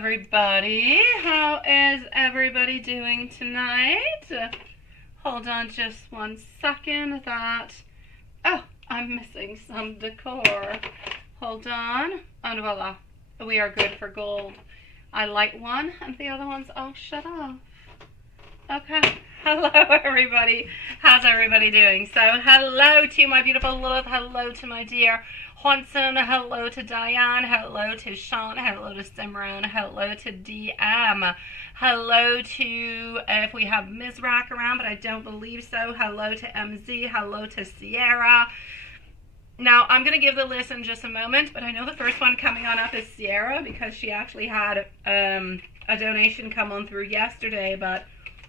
everybody. How is everybody doing tonight? Hold on just 1 second. Oh, I'm missing some decor. Hold on. And voila. We are good for gold. I light one and the other one's all shut off. Okay. Hello, everybody. How's everybody doing? So, hello to my beautiful Lilith. Hello to my dear Juanson. Hello to Diane. Hello to Sean. Hello to Simran. Hello to DM. Hello to, if we have Ms. Rack around, but I don't believe so. Hello to MZ. Hello to Sierra. Now, I'm going to give the list in just a moment, but I know the first one coming on up is Sierra because she actually had a donation come on through yesterday, but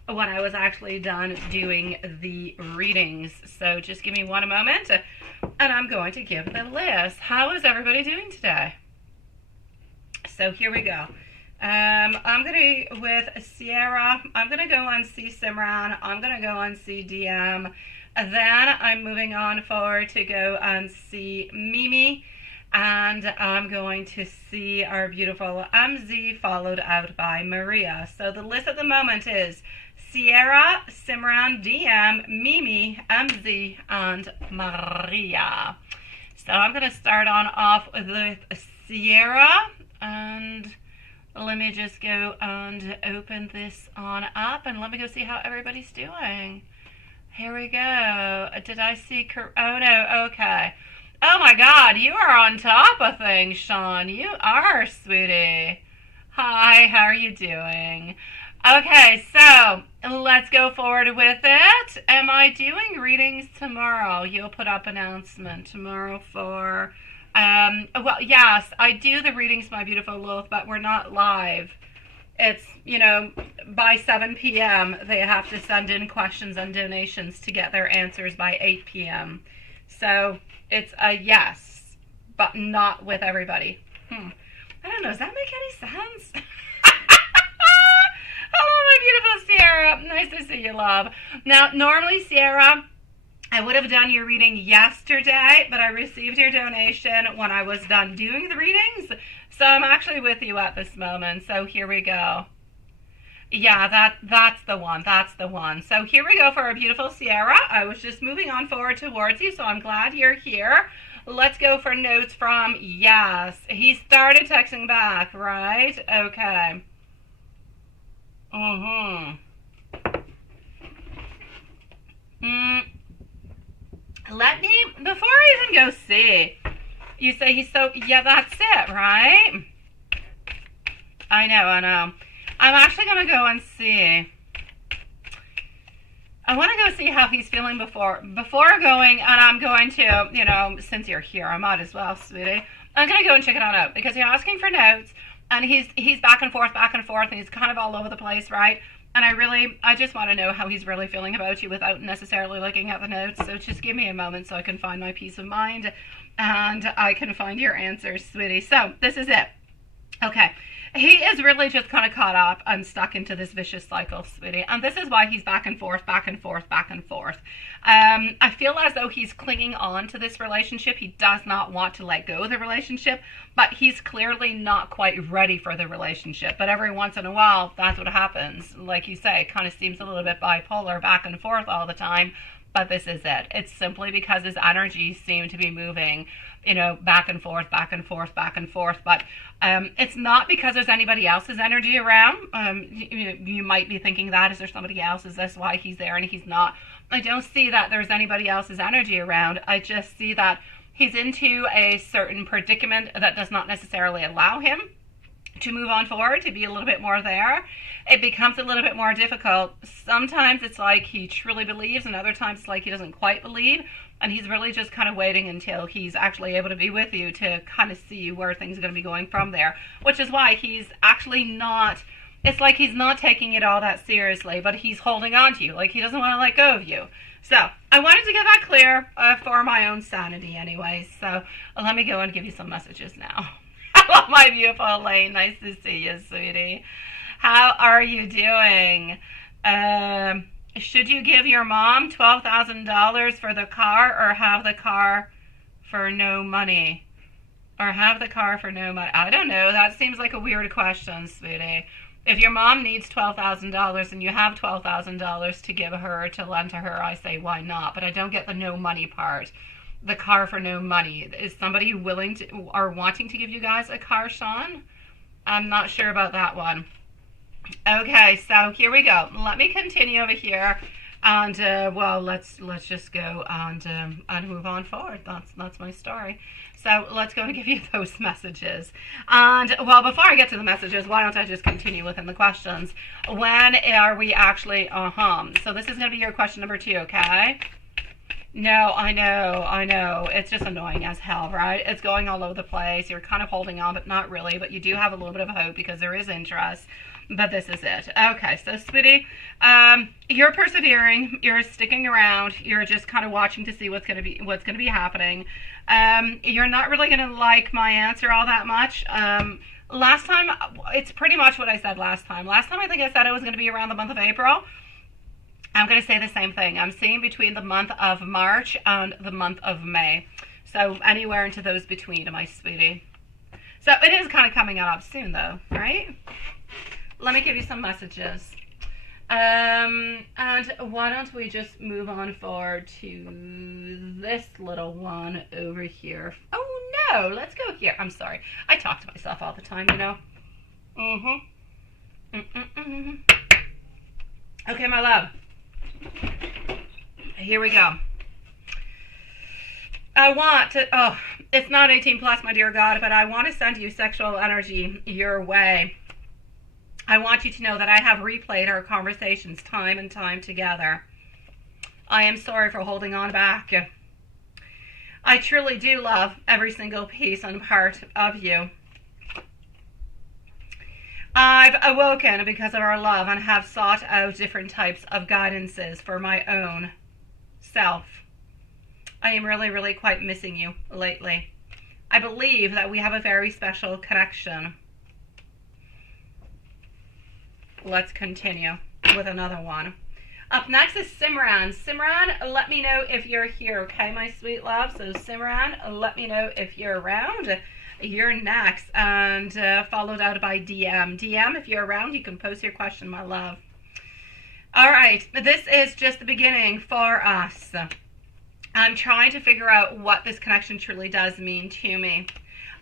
when I was actually done doing the readings. So just give me one moment and I'm going to give the list. How is everybody doing today? So here we go. I'm going to, with Sierra, I'm going to go on see Simran. I'm going to go on see DM. Then I'm moving on forward to go and see Mimi. And I'm going to see our beautiful MZ, followed out by Maria. So the list at the moment is Sierra, Simran, DM, Mimi, MZ, and Maria. So I'm going to start on off with Sierra, and let me just go and open this on up, and let me go see how everybody's doing. Here we go. Did I see? Oh no. Okay. Oh my God, you are on top of things, Sean. You are, sweetie. Hi, how are you doing? Okay, so let's go forward with it. Am I doing readings tomorrow? You'll put up announcement tomorrow for, well, yes, I do the readings, my beautiful Lilith, but we're not live. It's, you know, by 7 p.m. they have to send in questions and donations to get their answers by 8 p.m. So it's a yes, but not with everybody. I don't know, does that make any sense? Hello, my beautiful Sierra. Nice to see you, love. Now, normally, Sierra, I would have done your reading yesterday, but I received your donation when I was done doing the readings. So I'm actually with you at this moment. So here we go. Yeah, that's the one. That's the one. So here we go for our beautiful Sierra. I was just moving on forward towards you, so I'm glad you're here. Let's go for notes from, yes. He started texting back, right? Okay. Let me, before I even go see, you say he's so, yeah, that's it, right? I know. I'm actually going to go and see. I want to go see how he's feeling before going, and I'm going to, you know, since you're here, I might as well, sweetie. I'm going to go and check it on out, because you're asking for notes, and he's back and forth, and he's kind of all over the place, right? And I just want to know how he's really feeling about you without necessarily looking at the notes. So just give me a moment so I can find my peace of mind, and I can find your answers, sweetie. So this is it. Okay. He is really just kind of caught up and stuck into this vicious cycle, sweetie. And this is why he's back and forth. I feel as though he's clinging on to this relationship. He does not want to let go of the relationship, but he's clearly not quite ready for the relationship. But every once in a while, that's what happens. Like you say, it kind of seems a little bit bipolar, back and forth all the time. But this is it. It's simply because his energies seem to be moving, you know, back and forth. But it's not because there's anybody else's energy around. You might be thinking that. Is there somebody else? Is this why he's there and he's not? I don't see that there's anybody else's energy around. I just see that he's into a certain predicament that does not necessarily allow him to move on forward, to be a little bit more there. It becomes a little bit more difficult. Sometimes it's like he truly believes, and other times it's like he doesn't quite believe, and he's really just kind of waiting until he's actually able to be with you to kind of see where things are going to be going from there, which is why he's actually not, it's like he's not taking it all that seriously, but he's holding on to you, like he doesn't want to let go of you. So I wanted to get that clear for my own sanity anyway, so let me go and give you some messages now. Hello, my beautiful Elaine. Nice to see you, sweetie. How are you doing? Should you give your mom $12,000 for the car or have the car for no money? Or have the car for no money? I don't know. That seems like a weird question, sweetie. If your mom needs $12,000 and you have $12,000 to give her, to lend to her, I say why not? But I don't get the no money part. The car for no money. Is somebody willing to or wanting to give you guys a car, Sean? I'm not sure about that one. Okay, so here we go. Let me continue over here. And well, let's just go and move on forward. That's my story. So let's go and give you those messages. And well, before I get to the messages, why don't I just continue within the questions? When are we actually? So this is going to be your question number 2. Okay. No, I know. It's just annoying as hell, right? It's going all over the place. You're kind of holding on, but not really. But you do have a little bit of hope because there is interest. But this is it. Okay, so sweetie, you're persevering. You're sticking around. You're just kind of watching to see what's gonna be happening. You're not really gonna like my answer all that much. Last time, it's pretty much what I said last time. Last time I think I said it was gonna be around the month of April. I'm gonna say the same thing. I'm seeing between the month of March and the month of May. So anywhere into those between, my sweetie. So it is kind of coming up soon, though, right? Let me give you some messages. And why don't we just move on forward to this little one over here. Oh, no, let's go here. I'm sorry. I talk to myself all the time, you know. Okay, my love. Here we go. I want to, it's not 18 plus, my dear God, but I want to send you sexual energy your way. I want you to know that I have replayed our conversations time and time together. I am sorry for holding on back. I truly do love every single piece and part of you. I've awoken because of our love and have sought out different types of guidances for my own self. I am really, really quite missing you lately. I believe that we have a very special connection. Let's continue with another one. Up next is Simran. Simran, let me know if you're here, okay, my sweet love? So Simran, let me know if you're around. You're next, and followed out by DM. DM, if you're around, you can post your question, my love. All right, this is just the beginning for us. I'm trying to figure out what this connection truly does mean to me.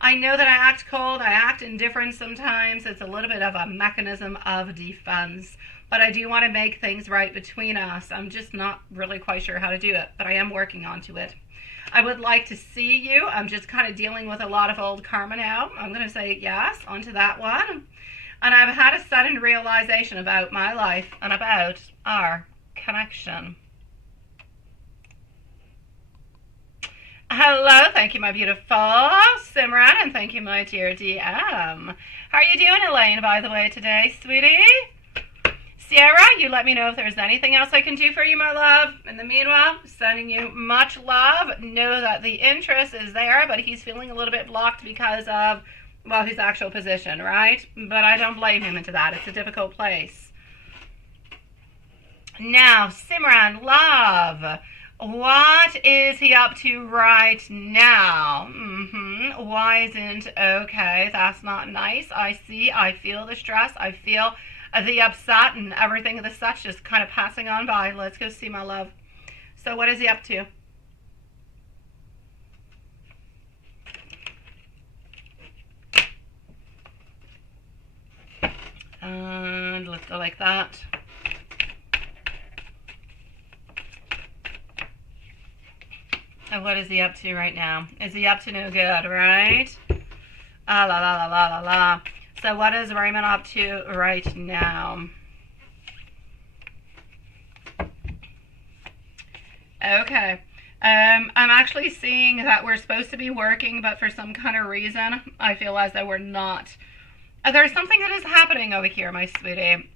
I know that I act cold, I act indifferent sometimes. It's a little bit of a mechanism of defense. But I do want to make things right between us. I'm just not really quite sure how to do it, but I am working onto it. I would like to see you. I'm just kind of dealing with a lot of old karma now. I'm going to say yes onto that one. And I've had a sudden realization about my life and about our connection. Hello, thank you, my beautiful Simran, and thank you, my dear DM. How are you doing, Elaine, by the way, today, sweetie? Sierra, you let me know if there's anything else I can do for you, my love. In the meanwhile, sending you much love. Know that the interest is there, but he's feeling a little bit blocked because of, well, his actual position, right? But I don't blame him into that. It's a difficult place. Now, Simran, love. What is he up to right now? Why isn't okay? That's not nice. I see. I feel the stress. I feel the upset and everything of the such just kind of passing on by. Let's go see, my love. So what is he up to? And let's go like that. And what is he up to right now? Is he up to no good, right? Ah, la, la, la, la, la, la. So what is Raymond up to right now? Okay. I'm actually seeing that we're supposed to be working, but for some kind of reason, I feel as though we're not. There's something that is happening over here, my sweetie.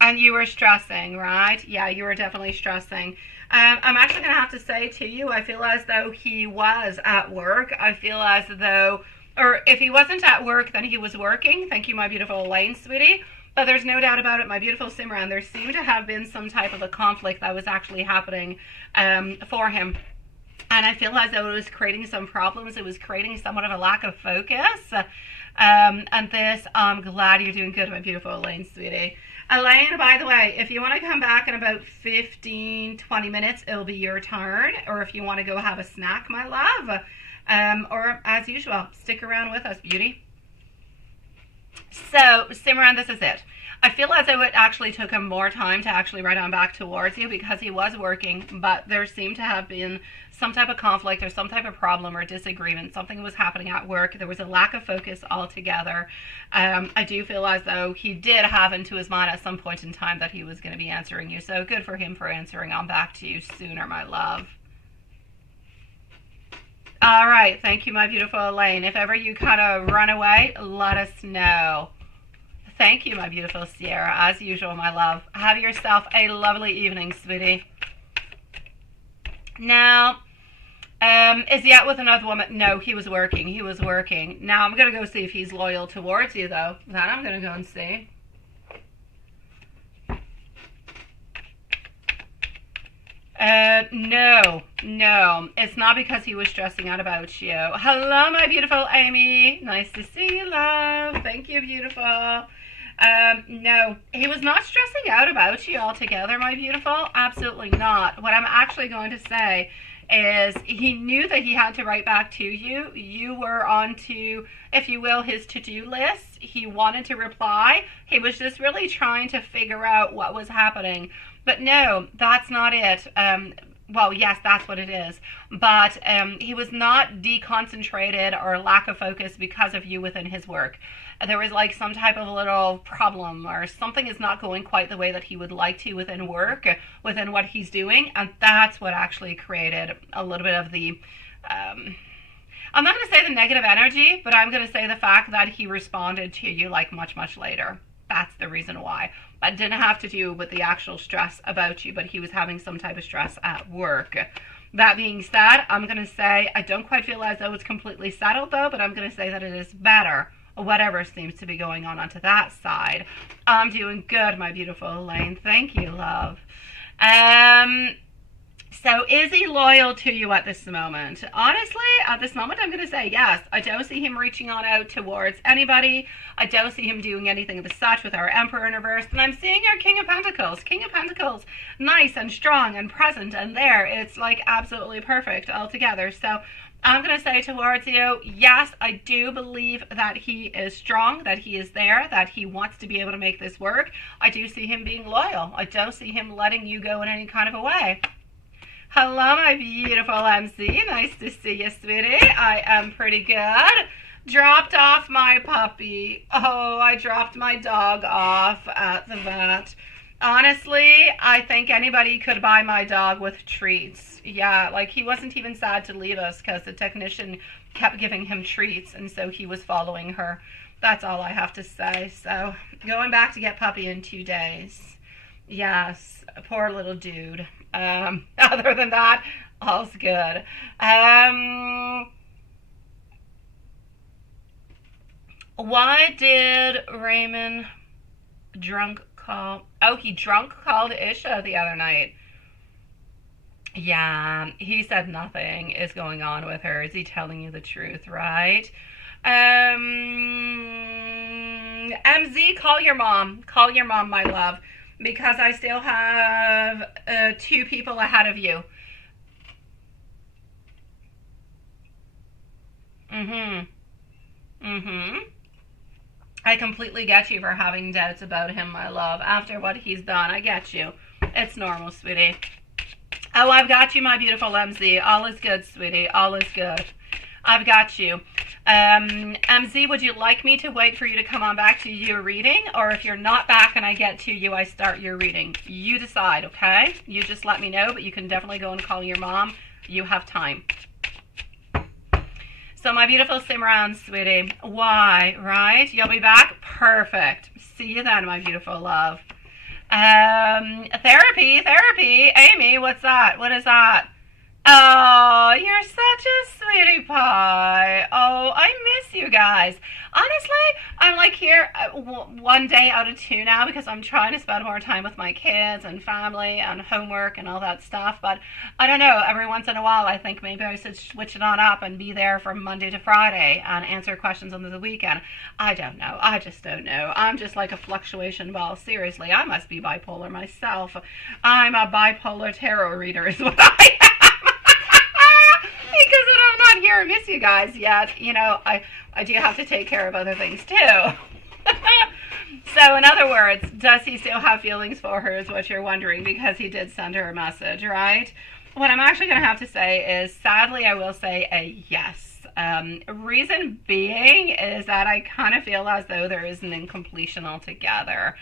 And you were stressing, right? Yeah, you were definitely stressing. I'm actually going to have to say to you, I feel as though he was at work. I feel as though, or if he wasn't at work, then he was working. Thank you, my beautiful Elaine, sweetie. But there's no doubt about it, my beautiful Simran, there seemed to have been some type of a conflict that was actually happening for him. And I feel as though it was creating some problems. It was creating somewhat of a lack of focus. And this, I'm glad you're doing good, my beautiful Elaine, sweetie. Elaine, by the way, if you want to come back in about 15-20 minutes, it'll be your turn. Or if you want to go have a snack, my love. Or as usual, stick around with us, beauty. So, Simran, this is it. I feel as though it actually took him more time to actually write on back towards you because he was working, but there seemed to have been some type of conflict or some type of problem or disagreement. Something was happening at work. There was a lack of focus altogether. I do feel as though he did have into his mind at some point in time that he was going to be answering you. So good for him for answering on back to you sooner, my love. All right. Thank you, my beautiful Elaine. If ever you kind of run away, let us know. Thank you, my beautiful Sierra. As usual, my love. Have yourself a lovely evening, sweetie. Now, is he out with another woman? No, he was working. He was working. Now, I'm going to go see if he's loyal towards you, though. Then I'm going to go and see. No. It's not because he was stressing out about you. Hello, my beautiful Amy. Nice to see you, love. Thank you, beautiful. No, he was not stressing out about you altogether, my beautiful. Absolutely not. What I'm actually going to say is he knew that he had to write back to you. You were on to, if you will, his to-do list. He wanted to reply. He was just really trying to figure out what was happening. But no, that's not it. Well, yes, that's what it is. But he was not deconcentrated or lack of focus because of you within his work. There was like some type of little problem or something is not going quite the way that he would like to within work, within what he's doing. And that's what actually created a little bit of the, I'm not going to say the negative energy, but I'm going to say the fact that he responded to you like much, much later. That's the reason why. That didn't have to do with the actual stress about you, but he was having some type of stress at work. That being said, I'm going to say I don't quite feel as though it's completely settled though, but I'm going to say that it is better. Whatever seems to be going on onto that side. I'm doing good, my beautiful Elaine. Thank you, love. So is he loyal to you at this moment? Honestly, at this moment, I'm going to say yes. I don't see him reaching on out towards anybody. I don't see him doing anything of the such with our Emperor in reverse. And I'm seeing our King of Pentacles. King of Pentacles, nice and strong and present and there. It's like absolutely perfect altogether. So I'm going to say towards you, yes, I do believe that he is strong, that he is there, that he wants to be able to make this work. I do see him being loyal. I don't see him letting you go in any kind of a way. Hello, my beautiful MC. Nice to see you, sweetie. I am pretty good. Dropped off my puppy. Oh, I dropped my dog off at the vet. Honestly, I think anybody could buy my dog with treats. Yeah, like he wasn't even sad to leave us because the technician kept giving him treats, and so he was following her. That's all I have to say. So, going back to get puppy in 2 days. Yes, poor little dude. Other than that, all's good. Why did Raymond drunk call? Oh, he drunk called Isha the other night. Yeah, he said nothing is going on with her. Is he telling you the truth, right? MZ, call your mom. Call your mom, my love. Because I still have 2 people ahead of you. I completely get you for having doubts about him, my love. After what he's done, I get you. It's normal, sweetie. Oh, I've got you, my beautiful MZ. All is good, sweetie. All is good. I've got you. MZ, would you like me to wait for you to come on back to your reading? Or if you're not back and I get to you, I start your reading? You decide, okay? You just let me know, but you can definitely go and call your mom. You have time. So my beautiful Simran, sweetie, why, right? You'll be back? Perfect. See you then, my beautiful love. Therapy. Amy, what's that? What is that? Oh, you're such a sweetie pie. Oh, I miss you guys. Honestly, I'm like here one day out of two now because I'm trying to spend more time with my kids and family and homework and all that stuff. But I don't know, every once in a while I think maybe I should switch it on up and be there from Monday to Friday and answer questions on the weekend. I don't know. I just don't know. I'm just like a fluctuation ball. Seriously, I must be bipolar myself. I'm a bipolar tarot reader is what I am. Because I'm not here to miss you guys yet. You know, I do have to take care of other things too. So in other words, does he still have feelings for her is what you're wondering, because he did send her a message, right? What I'm actually going to have to say is, sadly, I will say a yes. Reason being is that I kind of feel as though there is an incompletion altogether.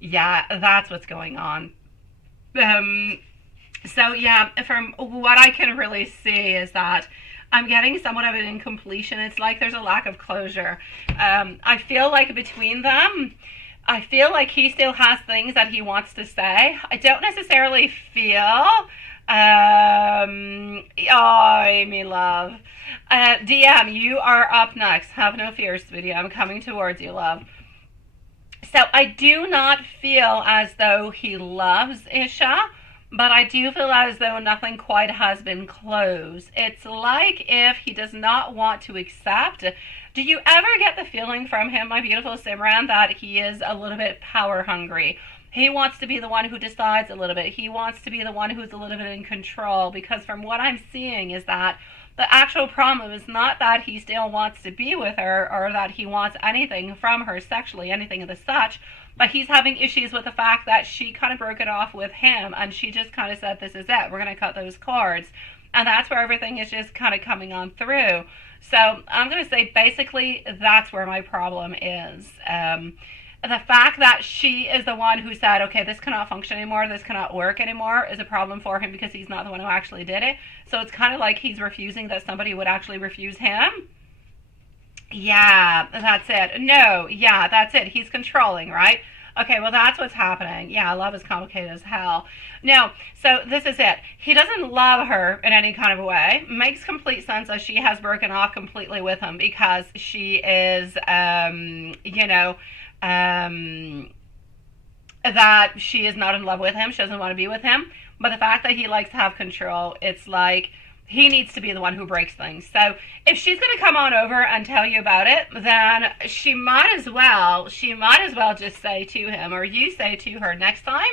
Yeah, that's what's going on. So yeah, from what I can really see is that I'm getting somewhat of an incompletion. It's like there's a lack of closure. I feel like between them, I feel like he still has things that he wants to say. I don't necessarily feel, oh, Amy love. DM, you are up next. Have no fear, sweetie. I'm coming towards you, love. So I do not feel as though he loves Isha, but I do feel as though nothing quite has been closed. It's like if he does not want to accept. Do you ever get the feeling from him, my beautiful Simran, that he is a little bit power hungry? He wants to be the one who decides a little bit. He wants to be the one who's a little bit in control, because from what I'm seeing is that the actual problem is not that he still wants to be with her or that he wants anything from her sexually, anything of the such, but he's having issues with the fact that she kind of broke it off with him and she just kind of said, this is it, we're going to cut those cords. And that's where everything is just kind of coming on through. So I'm going to say basically that's where my problem is. The fact that she is the one who said, okay, this cannot function anymore, this cannot work anymore, is a problem for him because he's not the one who actually did it. So it's kind of like he's refusing that somebody would actually refuse him. Yeah, that's it. No, yeah, that's it. He's controlling, right? Okay, well, that's what's happening. Yeah, love is complicated as hell. No, so this is it. He doesn't love her in any kind of a way. Makes complete sense as she has broken off completely with him because she is, that she is not in love with him. She doesn't want to be with him. But the fact that he likes to have control, it's like he needs to be the one who breaks things. So if she's going to come on over and tell you about it, then she might as well just say to him, or you say to her next time,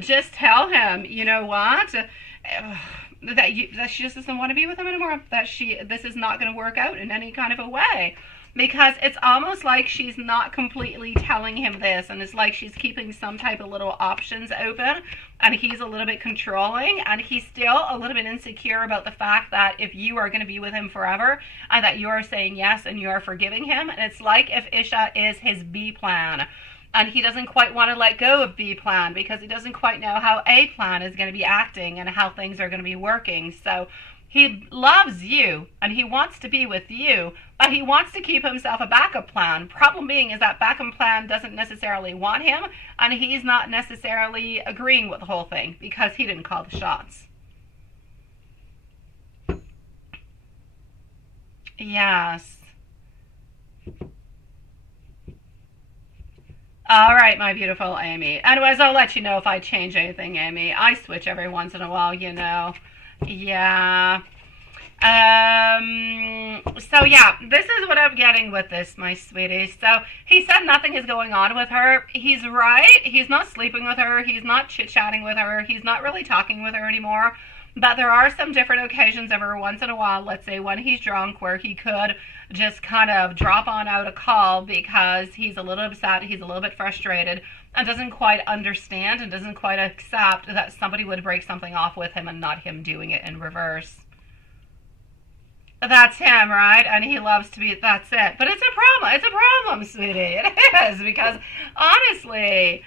just tell him, you know what, that she just doesn't want to be with him anymore, that this is not going to work out in any kind of a way. Because it's almost like she's not completely telling him this, and it's like she's keeping some type of little options open, and he's a little bit controlling, and he's still a little bit insecure about the fact that if you are going to be with him forever, and that you are saying yes and you are forgiving him, and it's like if Isha is his B plan, and he doesn't quite want to let go of B plan because he doesn't quite know how A plan is going to be acting and how things are going to be working. So he loves you and he wants to be with you, but he wants to keep himself a backup plan. Problem being is that backup plan doesn't necessarily want him, and he's not necessarily agreeing with the whole thing because he didn't call the shots. Yes. All right, my beautiful Amy. Anyways, I'll let you know if I change anything, Amy. I switch every once in a while, you know. Yeah. So yeah, this is what I'm getting with this, my sweetie. So he said nothing is going on with her. He's right. He's not sleeping with her. He's not chit-chatting with her. He's not really talking with her anymore. But there are some different occasions every once in a while, let's say when he's drunk, where he could just kind of drop on out a call because he's a little upset, he's a little bit frustrated, and doesn't quite understand and doesn't quite accept that somebody would break something off with him and not him doing it in reverse. That's him, right? And he loves to be, that's it. But it's a problem. It's a problem, sweetie. It is, because honestly,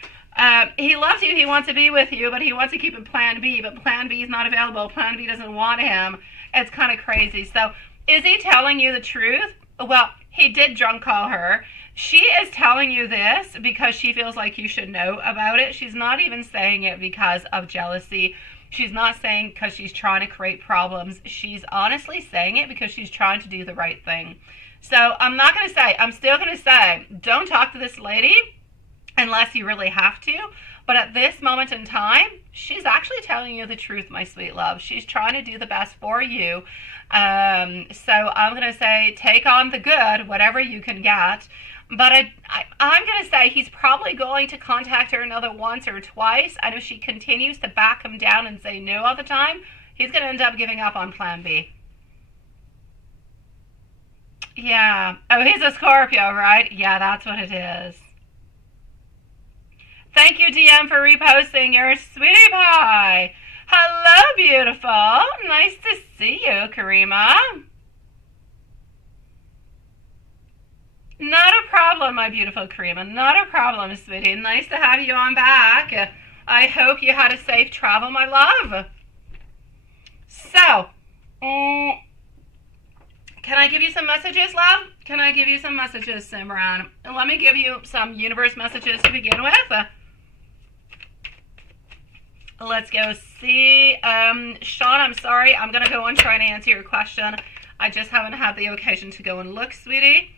he loves you, he wants to be with you, but he wants to keep a plan B, but plan B is not available. Plan B doesn't want him. It's kind of crazy. So is he telling you the truth? Well, he did drunk call her. She is telling you this because she feels like you should know about it. She's not even saying it because of jealousy. She's not saying because she's trying to create problems. She's honestly saying it because she's trying to do the right thing. So I'm still going to say, don't talk to this lady unless you really have to. But at this moment in time, she's actually telling you the truth, my sweet love. She's trying to do the best for you. So I'm going to say, take on the good, whatever you can get. But I'm going to say he's probably going to contact her another once or twice. And if she continues to back him down and say no all the time, he's going to end up giving up on plan B. Yeah. Oh, he's a Scorpio, right? Yeah, that's what it is. Thank you, DM, for reposting your sweetie pie. Hello, beautiful. Nice to see you, Karima. Not a problem, my beautiful Karima. Not a problem, sweetie. Nice to have you on back. I hope you had a safe travel, my love. So, can I give you some messages, love? Can I give you some messages, Simran? Let me give you some universe messages to begin with. Let's go see. Sean, I'm sorry. I'm going to go and try and answer your question. I just haven't had the occasion to go and look, sweetie.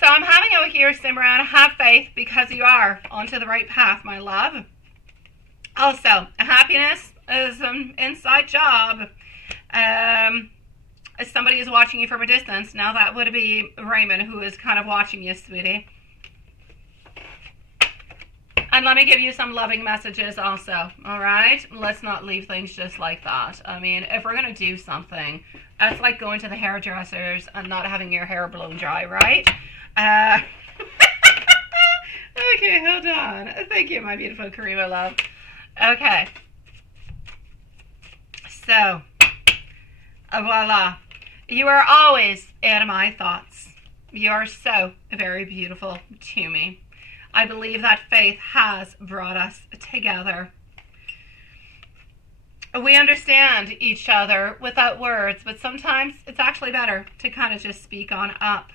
So I'm having over here, Simran, have faith because you are onto the right path, my love. Also, happiness is an inside job. If somebody is watching you from a distance, now that would be Raymond, who is kind of watching you, sweetie. And let me give you some loving messages also, all right? Let's not leave things just like that. I mean, if we're going to do something, that's like going to the hairdressers and not having your hair blown dry, right? Okay, hold on. Thank you, my beautiful Karima love. Okay. So, voila. You are always in my thoughts. You are so very beautiful to me. I believe that faith has brought us together. We understand each other without words, but sometimes it's actually better to kind of just speak on up.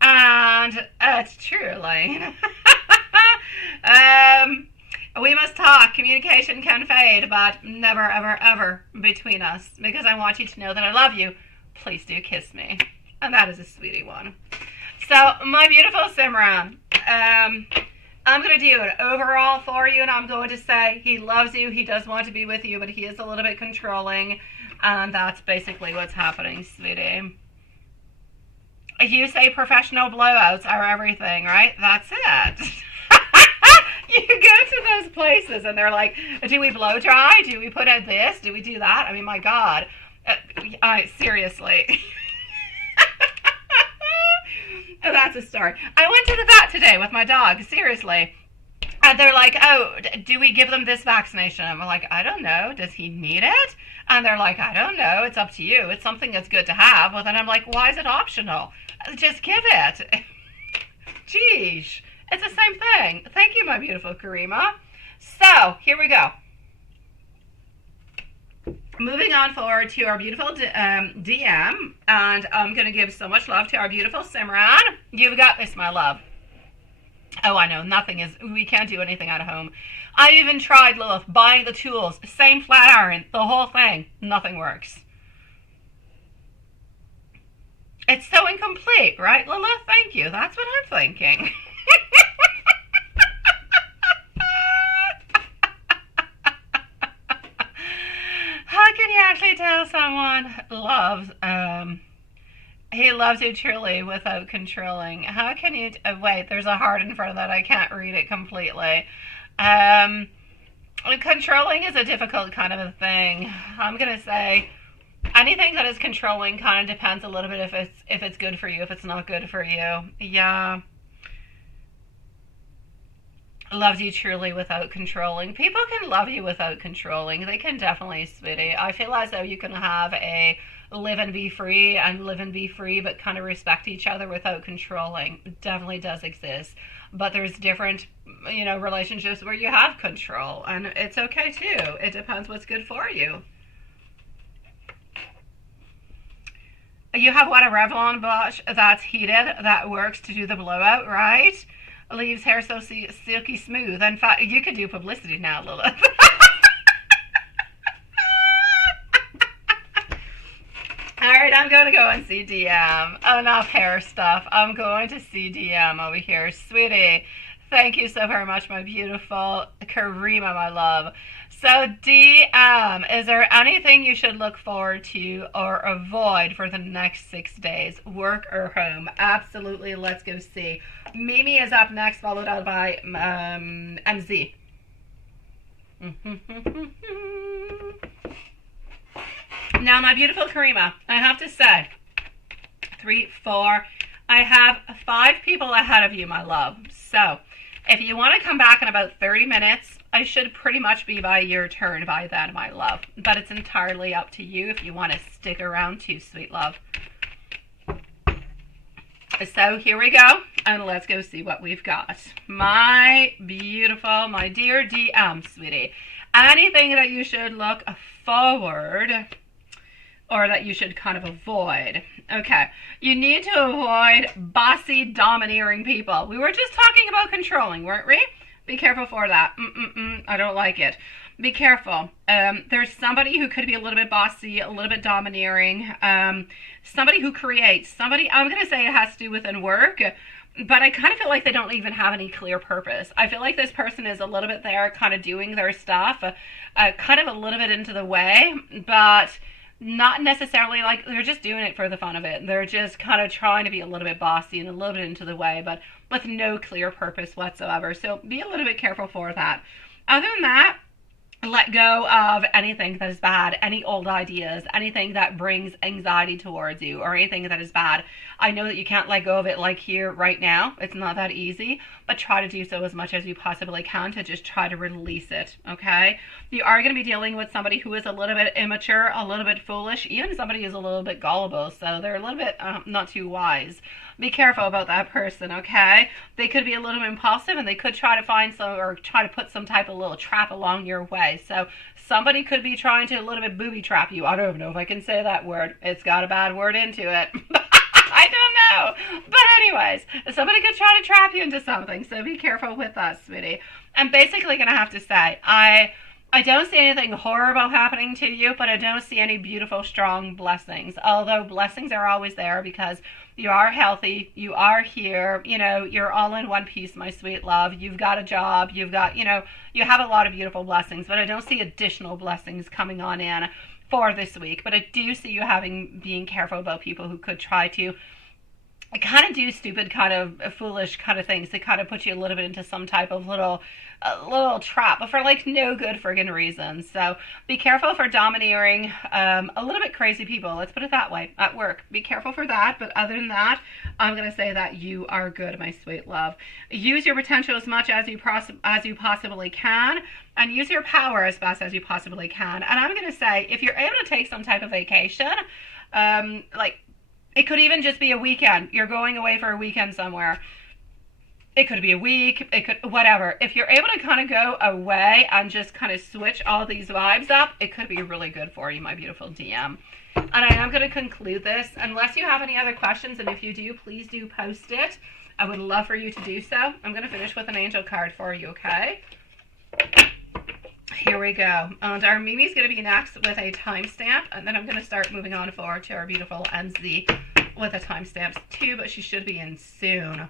And it's true, Elaine. We must talk. Communication can fade, but never, ever, ever between us. Because I want you to know that I love you. Please do kiss me. And that is a sweetie one. So, my beautiful Simran, I'm going to do an overall for you, and I'm going to say he loves you, he does want to be with you, but he is a little bit controlling, and that's basically what's happening, sweetie. You say professional blowouts are everything, right? That's it. You go to those places, and they're like, do we blow dry? Do we put in this? Do we do that? I mean, my God. Seriously. That's a start. I went to the vet today with my dog, seriously. And they're like, oh, do we give them this vaccination? I'm like, I don't know. Does he need it? And they're like, I don't know. It's up to you. It's something that's good to have. Well, then I'm like, why is it optional? Just give it. Jeez. It's the same thing. Thank you, my beautiful Karima. So, here we go. Moving on forward to our beautiful DM, and I'm going to give so much love to our beautiful Simran. You've got this, my love. Oh, I know, we can't do anything at home. I even tried, Lilith, buying the tools, same flat iron, the whole thing, nothing works. It's so incomplete, right, Lilith? Thank you, that's what I'm thinking. How can you actually tell someone he loves you truly without controlling? How can you, wait, there's a heart in front of that. I can't read it completely. Controlling is a difficult kind of a thing. I'm going to say anything that is controlling kind of depends a little bit if it's good for you, if it's not good for you. Yeah. Loves you truly without controlling. People can love you without controlling. They can definitely, sweetie. I feel as though you can have a live and be free but kind of respect each other without controlling. It definitely does exist. But there's different, relationships where you have control, and it's okay too. It depends what's good for you. You have what, a Revlon brush that's heated that works to do the blowout, right? leaves hair so silky smooth. In fact, you could do publicity now, Lilith. Alright, I'm going to go and CDM. Enough hair stuff. I'm going to CDM over here. Sweetie, thank you so very much, my beautiful Karima, my love. So DM, is there anything you should look forward to or avoid for the next 6 days? Work or home? Absolutely. Let's go see. Mimi is up next, followed out by MZ. Now, my beautiful Karima, I have to say, 3, 4, I have 5 people ahead of you, my love. So, if you want to come back in about 30 minutes, I should pretty much be by your turn by then, my love. But it's entirely up to you if you want to stick around too, sweet love. So, here we go, and let's go see what we've got. My beautiful, my dear DM, sweetie. Anything that you should look forward or that you should kind of avoid. Okay, you need to avoid bossy, domineering people. We were just talking about controlling, weren't we? Be careful for that. I don't like it. Be careful. There's somebody who could be a little bit bossy, a little bit domineering. Somebody who creates. Somebody, I'm going to say it has to do within work, but I kind of feel like they don't even have any clear purpose. I feel like this person is a little bit there kind of doing their stuff, kind of a little bit into the way, but not necessarily like they're just doing it for the fun of it. They're just kind of trying to be a little bit bossy and a little bit into the way, but with no clear purpose whatsoever. So be a little bit careful for that. Other than that, let go of anything that is bad, any old ideas, anything that brings anxiety towards you, or anything that is bad. I know that you can't let go of it like here right now. It's not that easy, but try to do so as much as you possibly can to just try to release it, okay? You are going to be dealing with somebody who is a little bit immature, a little bit foolish, even somebody who's a little bit gullible, so they're a little bit not too wise. Be careful about that person, okay? They could be a little impulsive, and they could try to find some, or try to put some type of little trap along your way. So somebody could be trying to a little bit booby trap you. I don't know if I can say that word. It's got a bad word into it. I don't know. But anyways, somebody could try to trap you into something. So be careful with that, sweetie. I'm basically going to have to say, I don't see anything horrible happening to you, but I don't see any beautiful, strong blessings. Although blessings are always there because you are healthy, you are here, you know, you're all in one piece, my sweet love. You've got a job, you've got, you know, you have a lot of beautiful blessings, but I don't see additional blessings coming on in for this week. But I do see you being careful about people who could try to kind of do stupid, kind of foolish kind of things to kind of put you a little bit into some type of little trap, but for like no good friggin' reason. So be careful for domineering, a little bit crazy people. Let's put it that way at work. Be careful for that. But other than that, I'm going to say that you are good, my sweet love. Use your potential as much as you possibly can, and use your power as best as you possibly can. And I'm going to say, if you're able to take some type of vacation, like, it could even just be a weekend. You're going away for a weekend somewhere. It could be a week. It could, whatever. If you're able to kind of go away and just kind of switch all these vibes up, it could be really good for you, my beautiful DM. And I am going to conclude this. Unless you have any other questions, and if you do, please do post it. I would love for you to do so. I'm going to finish with an angel card for you, okay? Here we go. And our Mimi's going to be next with a timestamp, and then I'm going to start moving on forward to our beautiful NZ with a timestamp too, but she should be in soon.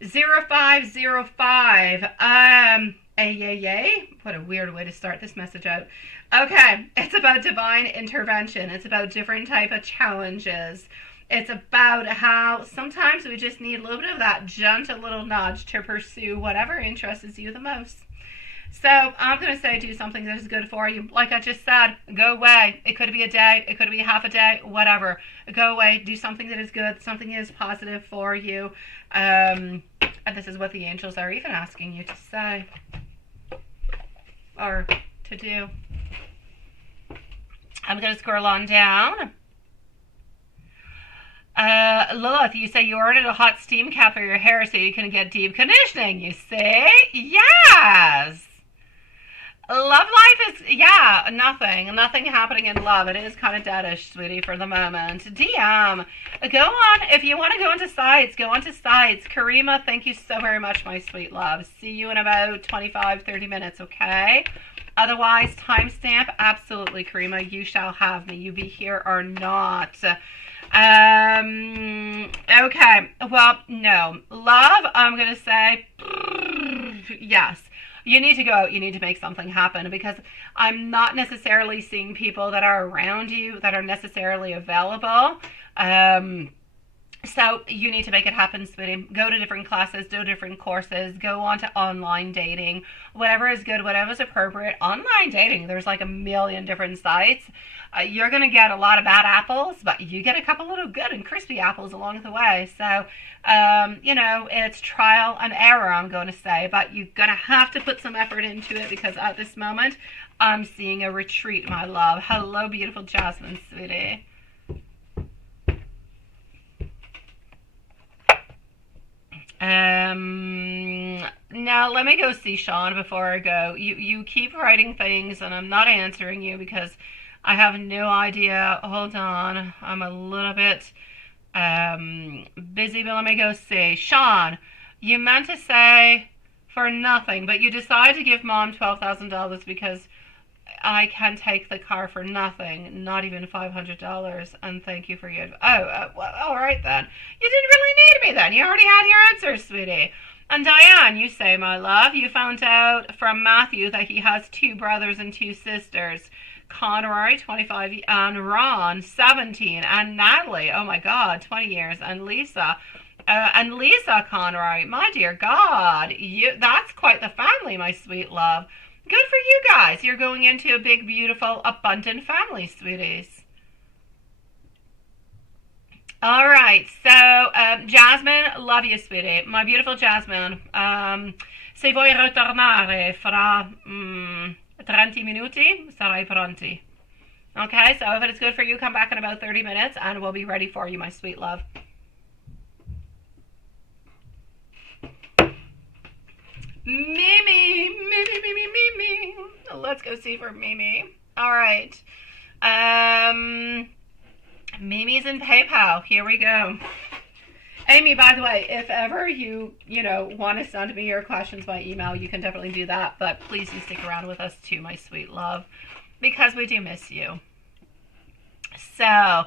0505. Yay. What a weird way to start this message out. Okay, it's about divine intervention. It's about different type of challenges. It's about how sometimes we just need a little bit of that gentle little nudge to pursue whatever interests you the most. So I'm going to say do something that is good for you. Like I just said, go away. It could be a day. It could be half a day, whatever. Go away. Do something that is good. Something that is positive for you. And this is what the angels are even asking you to say. Or to do. I'm going to scroll on down. Lilith, you say you ordered a hot steam cap for your hair so you can get deep conditioning. You say? Yes. Love life is, yeah, nothing happening in love. It is kind of deadish, sweetie, for the moment. DM, go on. If you want to go into sites, go into sites. Karima, thank you so very much, my sweet love. See you in about 25-30 minutes, okay? Otherwise, timestamp, absolutely, Karima, you shall have me. You be here or not. Okay, well, no. Love, I'm going to say, yes. You need to go out. You need to make something happen, because I'm not necessarily seeing people that are around you that are necessarily available. So you need to make it happen, sweetie. Go to different classes, do different courses, go on to online dating, whatever is good, whatever is appropriate. Online dating, there's like a million different sites. You're going to get a lot of bad apples, but you get a couple little good and crispy apples along the way. So, you know, it's trial and error, I'm going to say, but you're going to have to put some effort into it, because at this moment, I'm seeing a retreat, my love. Hello, beautiful Jasmine, sweetie. Now let me go see Sean before I go. You keep writing things and I'm not answering you because I have no idea. Hold on. I'm a little bit busy, but let me go see. Sean, you meant to say for nothing, but you decided to give mom $12,000 because I can take the car for nothing, not even $500, and thank you for your... well, all right then. You didn't really need me then. You already had your answers, sweetie. And Diane, you say, my love, you found out from Matthew that he has 2 brothers and 2 sisters. Conroy, 25, and Ron, 17, and Natalie, oh my God, 20 years, and Lisa Conroy, my dear God, that's quite the family, my sweet love. Good for you guys. You're going into a big, beautiful, abundant family, sweeties. All right. So, Jasmine, love you, sweetie. My beautiful Jasmine. Se vuoi ritornare fra 30 minuti, sarai pronti. Okay, so if it's good for you, come back in about 30 minutes and we'll be ready for you, my sweet love. Mimi. Let's go see for Mimi. All right. Mimi's in PayPal. Here we go. Amy, by the way, if ever you want to send me your questions by email, you can definitely do that. But please do stick around with us too, my sweet love, because we do miss you. So,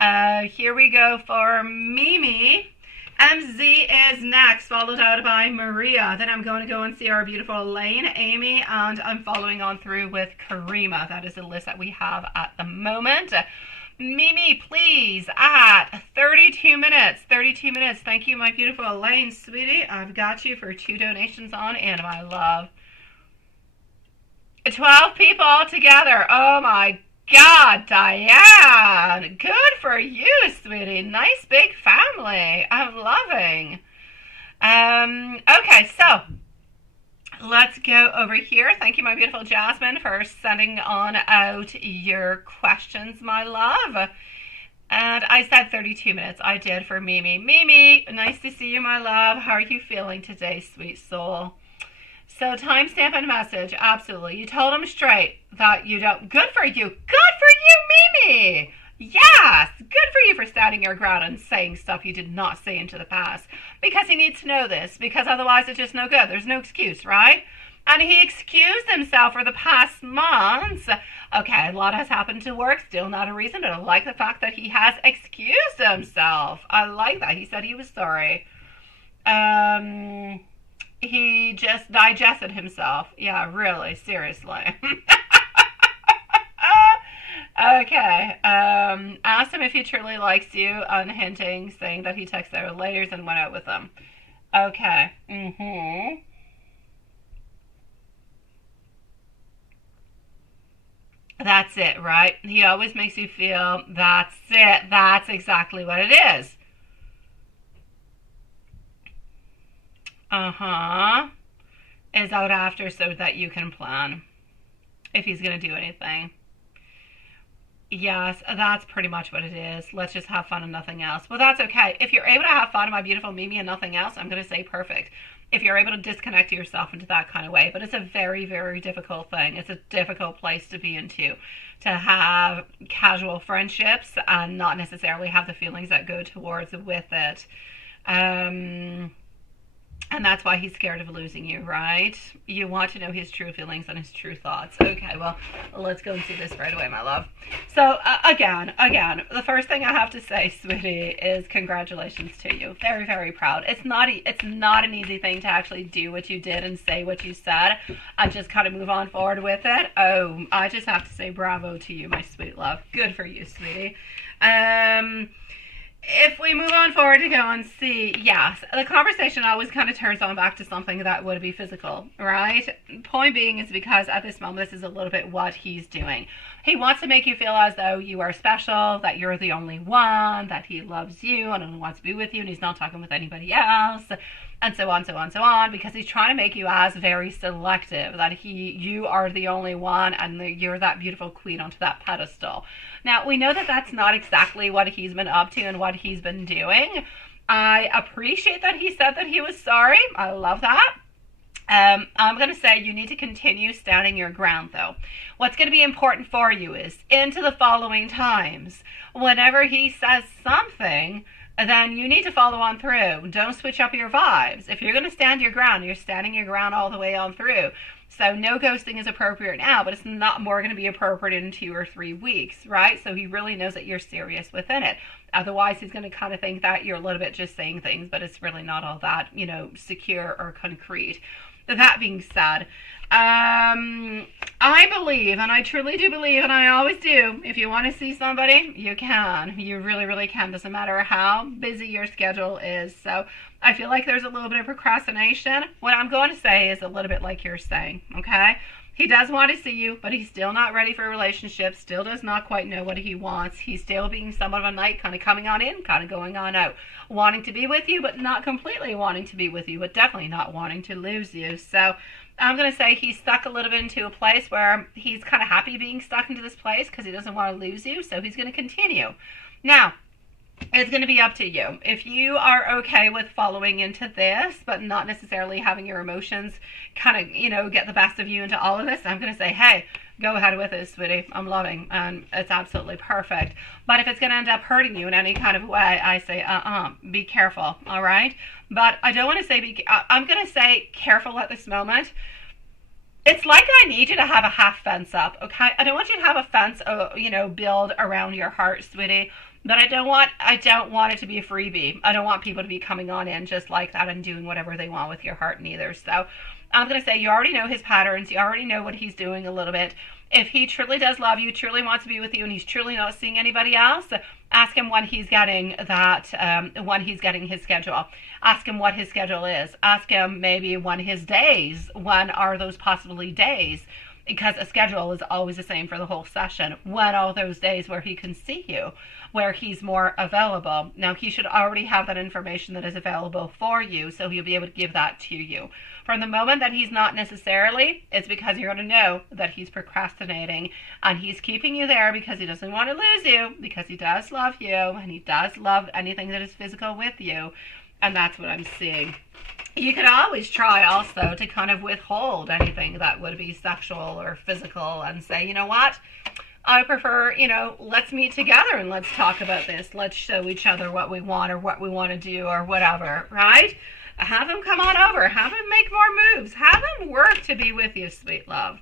here we go for Mimi. MZ is next, followed out by Maria. Then I'm going to go and see our beautiful Elaine, Amy, and I'm following on through with Karima. That is the list that we have at the moment. Mimi, please, at 32 minutes. 32 minutes. Thank you, my beautiful Elaine, sweetie. I've got you for 2 donations on and my love. 12 people all together. Oh, my God, Diane. Good for you, sweetie. Nice big family. I'm loving. Okay, so let's go over here. Thank you, my beautiful Jasmine, for sending on out your questions, my love. And I said 32 minutes. I did for Mimi. Mimi, nice to see you, my love. How are you feeling today, sweet soul? So timestamp and message, absolutely. You told him straight that you don't. Good for you. Good for you, Mimi. Yes. Good for you for standing your ground and saying stuff you did not say into the past. Because he needs to know this. Because otherwise it's just no good. There's no excuse, right? And he excused himself for the past months. Okay, a lot has happened to work. Still not a reason, but I like the fact that he has excused himself. I like that. He said he was sorry. He just digested himself. Yeah, really, seriously. Okay. Asked him if he truly likes you, unhinting, saying that he texted their ladies and went out with them. Okay. That's it, right? He always makes you feel that's it. That's exactly what it is. Is out after so that you can plan if he's going to do anything. Yes, that's pretty much what it is. Let's just have fun and nothing else. Well, that's okay. If you're able to have fun, my beautiful Mimi, and nothing else, I'm going to say perfect. if you're able to disconnect yourself into that kind of way. But it's a very, very difficult thing. It's a difficult place to be into, to have casual friendships and not necessarily have the feelings that go towards with it. And that's why he's scared of losing you, right? You want to know his true feelings and his true thoughts. Okay, well, let's go and see this right away, my love. So, again, the first thing I have to say, sweetie, is congratulations to you. Very, very proud. It's not an easy thing to actually do what you did and say what you said and just kind of move on forward with it. Oh, I just have to say bravo to you, my sweet love. Good for you, sweetie. If we move on forward to go and see, yes, the conversation always kind of turns on back to something that would be physical, right? Point being is because at this moment, this is a little bit what he's doing. He wants to make you feel as though you are special, that you're the only one, that he loves you and only wants to be with you, and he's not talking with anybody else, and so on, so on, so on, because he's trying to make you as very selective, that you are the only one, and you're that beautiful queen onto that pedestal. Now, we know that that's not exactly what he's been up to and what he's been doing. I appreciate that he said that he was sorry. I love that. I'm going to say you need to continue standing your ground, though. What's going to be important for you is into the following times. Whenever he says something, then you need to follow on through. Don't switch up your vibes. If you're going to stand your ground, you're standing your ground all the way on through. So no ghosting is appropriate now, but it's not more going to be appropriate in 2 or 3 weeks, right? So he really knows that you're serious within it. Otherwise, he's going to kind of think that you're a little bit just saying things, but it's really not all that, secure or concrete. That being said, I believe, and I truly do believe, and I always do, if you want to see somebody, you can. You really, really can. Doesn't matter how busy your schedule is. So I feel like there's a little bit of procrastination. What I'm going to say is a little bit like you're saying, okay? He does want to see you, but he's still not ready for a relationship, still does not quite know what he wants. He's still being somewhat of a knight, kind of coming on in, kind of going on out. Wanting to be with you, but not completely wanting to be with you, but definitely not wanting to lose you. So I'm going to say he's stuck a little bit into a place where he's kind of happy being stuck into this place because he doesn't want to lose you, so he's going to continue. Now, it's going to be up to you. If you are okay with following into this, but not necessarily having your emotions kind of, get the best of you into all of this, I'm going to say, hey, go ahead with it, sweetie. I'm loving, and it's absolutely perfect. But if it's going to end up hurting you in any kind of way, I say, be careful, all right? But I don't want to say, I'm going to say careful at this moment. It's like I need you to have a half fence up, okay? I don't want you to have a fence, build around your heart, sweetie. But I don't want it to be a freebie. I don't want people to be coming on in just like that and doing whatever they want with your heart neither. So I'm going to say you already know his patterns. You already know what he's doing a little bit. If he truly does love you, truly wants to be with you, and he's truly not seeing anybody else, ask him when he's getting when he's getting his schedule. Ask him what his schedule is. Ask him maybe when are those possibly days? Because a schedule is always the same for the whole session. When are those days where he can see you, where he's more available? Now, he should already have that information that is available for you, so he'll be able to give that to you. From the moment that he's not necessarily, it's because you're going to know that he's procrastinating, and he's keeping you there because he doesn't want to lose you, because he does love you, and he does love anything that is physical with you, and that's what I'm seeing. You could always try also to kind of withhold anything that would be sexual or physical and say, you know what, I prefer, let's meet together and let's talk about this. Let's show each other what we want or what we want to do or whatever, right? Have him come on over. Have him make more moves. Have him work to be with you, sweet love.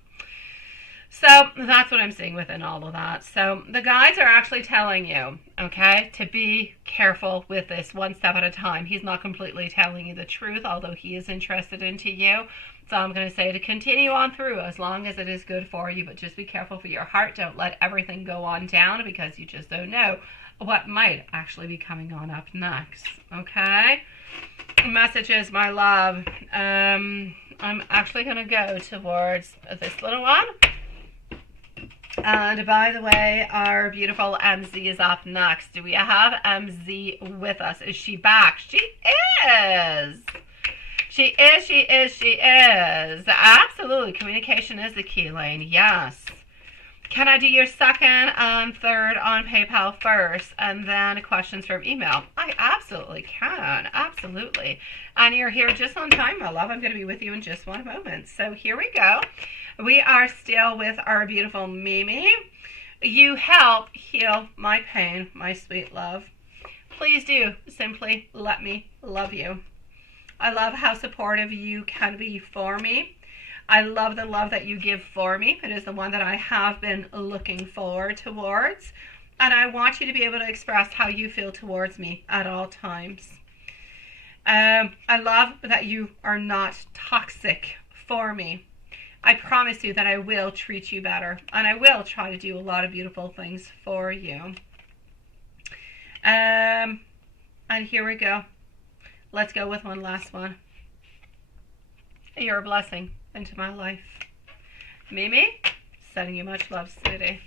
So that's what I'm seeing within all of that. So the guides are actually telling you, okay, to be careful with this one step at a time. He's not completely telling you the truth, although he is interested into you. So I'm going to say to continue on through as long as it is good for you, but just be careful for your heart. Don't let everything go on down because you just don't know what might actually be coming on up next, okay? Messages, my love. I'm actually going to go towards this little one. And by the way, our beautiful MZ is up next. Do we have MZ with us? Is she back? She is. She is. Absolutely. Communication is the key, Lane. Yes. Can I do your second and third on PayPal first and then questions from email? I absolutely can. Absolutely. And you're here just on time, my love. I'm going to be with you in just one moment. So here we go. We are still with our beautiful Mimi. You help heal my pain, my sweet love. Please do simply let me love you. I love how supportive you can be for me. I love the love that you give for me. It is the one that I have been looking forward towards. And I want you to be able to express how you feel towards me at all times. I love that you are not toxic for me. I promise you that I will treat you better. And I will try to do a lot of beautiful things for you. And here we go. Let's go with one last one. You're a blessing into my life. Mimi, sending you much love, sweetie.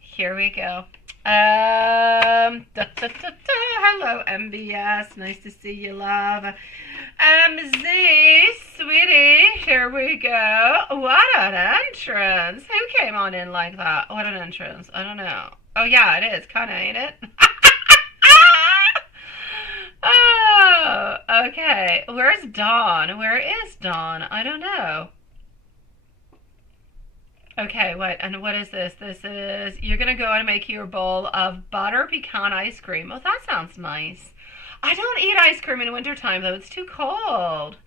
Here we go. Hello, MBS. Nice to see you, love. MZ, sweetie. Here we go. What an entrance. Who came on in like that? What an entrance. I don't know. Oh, yeah, it is. Kind of, ain't it? Oh, okay. Where's Dawn? Where is Dawn? I don't know. Okay, what? And what is this? This is, you're going to go and make your bowl of butter pecan ice cream. Oh, that sounds nice. I don't eat ice cream in wintertime, though. It's too cold.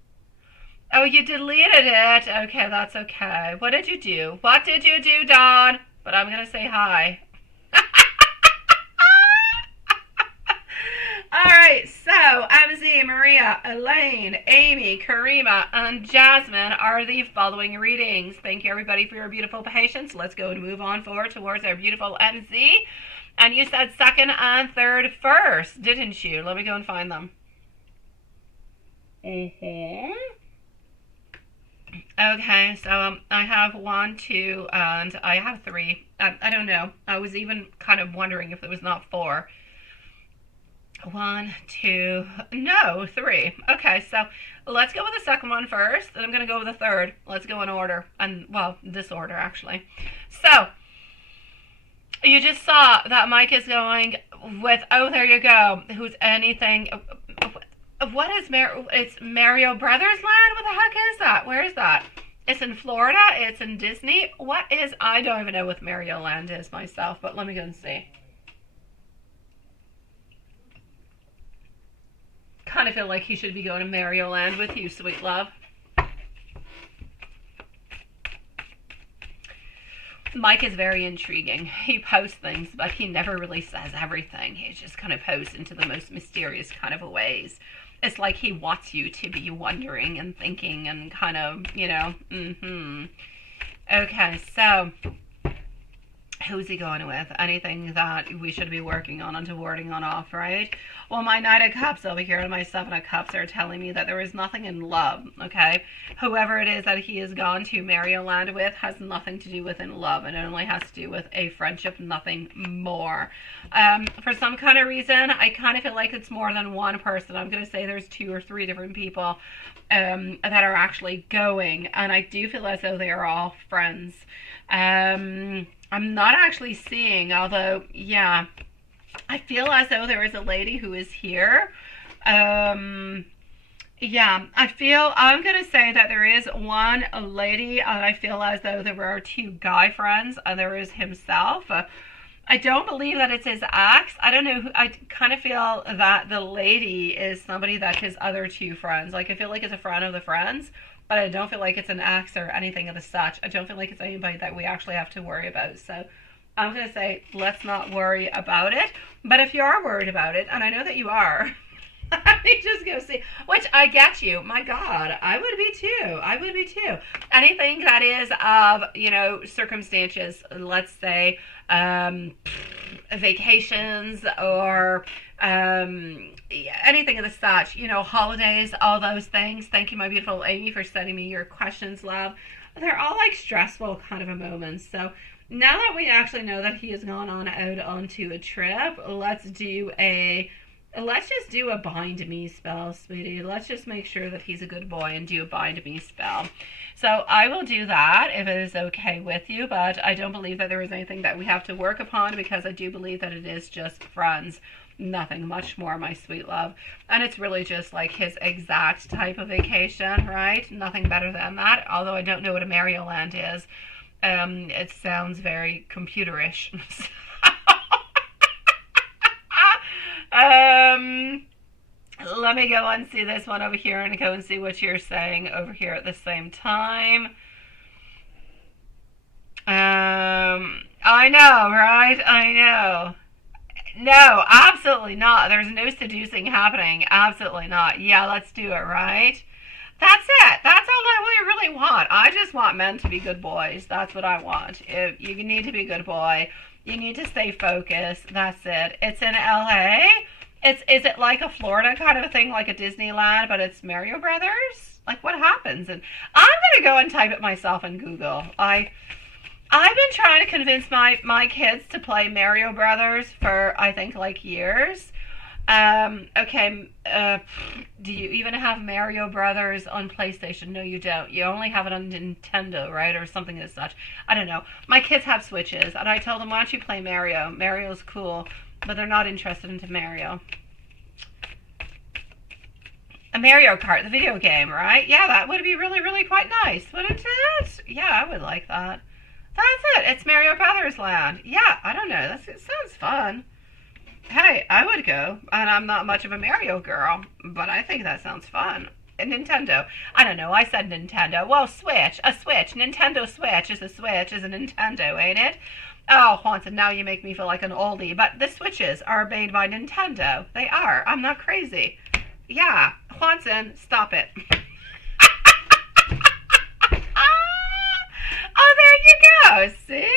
Oh, you deleted it. Okay, that's okay. What did you do? What did you do, Dawn? But I'm going to say hi. Alright, so MZ, Maria, Elaine, Amy, Karima, and Jasmine are the following readings. Thank you, everybody, for your beautiful patience. Let's go and move on forward towards our beautiful MZ. And you said second and third first, didn't you? Let me go and find them. Okay, so I have 1, 2, and I have 3. I don't know. I was even kind of wondering if there was not 4. 1, 2, no, 3. Okay, so let's go with the second one first, and I'm going to go with the third. Let's go in order, and, well, disorder, actually. So, you just saw that Mike is going with, oh, there you go, who's anything, what is, it's Mario Brothers Land? What the heck is that? Where is that? It's in Florida, it's in Disney. What is, I don't even know what Mario Land is myself, but let me go and see. Kind of feel like he should be going to Mario Land with you, sweet love. Mike is very intriguing. He posts things, but he never really says everything. He just kind of posts into the most mysterious kind of ways. It's like he wants you to be wondering and thinking and kind of, you know, Okay, so who's he going with? Anything that we should be working on and warding on off, right? Well, my Knight of Cups over here and my Seven of Cups are telling me that there is nothing in love, okay? Whoever it is that he has gone to Mario Land with has nothing to do with in love. It only has to do with a friendship, nothing more. For some kind of reason, I kind of feel like it's more than one person. I'm going to say there's 2 or 3 different people that are actually going. And I do feel as though they are all friends. I'm not actually seeing, although, yeah, I feel as though there is a lady who is here. Yeah, I'm going to say that there is one lady, and I feel as though there are 2 guy friends, and there is himself. I don't believe that it's his ex. I don't know. I kind of feel that the lady is somebody that his other 2 friends. Like, I feel like it's a friend of the friends. But I don't feel like it's an ex or anything of the such. I don't feel like it's anybody that we actually have to worry about. So I'm going to say, let's not worry about it. But if you are worried about it, and I know that you are, let me just go see. Which, I get you. My God, I would be too. I would be too. Anything that is of, you know, circumstances, let's say, vacations or anything of the such, you know, holidays, all those things. Thank you, my beautiful Amy, for sending me your questions, love. They're all like stressful kind of a moments. So now that we actually know that he has gone on out onto a trip, let's do a Let's just do a bind me spell, sweetie. Let's just make sure that he's a good boy and do a bind me spell. So I will do that if it is okay with you, but I don't believe that there is anything that we have to work upon, because I do believe that it is just friends. Nothing much more, my sweet love. And it's really just like his exact type of vacation, right? Nothing better than that. Although I don't know what a Mario Land is. It sounds very computerish. Let me go and see this one over here and go and see what you're saying over here at the same time. I know, right? I know. No, absolutely not. There's no seducing happening. Absolutely not. Yeah, let's do it, right? That's it. That's all I really want. I just want men to be good boys. That's what I want. If you need to be a good boy, you need to stay focused. That's it. It's in LA. Is it like a Florida kind of a thing, like a Disneyland, but it's Mario Brothers? Like, what happens? And I'm gonna go and type it myself in Google. I've been trying to convince my kids to play Mario Brothers for, I think, like years. Okay, do you even have Mario Brothers on PlayStation? No, you don't. You only have it on Nintendo, right? Or something as such. I don't know. My kids have Switches, and I told them, why don't you play Mario? Mario's cool, but they're not interested into Mario. A Mario Kart, the video game, right? Yeah, that would be really, really quite nice, wouldn't it? Yeah, I would like that. That's it. It's Mario Brothers Land. Yeah, I don't know. It sounds fun. Hey, I would go, and I'm not much of a Mario girl, but I think that sounds fun. A Nintendo. I don't know. I said Nintendo. Well, Switch. A Switch. Nintendo Switch is a Switch, is a Nintendo, ain't it? Oh, Haunted, now you make me feel like an oldie. But the Switches are made by Nintendo. They are. I'm not crazy. Yeah. Haunted, stop it. Oh, there you go. See?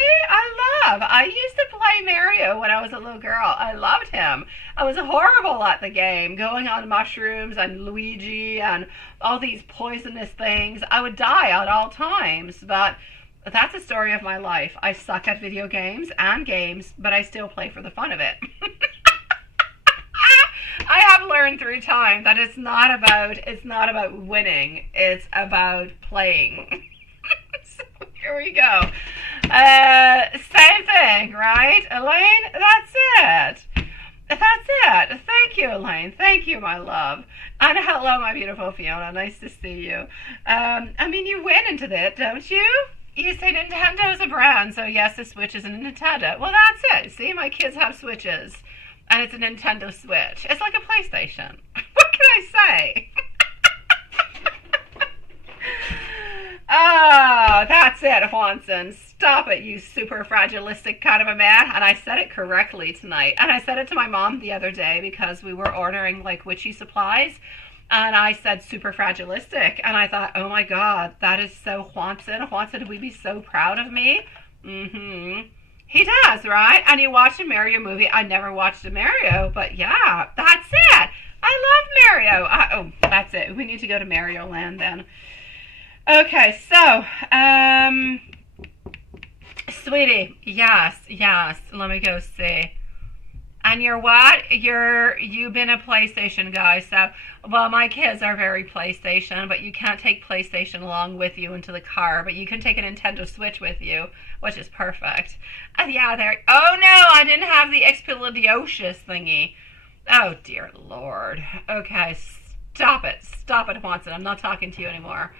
I used to play Mario when I was a little girl. I loved him. I was horrible at the game, going on mushrooms and Luigi and all these poisonous things. I would die at all times, but that's the story of my life. I suck at video games and games, but I still play for the fun of it. I have learned through time that it's not about winning. It's about playing. So here we go. Same thing, right, Elaine? That's it. That's it. Thank you, Elaine. Thank you, my love. And hello, my beautiful Fiona. Nice to see you. I mean, you went into that, don't you? You say Nintendo's a brand, so yes, the Switch is a Nintendo. Well, that's it. See, my kids have Switches, and it's a Nintendo Switch. It's like a PlayStation. What can I say? Oh, that's it, Juanson. Stop it, you super fragilistic kind of a man. And I said it correctly tonight. And I said it to my mom the other day because we were ordering like witchy supplies. And I said super fragilistic. And I thought, oh my God, that is so Juanson. Juanson, would be so proud of me. Mm-hmm. He does, right? And you watched a Mario movie. I never watched a Mario, but yeah, that's it. I love Mario. Oh, that's it. We need to go to Mario Land then. Okay, so, sweetie, yes, let me go see. And you're what? You've been a PlayStation guy, so, well, my kids are very PlayStation, but you can't take PlayStation along with you into the car, but you can take a Nintendo Switch with you, which is perfect. Yeah, oh no, I didn't have the Expelliarmus thingy. Oh, dear Lord. Okay, stop it, Watson, I'm not talking to you anymore.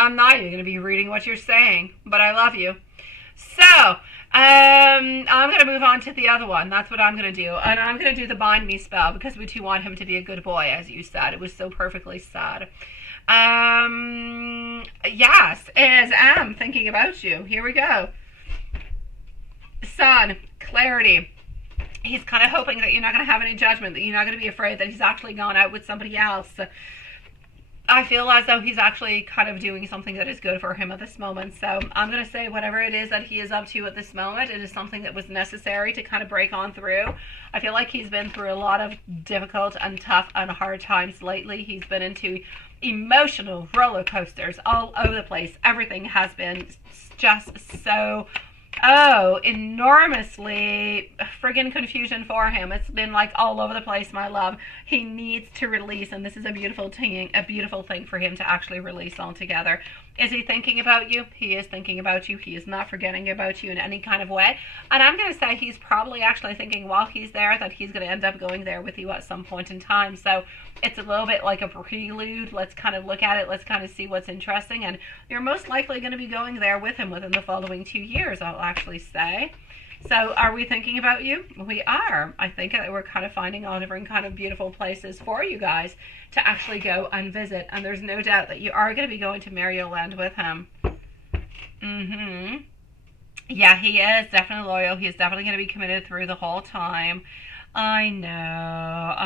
I'm not even going to be reading what you're saying, but I love you. So, I'm going to move on to the other one. That's what I'm going to do. And I'm going to do the bind me spell because we do want him to be a good boy, as you said. It was so perfectly said. Yes, as I'm thinking about you. Here we go. Sun, clarity. He's kind of hoping that you're not going to have any judgment, that you're not going to be afraid that he's actually gone out with somebody else. I feel as though he's actually kind of doing something that is good for him at this moment. So I'm going to say whatever it is that he is up to at this moment, it is something that was necessary to kind of break on through. I feel like he's been through a lot of difficult and tough and hard times lately. He's been into emotional roller coasters all over the place. Everything has been just so Oh, enormously friggin' confusion for him. It's been like all over the place, my love. He needs to release, and this is a beautiful thing for him to actually release altogether. Is he thinking about you? He is thinking about you. He is not forgetting about you in any kind of way. And I'm going to say he's probably actually thinking while he's there that he's going to end up going there with you at some point in time. So it's a little bit like a prelude. Let's kind of look at it. Let's kind of see what's interesting. And you're most likely going to be going there with him within the following 2 years, I'll actually say. So are we thinking about you? We are. I think that we're kind of finding all different kind of beautiful places for you guys to actually go and visit. And there's no doubt that you are going to be going to Maryland with him. Yeah, he is definitely loyal. He's definitely going to be committed through the whole time. I know,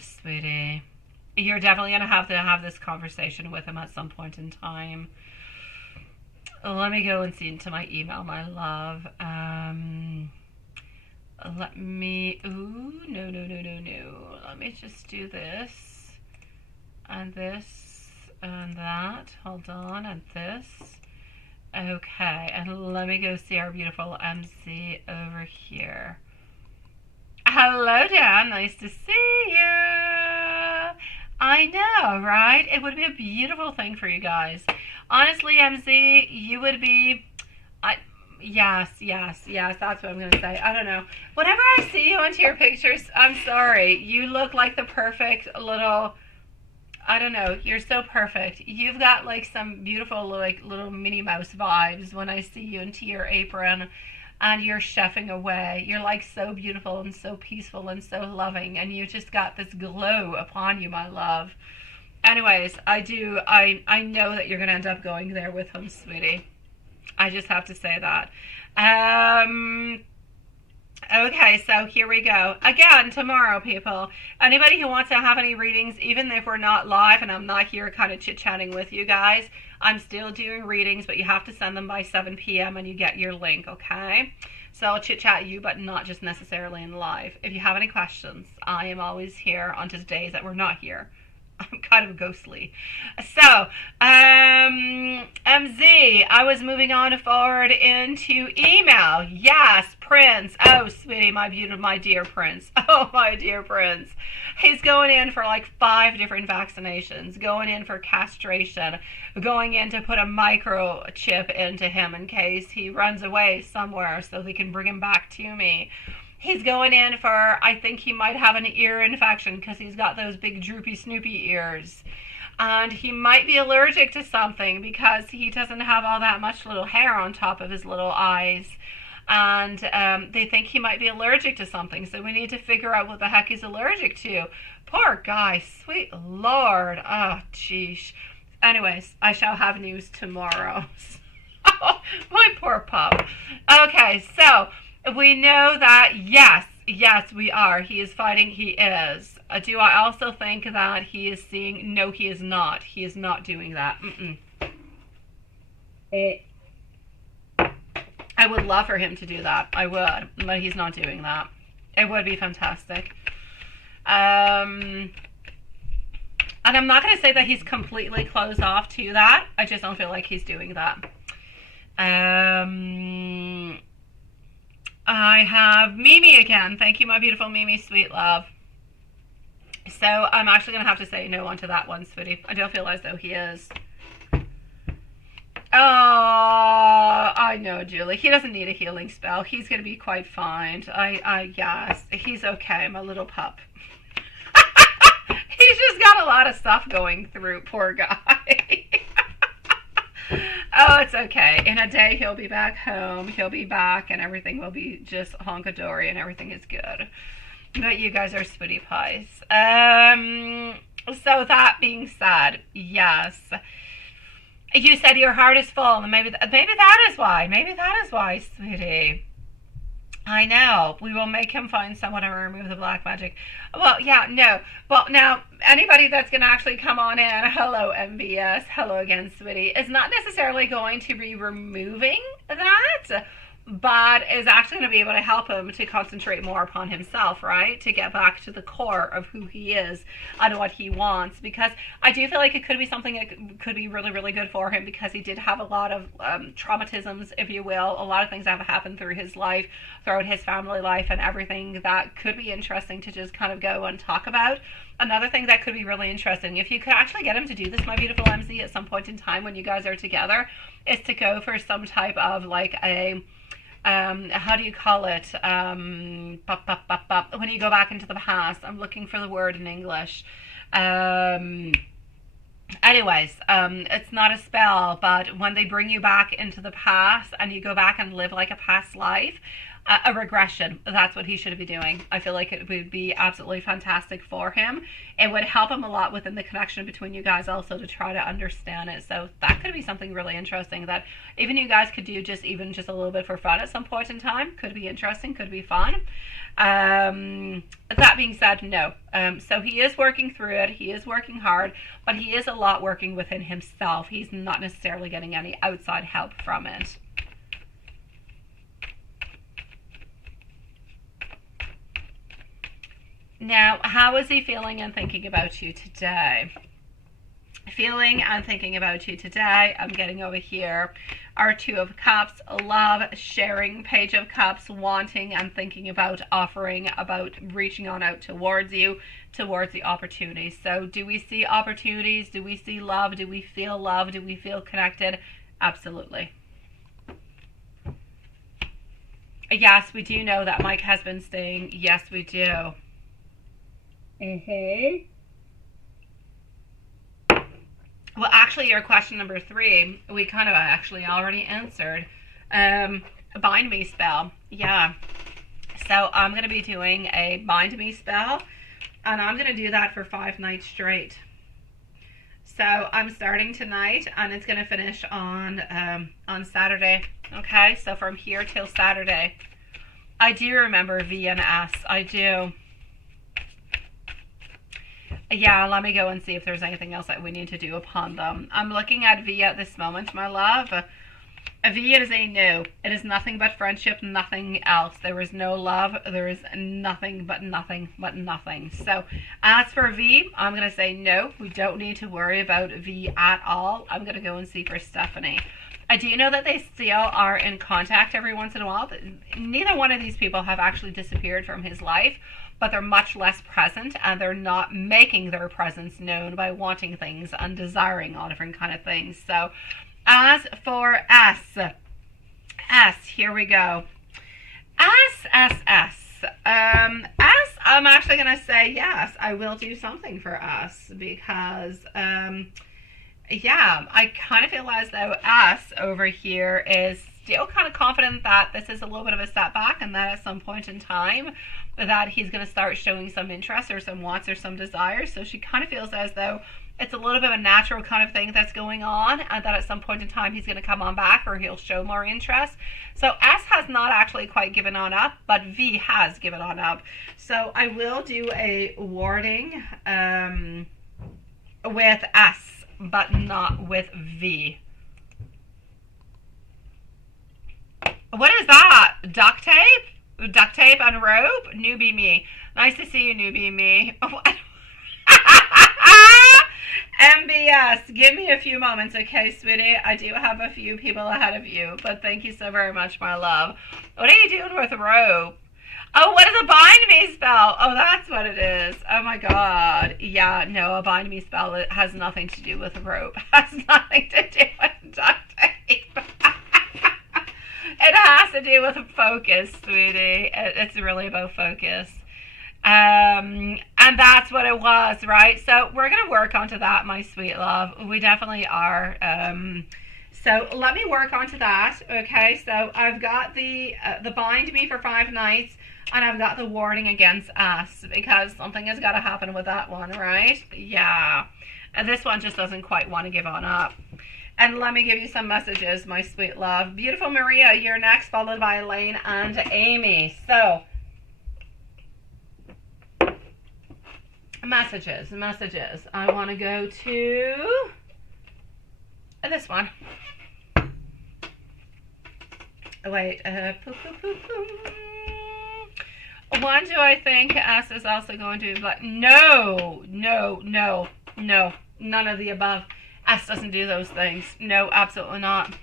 sweetie. You're definitely going to have this conversation with him at some point in time. Let me go and see into my email, my love. Let me, no. Let me just do this, and that. Hold on, and this. Okay, and let me go see our beautiful MC over here. Hello, Dan. Nice to see you. I know, right? It would be a beautiful thing for you guys. Honestly, MC, you would be... Yes, that's what I'm going to say. I don't know. Whenever I see you onto your pictures, I'm sorry. You look like the perfect little... I don't know. You're so perfect. You've got like some beautiful like little Minnie Mouse vibes when I see you into your apron and you're chefing away. You're like so beautiful and so peaceful and so loving, and you just got this glow upon you, my love. Anyways, I know that you're going to end up going there with him, sweetie. I just have to say that. Okay, so here we go. Again, tomorrow, people. Anybody who wants to have any readings, even if we're not live and I'm not here kind of chit-chatting with you guys, I'm still doing readings, but you have to send them by 7 p.m. and you get your link, okay? So I'll chit-chat you, but not just necessarily in live. If you have any questions, I am always here on days that we're not here. I'm kind of ghostly. So, MZ, I was moving on forward into email. Yes, Prince. Oh, sweetie, my dear Prince. Oh, my dear Prince. He's going in for like 5 different vaccinations, going in for castration, going in to put a microchip into him in case he runs away somewhere so they can bring him back to me. He's going in for, I think he might have an ear infection because he's got those big droopy snoopy ears. And he might be allergic to something because he doesn't have all that much little hair on top of his little eyes. And they think he might be allergic to something. So we need to figure out what the heck he's allergic to. Poor guy, sweet Lord. Oh, jeez. Anyways, I shall have news tomorrow. Oh, my poor pup. Okay, so... we know that, yes, we are. He is fighting. He is. Do I also think that he is seeing? No, he is not. He is not doing that. I would love for him to do that. I would. But he's not doing that. It would be fantastic. And I'm not going to say that he's completely closed off to that. I just don't feel like he's doing that. I have Mimi again. Thank you, my beautiful Mimi, sweet love. So I'm actually going to have to say no onto that one, sweetie. I don't feel as though he is. Oh, I know, Julie. He doesn't need a healing spell. He's going to be quite fine. Yes, he's okay, my little pup. He's just got a lot of stuff going through, poor guy. Oh, it's okay. In a day, he'll be back home. He'll be back, and everything will be just honkadory, and everything is good. But you guys are sweetie pies. So that being said, yes. You said your heart is full, and maybe that is why. Maybe that is why, sweetie. I know. We will make him find someone to remove the black magic. Well, yeah, no. Well, now, anybody that's going to actually come on in, hello, MBS, hello again, sweetie, is not necessarily going to be removing that, but is actually going to be able to help him to concentrate more upon himself, right? To get back to the core of who he is and what he wants. Because I do feel like it could be something that could be really, really good for him, because he did have a lot of traumatisms, if you will. A lot of things have happened through his life, throughout his family life and everything, that could be interesting to just kind of go and talk about. Another thing that could be really interesting, if you could actually get him to do this, my beautiful MZ, at some point in time when you guys are together, is to go for some type of like a, how do you call it? When you go back into the past, I'm looking for the word in English. Anyways, it's not a spell, but when they bring you back into the past and you go back and live like a past life, a regression, that's what he should be doing. I feel like it would be absolutely fantastic for him. It would help him a lot within the connection between you guys also, to try to understand it. So that could be something really interesting that even you guys could do just a little bit for fun at some point in time. Could be interesting, could be fun. That being said, no. So he is working through it. He is working hard, but he is a lot working within himself. He's not necessarily getting any outside help from it. Now, how is he feeling and thinking about you today? Feeling and thinking about you today, I'm getting over here, our Two of Cups, love, sharing, Page of Cups, wanting and thinking about, offering, about reaching on out towards you, towards the opportunities. So do we see opportunities? Do we see love? Do we feel love? Do we feel connected? Absolutely. Yes, we do know that Mike has been staying. Yes, we do. Well, actually, your question number 3, we kind of actually already answered. Bind me spell. Yeah. So I'm going to be doing a bind me spell, and I'm going to do that for 5 nights straight. So I'm starting tonight, and it's going to finish on Saturday. Okay, so from here till Saturday. I do remember V and S. I do. Yeah, let me go and see if there's anything else that we need to do upon them. I'm looking at V at this moment, my love. V, it is a no. It is nothing but friendship, nothing else. There is no love. There is nothing but nothing but nothing. So as for V, I'm going to say no. We don't need to worry about V at all. I'm going to go and see for Stephanie. I do know that they still are in contact every once in a while. Neither one of these people have actually disappeared from his life, but they're much less present, and they're not making their presence known by wanting things and desiring all different kind of things. So as for S, here we go. S. I'm actually going to say yes, I will do something for us, because yeah, I kind of feel as though S over here is still kind of confident that this is a little bit of a setback, and that at some point in time that he's going to start showing some interest or some wants or some desires. So she kind of feels as though it's a little bit of a natural kind of thing that's going on, and that at some point in time he's going to come on back, or he'll show more interest. So S has not actually quite given on up, but V has given on up. So I will do a warding with S, but not with V. What is that? Duct tape? Duct tape and rope? Newbie me. Nice to see you, newbie me. MBS, give me a few moments, okay, sweetie? I do have a few people ahead of you, but thank you so very much, my love. What are you doing with rope? Oh, what is a bind me spell? Oh, that's what it is. Oh my God. Yeah, no, a bind me spell, it has nothing to do with rope. It has nothing to do with duct tape. It has to do with focus, sweetie. It's really about focus. And that's what it was, right? So we're going to work onto that, my sweet love. We definitely are. So let me work onto that, okay? So I've got the bind me for 5 nights, and I've got the warding against us, because something has got to happen with that one, right? Yeah. And this one just doesn't quite want to give on up. And let me give you some messages, my sweet love. Beautiful Maria, you're next, followed by Elaine and Amy. So, messages. I want to go to this one. Wait, When do I think S is also going to be black? No, no, no, no. None of the above. S doesn't do those things. No, absolutely not.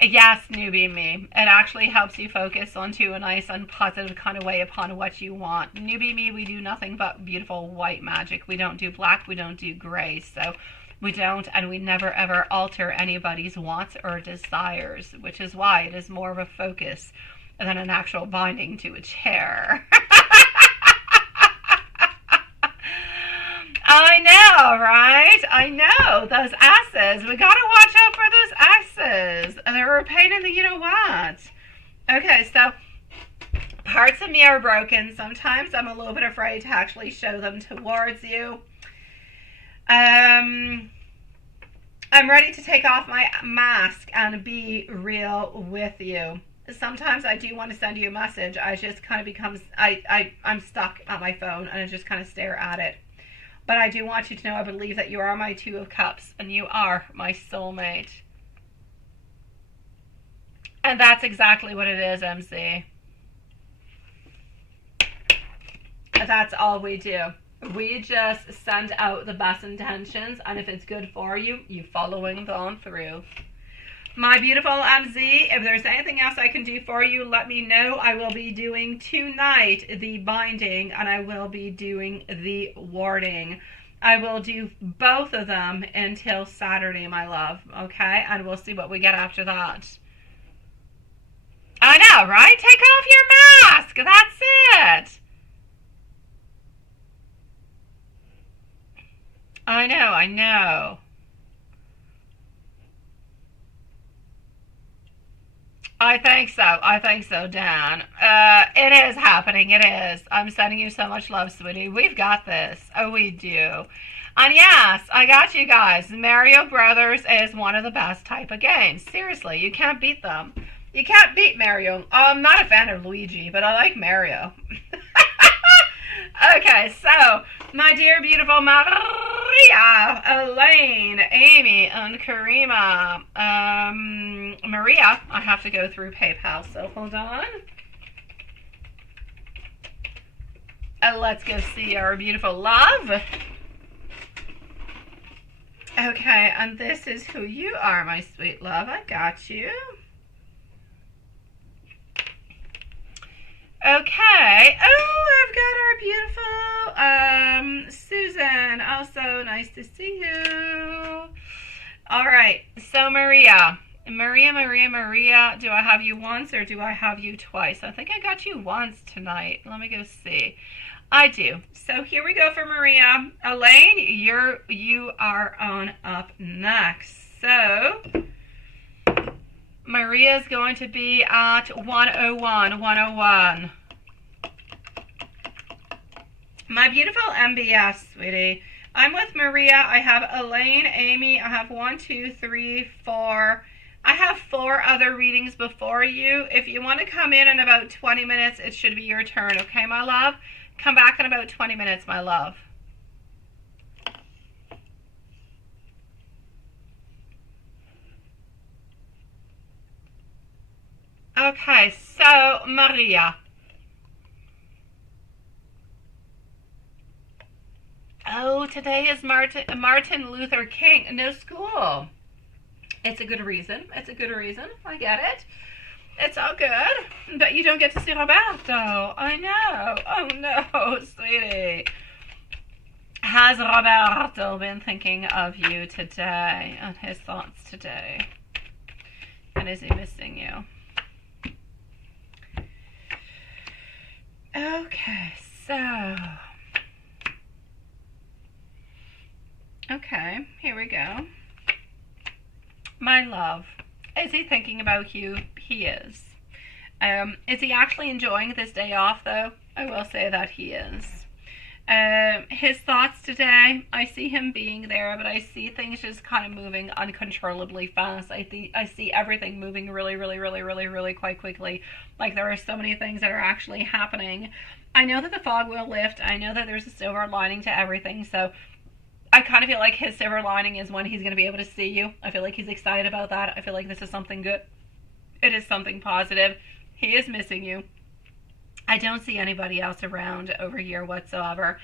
Yes, newbie me. It actually helps you focus onto a nice and positive kind of way upon what you want. Newbie me, we do nothing but beautiful white magic. We don't do black, we don't do gray. So we don't, and we never ever alter anybody's wants or desires, which is why it is more of a focus than an actual binding to a chair. I know, right? I know. Those S's. We gotta watch out for those S's. They're a pain in the you-know-what. Okay, so parts of me are broken. Sometimes I'm a little bit afraid to actually show them towards you. I'm ready to take off my mask and be real with you. Sometimes I do want to send you a message. I just kind of becomes, I'm stuck at my phone and I just kind of stare at it. But I do want you to know I believe that you are my Two of Cups and you are my soulmate. And that's exactly what it is, MC. That's all we do. We just send out the best intentions, and if it's good for you, you following them through. My beautiful MZ, if there's anything else I can do for you, let me know. I will be doing tonight the binding, and I will be doing the warding. I will do both of them until Saturday, my love, okay? And we'll see what we get after that. I know, right? Take off your mask. That's it. I know. I think so, Dan. It is happening. It is. I'm sending you so much love, sweetie. We've got this. Oh, we do. And yes, I got you guys. Mario Brothers is one of the best type of games. Seriously, you can't beat them. You can't beat Mario. I'm not a fan of Luigi, but I like Mario. Okay, so, my dear beautiful Maria, Elaine, Amy, and Karima. Maria, I have to go through PayPal, so hold on. Let's go see our beautiful love. Okay, and this is who you are, my sweet love. I got you. Okay. Oh, I've got our beautiful Susan. Also, nice to see you. All right. So, Maria. Do I have you once or do I have you twice? I think I got you once tonight. Let me go see. I do. So, here we go for Maria. Elaine, you are on up next. So, Maria is going to be at 101. My beautiful MBS, sweetie. I'm with Maria. I have Elaine, Amy. I have 1, 2, 3, 4. I have 4 other readings before you. If you want to come in about 20 minutes, it should be your turn. Okay, my love? Come back in about 20 minutes, my love. Okay, so Maria. Oh, today is Martin Luther King. No school. It's a good reason. I get it. It's all good. But you don't get to see Roberto. I know. Oh, no, sweetie. Has Roberto been thinking of you today and his thoughts today? And is he missing you? Okay, so... Okay, here we go. My love, is he thinking about you? He is. Is he actually enjoying this day off, though? I will say that he is. His thoughts today, I see him being there, but I see things just kind of moving uncontrollably fast. I see everything moving really quite quickly. Like there are so many things that are actually happening. I know that the fog will lift. I know that there's a silver lining to everything, so I kind of feel like his silver lining is when he's going to be able to see you. I feel like he's excited about that. I feel like this is something good. It is something positive. He is missing you. I don't see anybody else around over here whatsoever.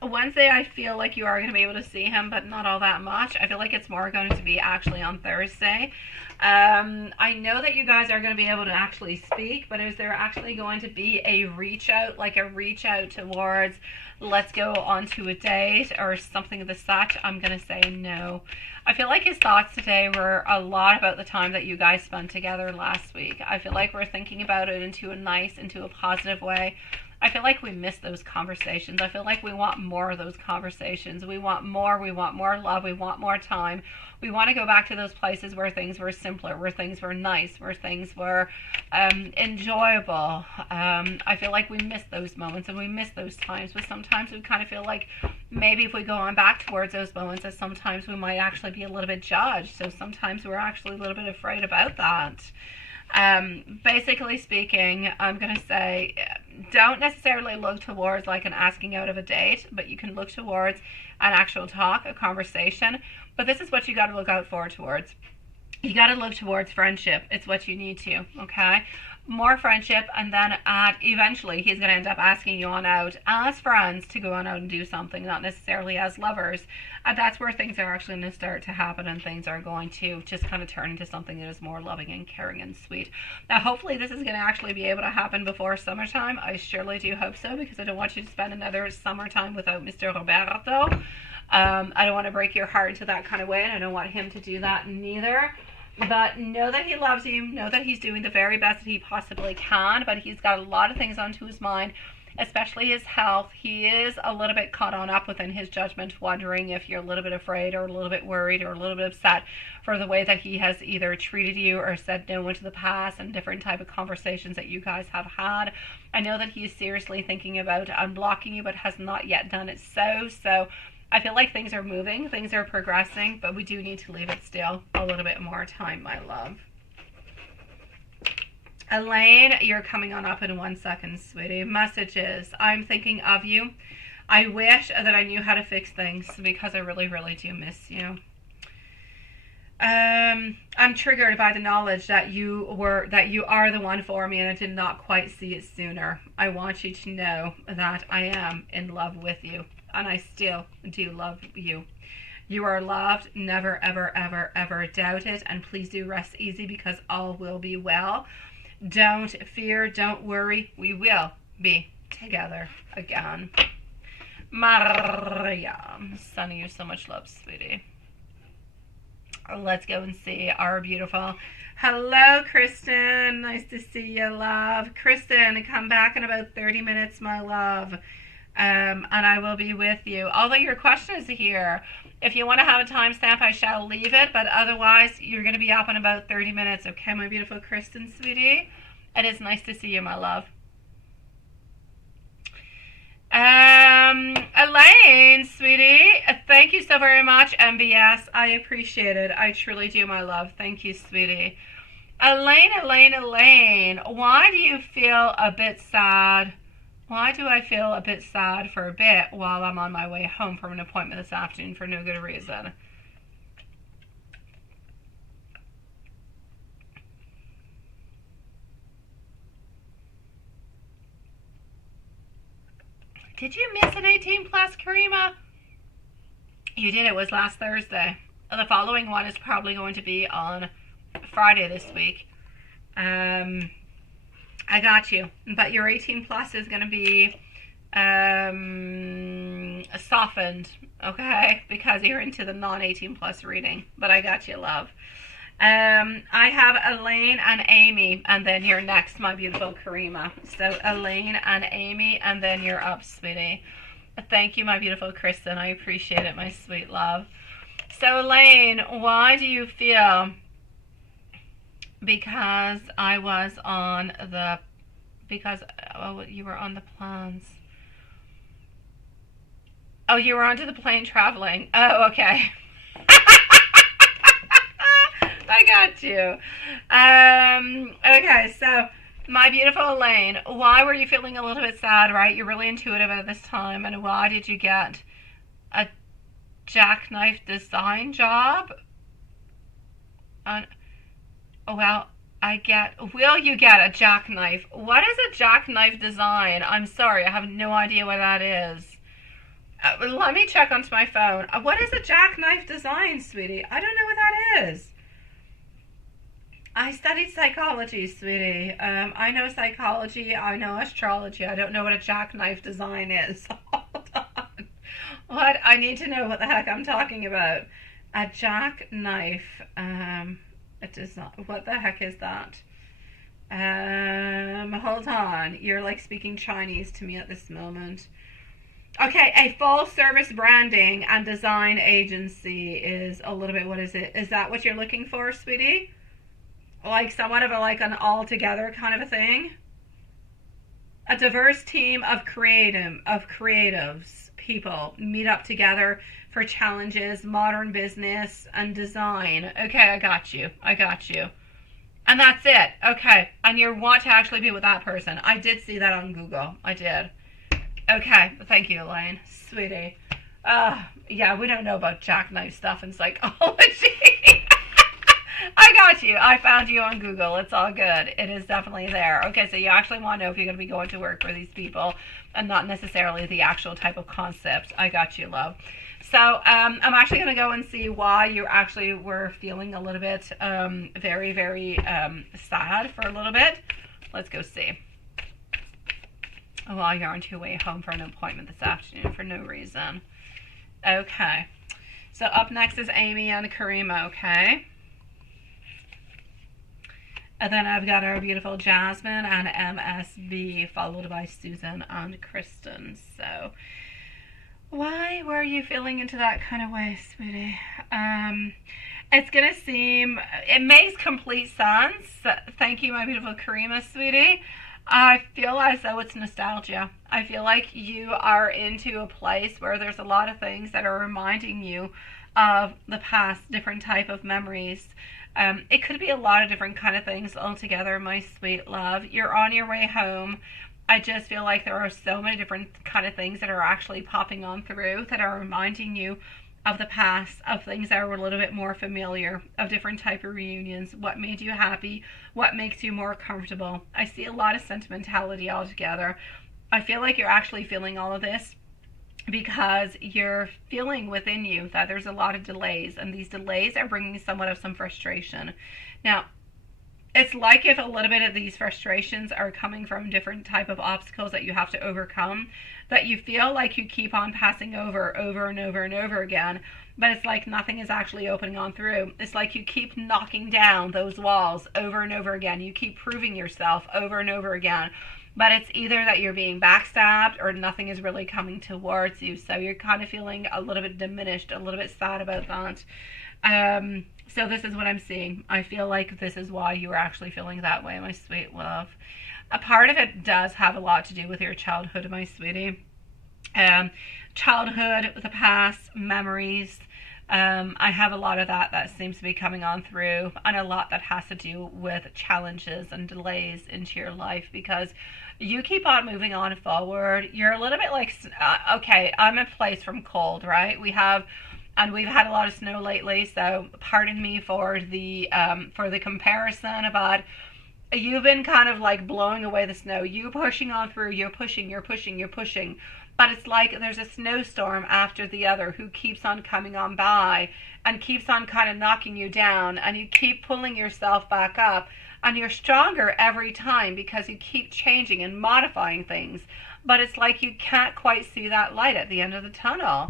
Wednesday, I feel like you are going to be able to see him, but not all that much. I feel like it's more going to be actually on Thursday. I know that you guys are going to be able to actually speak, but is there actually going to be a reach out, like a reach out towards let's go on to a date or something of the such? I'm going to say no. I feel like his thoughts today were a lot about the time that you guys spent together last week. I feel like we're thinking about it into a positive way. I feel like we miss those conversations. I feel like we want more of those conversations. We want more love, we want more time. We want to go back to those places where things were simpler, where things were nice, where things were enjoyable. I feel like we miss those moments and we miss those times, but sometimes we kind of feel like maybe if we go on back towards those moments, that sometimes we might actually be a little bit judged. So sometimes we're actually a little bit afraid about that. Basically speaking, I'm going to say don't necessarily look towards like an asking out of a date, but you can look towards an actual talk, a conversation. But this is what you got to look out for towards. You got to look towards friendship. It's what you need to, okay? More friendship, and then eventually he's going to end up asking you on out as friends to go on out and do something, not necessarily as lovers. And that's where things are actually going to start to happen, and things are going to just kind of turn into something that is more loving and caring and sweet. Now, hopefully this is going to actually be able to happen before summertime. I surely do hope so, because I don't want you to spend another summertime without Mr. Roberto. I don't want to break your heart into that kind of way, and I don't want him to do that neither. But know that he loves you. Know that he's doing the very best that he possibly can. But he's got a lot of things onto his mind, especially his health. He is a little bit caught on up within his judgment, wondering if you're a little bit afraid or a little bit worried or a little bit upset for the way that he has either treated you or said no into the past, and different type of conversations that you guys have had. I know that he is seriously thinking about unblocking you, but has not yet done it. So I feel like things are moving, things are progressing, but we do need to leave it still a little bit more time, my love. Elaine, you're coming on up in 1 second, sweetie. Messages. I'm thinking of you. I wish that I knew how to fix things, because I really, really do miss you. I'm triggered by the knowledge that you are the one for me, and I did not quite see it sooner. I want you to know that I am in love with you. And I still do love you. You are loved. Never, ever, ever, ever doubt it. And please do rest easy, because all will be well. Don't fear. Don't worry. We will be together again. Maria. Sending you so much love, sweetie. Let's go and see our beautiful... Hello, Kristen. Nice to see you, love. Kristen, come back in about 30 minutes, my love. And I will be with you. Although your question is here, if you want to have a timestamp, I shall leave it, but otherwise you're going to be up in about 30 minutes. Okay, my beautiful Kristen, sweetie? It is nice to see you, my love. Elaine, sweetie, thank you so very much, MBS. I appreciate it. I truly do, my love. Thank you, sweetie. Elaine, why do you feel a bit sad? Why do I feel a bit sad for a bit while I'm on my way home from an appointment this afternoon for no good reason? Did you miss an 18 plus, Karima? You did. It was last Thursday. The following one is probably going to be on Friday this week. I got you. But your 18 plus is going to be softened, okay? Because you're into the non-18 plus reading. But I got you, love. I have Elaine and Amy, and then you're next, my beautiful Karima. So Elaine and Amy, and then you're up, sweetie. Thank you, my beautiful Kristen. I appreciate it, my sweet love. So Elaine, why do you feel... Because I was on the... Because you were on the plans. Oh, you were onto the plane traveling. Oh, okay. I got you. Okay, so my beautiful Elaine, why were you feeling a little bit sad, right? You're really intuitive at this time, and why did you get a jackknife design job? Oh, well, will you get a jackknife? What is a jackknife design? I'm sorry, I have no idea what that is. Let me check onto my phone. What is a jackknife design, sweetie? I don't know what that is. I studied psychology, sweetie. I know psychology, I know astrology. I don't know what a jackknife design is. Hold on. What? I need to know what the heck I'm talking about. A jackknife. What the heck is that? Hold on. You're like speaking Chinese to me at this moment. Okay, a full service branding and design agency is a little bit, what is it? Is that what you're looking for, sweetie? Like somewhat of an all-together kind of a thing? A diverse team of creatives, people meet up together for challenges, modern business, and design. Okay, I got you. And that's it. Okay, and you want to actually be with that person. I did see that on Google. I did. Okay, thank you, Elaine. Sweetie. Yeah, we don't know about jackknife stuff in psychology. I got you. I found you on Google. It's all good. It is definitely there. Okay, so you actually want to know if you're going to be going to work for these people and not necessarily the actual type of concept. I got you, love. So I'm actually going to go and see why you actually were feeling a little bit very, very sad for a little bit. Let's go see. While you're on your way home for an appointment this afternoon for no reason. Okay. So up next is Amy and Karima, okay? And then I've got our beautiful Jasmine and MSB, followed by Susan and Kristen. So why were you feeling into that kind of way, sweetie? It's going to seem, it makes complete sense. Thank you, my beautiful Karima, sweetie. I feel as though it's nostalgia. I feel like you are into a place where there's a lot of things that are reminding you of the past, different type of memories. It could be a lot of different kind of things altogether, my sweet love. You're on your way home. I just feel like there are so many different kind of things that are actually popping on through that are reminding you of the past, of things that were a little bit more familiar, of different type of reunions, what made you happy, what makes you more comfortable. I see a lot of sentimentality altogether. I feel like you're actually feeling all of this because you're feeling within you that there's a lot of delays, and these delays are bringing somewhat of some frustration. Now, it's like if a little bit of these frustrations are coming from different type of obstacles that you have to overcome, that you feel like you keep on passing over and over and over again, but it's like nothing is actually opening on through. It's like you keep knocking down those walls over and over again. You keep proving yourself over and over again, but it's either that you're being backstabbed or nothing is really coming towards you. So you're kind of feeling a little bit diminished, a little bit sad about that. So this is what I'm seeing. I feel like this is why you were actually feeling that way, my sweet love. A part of it does have a lot to do with your childhood, my sweetie. Childhood, the past, memories. I have a lot of that seems to be coming on through, and a lot that has to do with challenges and delays into your life, because you keep on moving on forward. You're a little bit like, okay, I'm a place from cold, right? We've had a lot of snow lately, so pardon me for the comparison, but you've been kind of like blowing away the snow. You pushing on through, you're pushing, but it's like there's a snowstorm after the other who keeps on coming on by and keeps on kind of knocking you down, and you keep pulling yourself back up, and you're stronger every time because you keep changing and modifying things, but it's like you can't quite see that light at the end of the tunnel.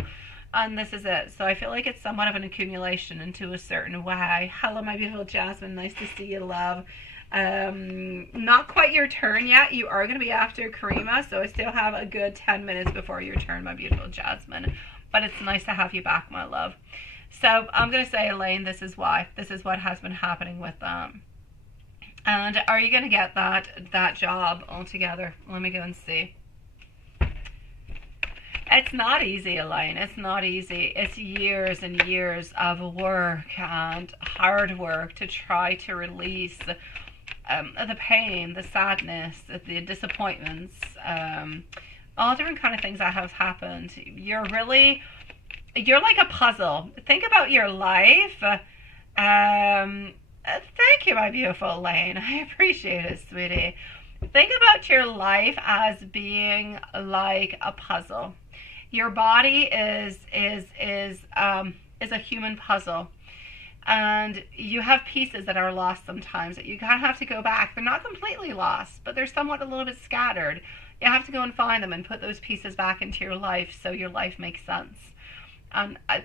And this is it. So I feel like it's somewhat of an accumulation into a certain way. Hello, my beautiful Jasmine. Nice to see you, love. Not quite your turn yet. You are going to be after Karima, so I still have a good 10 minutes before your turn, my beautiful Jasmine. But it's nice to have you back, my love. So I'm going to say, Elaine, this is why. This is what has been happening with them. And are you going to get that job altogether? Let me go and see. It's not easy, Elaine. It's not easy. It's years and years of work and hard work to try to release the pain, the sadness, the disappointments, all different kind of things that have happened. You're like a puzzle. Think about your life. Thank you, my beautiful Elaine. I appreciate it, sweetie. Think about your life as being like a puzzle. Your body is a human puzzle, and you have pieces that are lost sometimes that you kind of have to go back. They're not completely lost, but they're somewhat a little bit scattered. You have to go and find them and put those pieces back into your life so your life makes sense.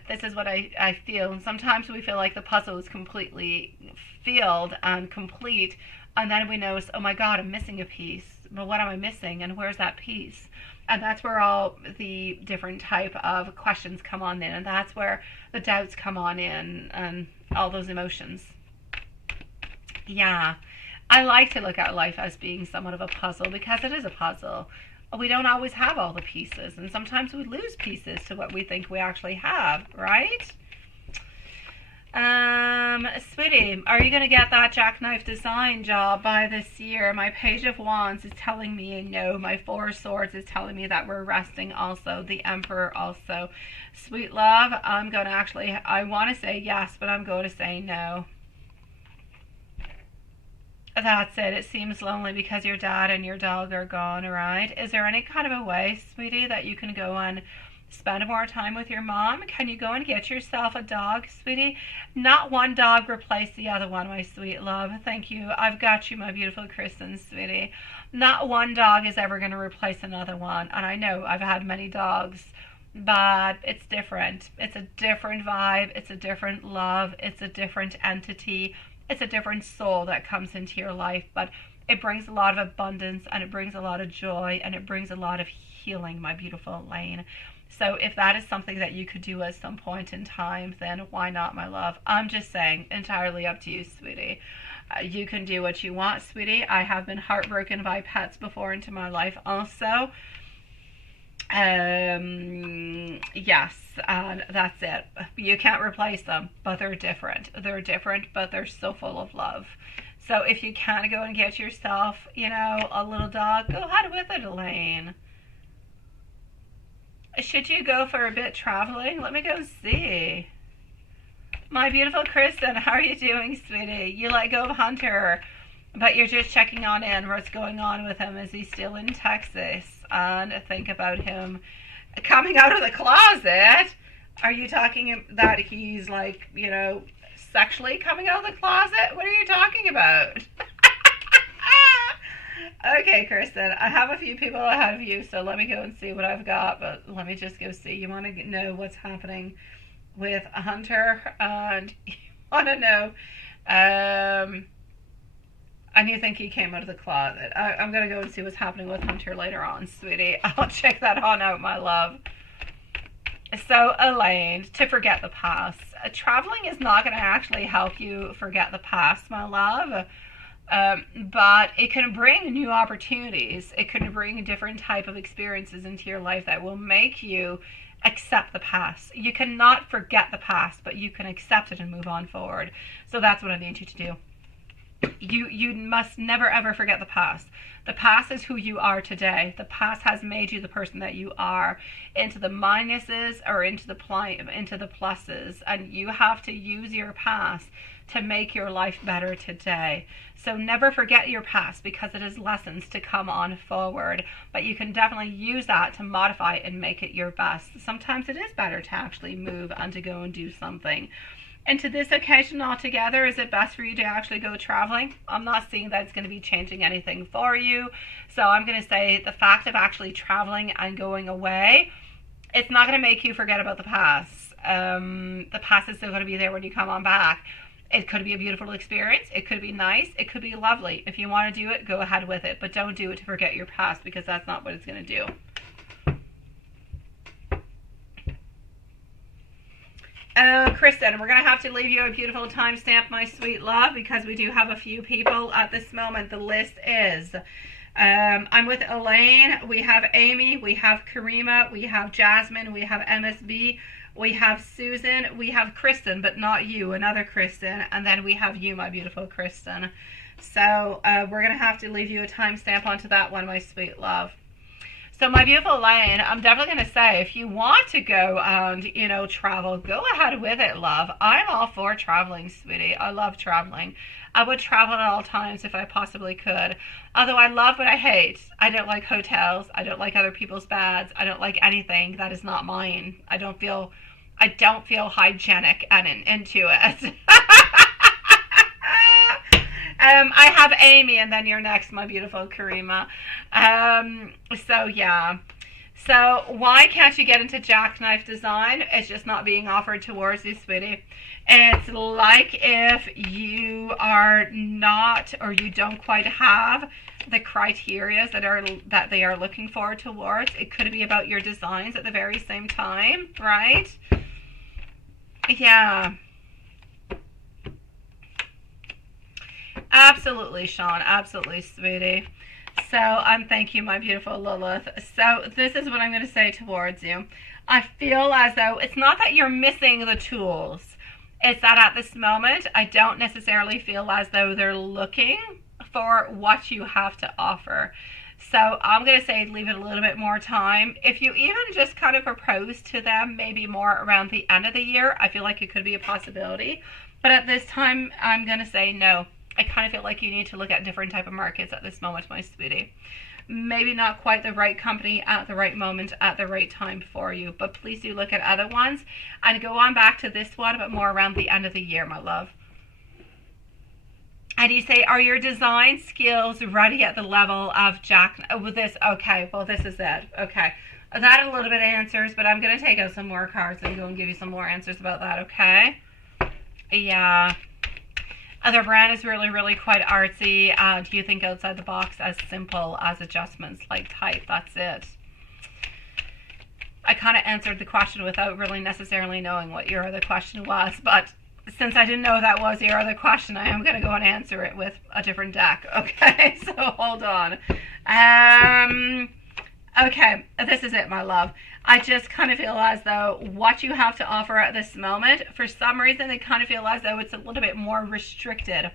This is what I feel. And sometimes we feel like the puzzle is completely filled and complete, and then we notice, oh my God, I'm missing a piece. Well, what am I missing, and where's that piece? And that's where all the different type of questions come on in, and that's where the doubts come on in, and all those emotions. Yeah, I like to look at life as being somewhat of a puzzle, because it is a puzzle. We don't always have all the pieces, and sometimes we lose pieces to what we think we actually have, right? Sweetie, are you going to get that jackknife design job by this year? My Page of Wands is telling me no. My Four of Swords is telling me that we're resting also. The Emperor also. Sweet love, I'm going to actually, I want to say yes, but I'm going to say no. That's it. It seems lonely because your dad and your dog are gone, alright? Is there any kind of a way, sweetie, that you can go and spend more time with your mom? Can you go and get yourself a dog, sweetie? Not one dog replace the other one, my sweet love. Thank you. I've got you, my beautiful Kristen, sweetie. Not one dog is ever going to replace another one. And I know I've had many dogs, but it's different. It's a different vibe. It's a different love. It's a different entity. It's a different soul that comes into your life, but it brings a lot of abundance, and it brings a lot of joy, and it brings a lot of healing, my beautiful Elaine. So if that is something that you could do at some point in time, then why not, my love? I'm just saying, entirely up to you, sweetie. You can do what you want, sweetie. I have been heartbroken by pets before into my life also. Yes, and that's it. You can't replace them, but they're different. They're different, but they're so full of love. So if you can go and get yourself, you know, a little dog, go ahead with it, Elaine. Should you go for a bit traveling? Let me go see. My beautiful Kristen, how are you doing, sweetie? You let go of Hunter, but you're just checking on in what's going on with him. Is he still in Texas? And think about him coming out of the closet. Are you talking that he's like, you know, sexually coming out of the closet? What are you talking about? Okay, Kristen, I have a few people ahead of you, so let me go and see what I've got, but let me just go see. You want to know what's happening with Hunter, and you want to know, and you think he came out of the closet. I'm going to go and see what's happening with Hunter later on, sweetie. I'll check that on out, my love. So, Elaine, to forget the past. Traveling is not going to actually help you forget the past, my love. But it can bring new opportunities. It can bring different type of experiences into your life that will make you accept the past. You cannot forget the past, but you can accept it and move on forward. So that's what I need you to do. You must never ever forget the past. The past is who you are today. The past has made you the person that you are, into the minuses or into the pluses, and you have to use your past to make your life better today. So never forget your past, because it is lessons to come on forward, but you can definitely use that to modify and make it your best. Sometimes it is better to actually move and to go and do something. And to this occasion altogether, is it best for you to actually go traveling? I'm not seeing that it's going to be changing anything for you. So I'm going to say the fact of actually traveling and going away, it's not going to make you forget about the past. The past is still going to be there when you come on back. It could be a beautiful experience. It could be nice. It could be lovely. If you want to do it, go ahead with it. But don't do it to forget your past, because that's not what it's going to do. Oh, Kristen, we're going to have to leave you a beautiful timestamp, my sweet love, because we do have a few people at this moment. The list is, I'm with Elaine, we have Amy, we have Karima, we have Jasmine, we have MSB, we have Susan, we have Kristen, but not you, another Kristen, and then we have you, my beautiful Kristen. So we're going to have to leave you a timestamp onto that one, my sweet love. So my beautiful Elaine, I'm definitely going to say, if you want to go and, travel, go ahead with it, love. I'm all for traveling, sweetie. I love traveling. I would travel at all times if I possibly could. Although I love what I hate. I don't like hotels. I don't like other people's beds. I don't like anything that is not mine. I don't feel hygienic and into it. I have Amy, and then you're next, my beautiful Karima. So yeah. So why can't you get into jackknife design? It's just not being offered towards you, sweetie. It's like if you are not, or you don't quite have the criteria that they are looking for towards. It could be about your designs at the very same time, right? Yeah. Absolutely, Sean. Absolutely, sweetie. So, thank you, my beautiful Lilith. So, this is what I'm going to say towards you. I feel as though it's not that you're missing the tools. It's that at this moment, I don't necessarily feel as though they're looking for what you have to offer. So, I'm going to say leave it a little bit more time. If you even just kind of propose to them, maybe more around the end of the year, I feel like it could be a possibility. But at this time, I'm going to say no. I kind of feel like you need to look at different type of markets at this moment, my sweetie. Maybe not quite the right company at the right moment at the right time for you, but please do look at other ones and go on back to this one, but more around the end of the year, my love. And you say, are your design skills ready at the level of this? Okay, well, this is it. Okay. That a little bit answers, but I'm going to take out some more cards and go and give you some more answers about that, okay? Yeah. Their brand is really, really quite artsy. Do you think outside the box, as simple as adjustments like type? That's it. I kind of answered the question without really necessarily knowing what your other question was, but since I didn't know that was your other question, I am going to go and answer it with a different deck. Okay, so hold on. Okay, this is it, my love. I just kind of feel as though what you have to offer at this moment, for some reason, they kind of feel as though it's a little bit more restricted.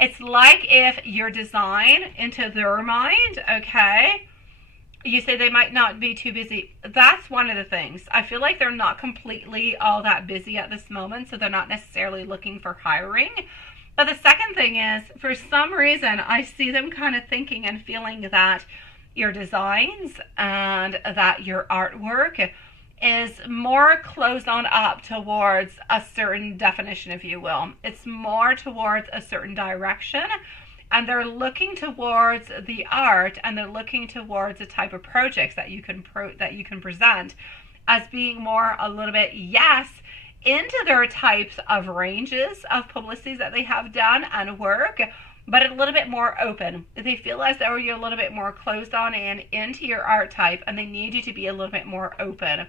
It's like if your design, into their mind, okay, you say they might not be too busy. That's one of the things. I feel like they're not completely all that busy at this moment, so they're not necessarily looking for hiring. But the second thing is, for some reason, I see them kind of thinking and feeling that your designs and that your artwork is more closed on up towards a certain definition, if you will. It's more towards a certain direction, and they're looking towards the art, and they're looking towards the type of projects that you can present as being more a little bit, yes, into their types of ranges of publicities that they have done and work, but a little bit more open. They feel as though you're a little bit more closed on and into your art type, and they need you to be a little bit more open.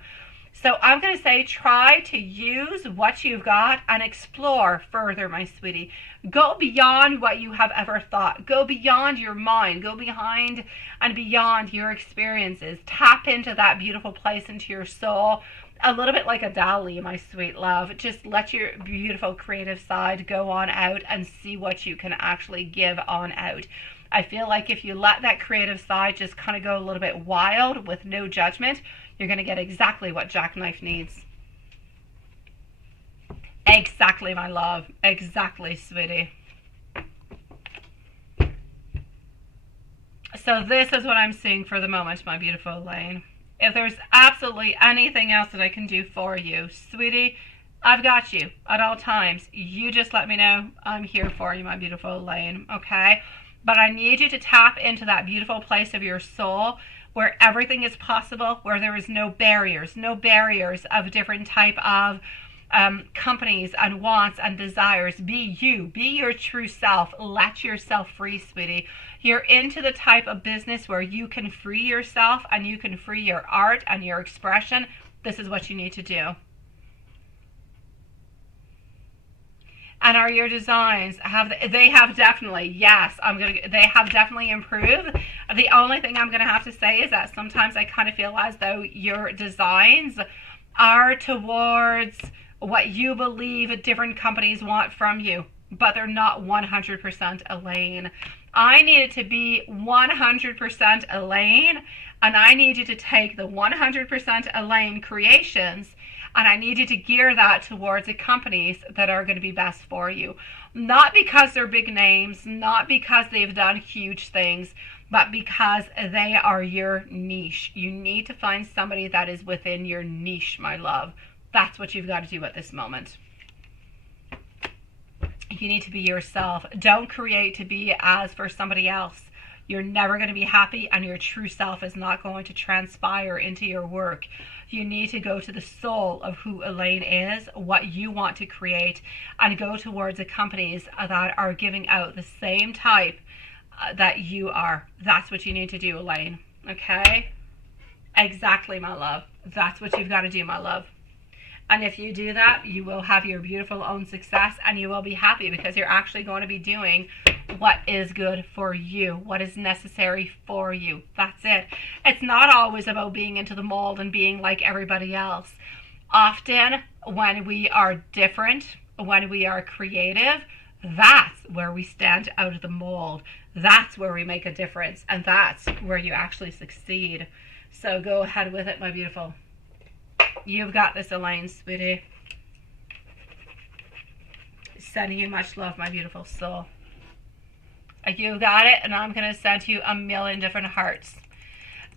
So I'm going to say try to use what you've got and explore further, my sweetie. Go beyond what you have ever thought. Go beyond your mind. Go behind and beyond your experiences. Tap into that beautiful place, into your soul. A little bit like a Dali, my sweet love. Just let your beautiful creative side go on out and see what you can actually give on out. I feel like if you let that creative side just kind of go a little bit wild with no judgment, you're going to get exactly what Jackknife needs. Exactly, my love. Exactly, sweetie. So this is what I'm seeing for the moment, my beautiful Elaine. If there's absolutely anything else that I can do for you, sweetie, I've got you at all times. You just let me know. I'm here for you, my beautiful Elaine, okay? But I need you to tap into that beautiful place of your soul where everything is possible, where there is no barriers of different type of companies and wants and desires. Be you. Be your true self. Let yourself free, sweetie. You're into the type of business where you can free yourself and you can free your art and your expression. This is what you need to do. And are your designs, they have definitely, yes, they have definitely improved. The only thing I'm going to have to say is that sometimes I kind of feel as though your designs are towards what you believe different companies want from you, but they're not 100% Elaine. I need it to be 100% Elaine, and I need you to take the 100% Elaine creations, and I need you to gear that towards the companies that are going to be best for you. Not because they're big names, not because they've done huge things, but because they are your niche. You need to find somebody that is within your niche, my love. That's what you've got to do at this moment. You need to be yourself. Don't create to be as for somebody else. You're never going to be happy, and your true self is not going to transpire into your work. You need to go to the soul of who Elaine is, what you want to create, and go towards the companies that are giving out the same type that you are. That's what you need to do, Elaine. Okay? Exactly, my love. That's what you've got to do, my love. And if you do that, you will have your beautiful own success, and you will be happy because you're actually going to be doing what is good for you, what is necessary for you. That's it. It's not always about being into the mold and being like everybody else. Often when we are different, when we are creative, that's where we stand out of the mold. That's where we make a difference, and that's where you actually succeed. So go ahead with it, my beautiful. You've got this, Elaine, sweetie. Sending you much love, my beautiful soul. You got it, and I'm going to send you a million different hearts.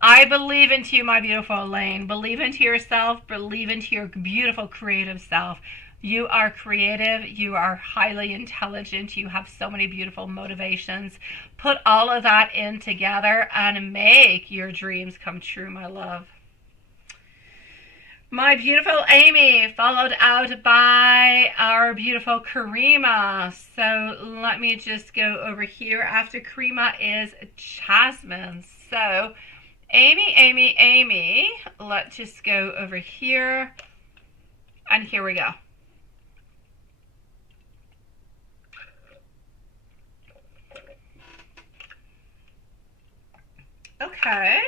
I believe into you, my beautiful Elaine. Believe into yourself. Believe into your beautiful creative self. You are creative. You are highly intelligent. You have so many beautiful motivations. Put all of that in together and make your dreams come true, my love. My beautiful Amy, followed out by our beautiful Karima. So let me just go over here. After Karima is Jasmine. So Amy, let's just go over here. And here we go. Okay.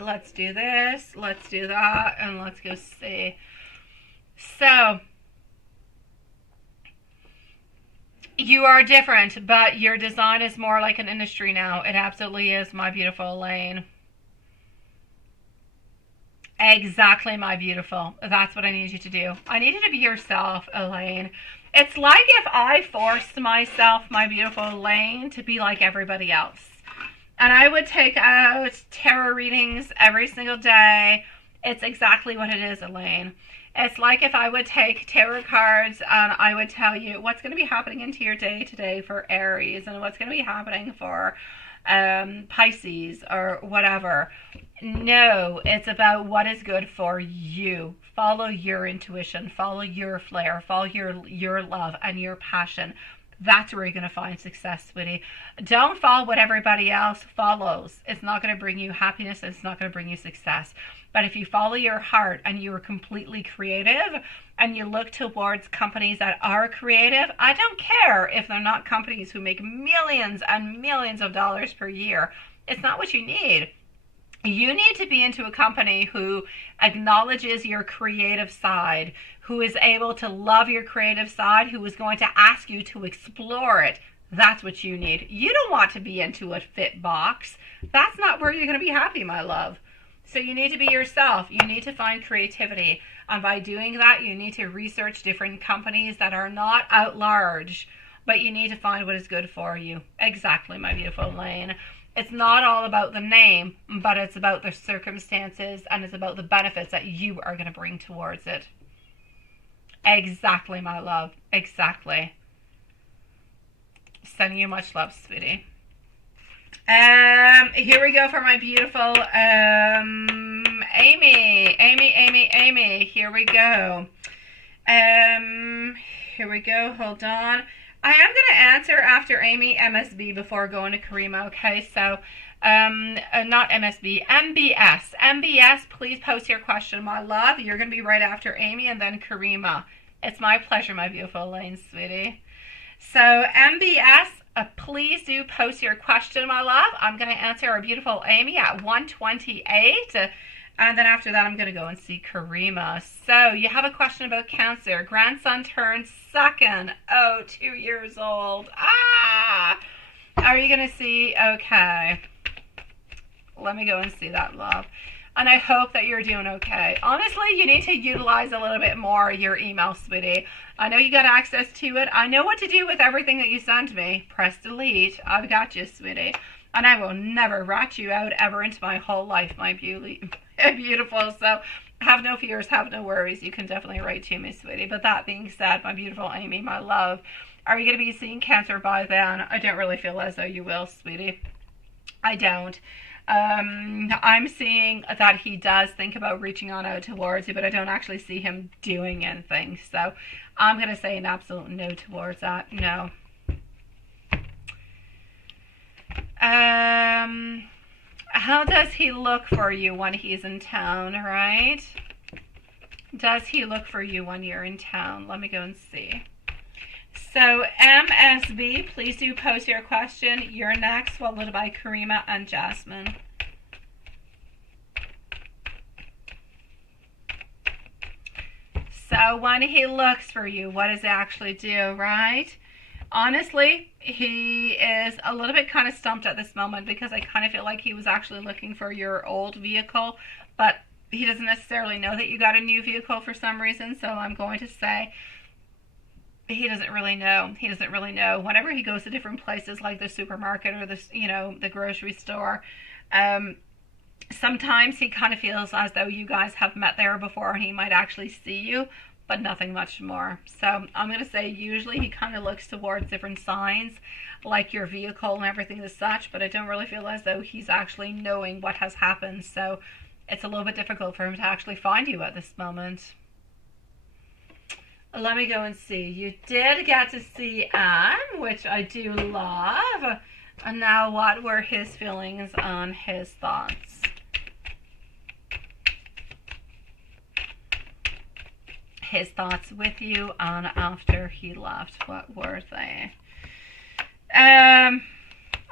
Let's do this, let's do that, and let's go see. So, you are different, but your design is more like an industry now. It absolutely is, my beautiful Elaine. Exactly, my beautiful. That's what I need you to do. I need you to be yourself, Elaine. It's like if I forced myself, my beautiful Elaine, to be like everybody else. And I would take out tarot readings every single day. It's exactly what it is, Elaine. It's like if I would take tarot cards and I would tell you what's going to be happening into your day today for Aries and what's going to be happening for Pisces or whatever. No, it's about what is good for you. Follow your intuition. Follow your flair. Follow your love and your passion. That's where you're going to find success, sweetie. Don't follow what everybody else follows. It's not going to bring you happiness. It's not going to bring you success. But if you follow your heart and you are completely creative and you look towards companies that are creative, I don't care if they're not companies who make millions and millions of dollars per year. It's not what you need. You need to be into a company who acknowledges your creative side, who is able to love your creative side, who is going to ask you to explore it. That's what you need. You don't want to be into a fit box. That's not where you're going to be happy, my love. So you need to be yourself. You need to find creativity. And by doing that, you need to research different companies that are not out large, but you need to find what is good for you. Exactly, my beautiful Elaine. It's not all about the name, but it's about the circumstances and it's about the benefits that you are going to bring towards it. Exactly, my love. Exactly. Sending you much love, sweetie. Here we go for my beautiful Amy. Here we go. Here we go. Hold on. I am going to answer after Amy MSB before going to Karima, okay? So, not MSB, MBS. MBS, please post your question, my love. You're going to be right after Amy and then Karima. It's my pleasure, my beautiful Elaine, sweetie. So, MBS, please do post your question, my love. I'm going to answer our beautiful Amy at 1:28. And then after that, I'm going to go and see Karima. So you have a question about Cancer. Grandson turned second. Oh, 2 years old. Ah! Are you going to see? Okay. Let me go and see that, love. And I hope that you're doing okay. Honestly, you need to utilize a little bit more your email, sweetie. I know you got access to it. I know what to do with everything that you send me. Press delete. I've got you, sweetie. And I will never rat you out ever into my whole life, my beautiful. So have no fears, have no worries. You can definitely write to me, sweetie. But that being said, my beautiful Amy, my love, are you going to be seeing Cancer by then? I don't really feel as though you will, sweetie. I don't. I'm seeing that he does think about reaching on out towards you, but I don't actually see him doing anything. So I'm going to say an absolute no towards that. No. How does he look for you when he's in town, right? Does he look for you when you're in town? Let me go and see. So, MSB, please do post your question. You're next, followed by Karima and Jasmine. So, when he looks for you, what does he actually do, right? Honestly, he is a little bit kind of stumped at this moment because I kind of feel like he was actually looking for your old vehicle, but he doesn't necessarily know that you got a new vehicle for some reason, so I'm going to say he doesn't really know. He doesn't really know. Whenever he goes to different places like the supermarket or the, you know, the grocery store, sometimes he kind of feels as though you guys have met there before and he might actually see you, but nothing much more. So I'm going to say usually he kind of looks towards different signs like your vehicle and everything as such, but I don't really feel as though he's actually knowing what has happened. So it's a little bit difficult for him to actually find you at this moment. Let me go and see. You did get to see Anne, which I do love. And now what were his feelings on his thoughts? His thoughts with you on after he left. What were they?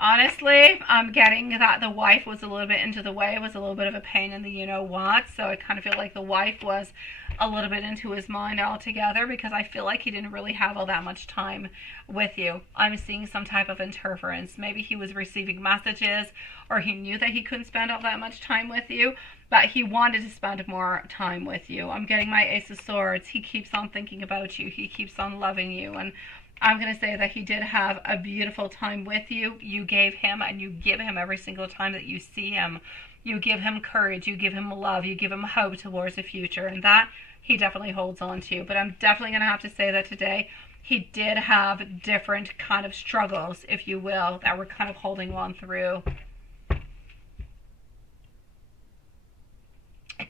Honestly, I'm getting that the wife was a little bit into the way, was a little bit of a pain in the you-know-what, so I kind of feel like the wife was a little bit into his mind altogether because I feel like he didn't really have all that much time with you. I'm seeing some type of interference. Maybe he was receiving messages or he knew that he couldn't spend all that much time with you, but he wanted to spend more time with you. I'm getting my Ace of Swords. He keeps on thinking about you. He keeps on loving you, and I'm going to say that he did have a beautiful time with you. You gave him, and you give him every single time that you see him. You give him courage. You give him love. You give him hope towards the future. And that he definitely holds on to. But I'm definitely going to have to say that today he did have different kind of struggles, if you will, that were kind of holding on through.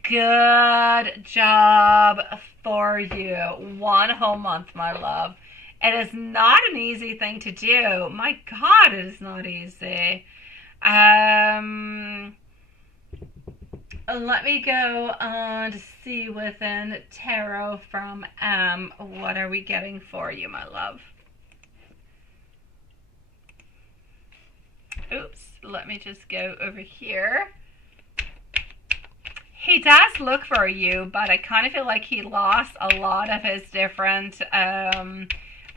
Good job for you. 1 whole month, my love. It is not an easy thing to do. My God, it is not easy. Let me go on to see within tarot from what are we getting for you, my love? Oops, let me just go over here. He does look for you, but I kind of feel like he lost a lot of his different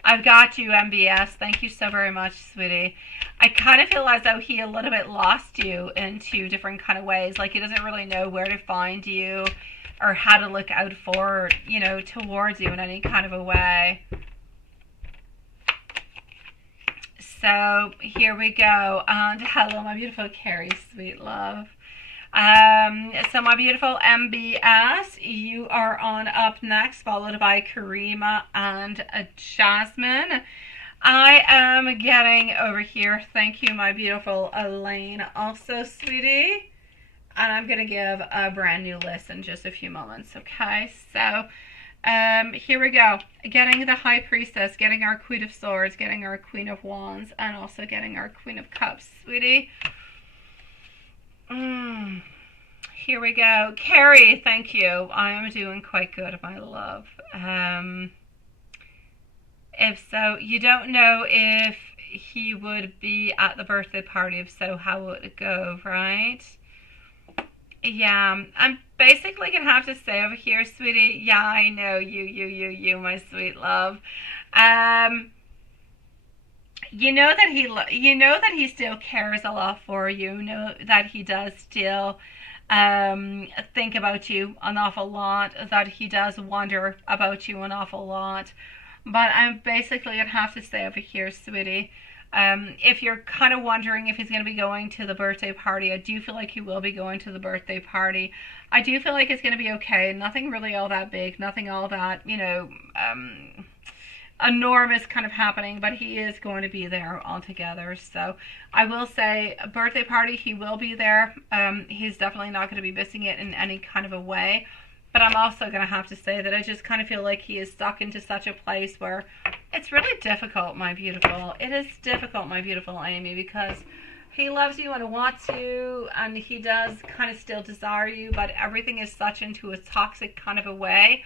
I've got you, MBS. Thank you so very much, sweetie. I kind of feel as though he a little bit lost you into different kind of ways. Like he doesn't really know where to find you or how to look out for, you know, towards you in any kind of a way. So here we go. And hello, my beautiful Carrie, sweet love. So my beautiful MBS, you are on up next, followed by Karima and Jasmine. I am getting over here, thank you, my beautiful Elaine, also, sweetie. And I'm going to give a brand new list in just a few moments, okay? So, here we go. Getting the High Priestess, getting our Queen of Swords, getting our Queen of Wands, and also getting our Queen of Cups, sweetie. Here we go. Carrie, thank you. I am doing quite good, my love. If so, you don't know if he would be at the birthday party. If so, how would it go, right? Yeah, I'm basically gonna have to say over here, sweetie. Yeah, I know you, my sweet love. Um, you know that he still cares a lot for you. You know that he does still think about you an awful lot. That he does wonder about you an awful lot. But I'm basically gonna have to say over here, sweetie. If you're kind of wondering if he's going to be going to the birthday party, I do feel like he will be going to the birthday party. I do feel like it's going to be okay. Nothing really all that big, nothing all that, enormous kind of happening, but he is going to be there altogether. So I will say, a birthday party, he will be there. He's definitely not going to be missing it in any kind of a way. But I'm also going to have to say that I just kind of feel like he is stuck into such a place where it's really difficult, my beautiful. It is difficult, my beautiful Amy, because he loves you and wants you, and he does kind of still desire you, but everything is such into a toxic kind of a way.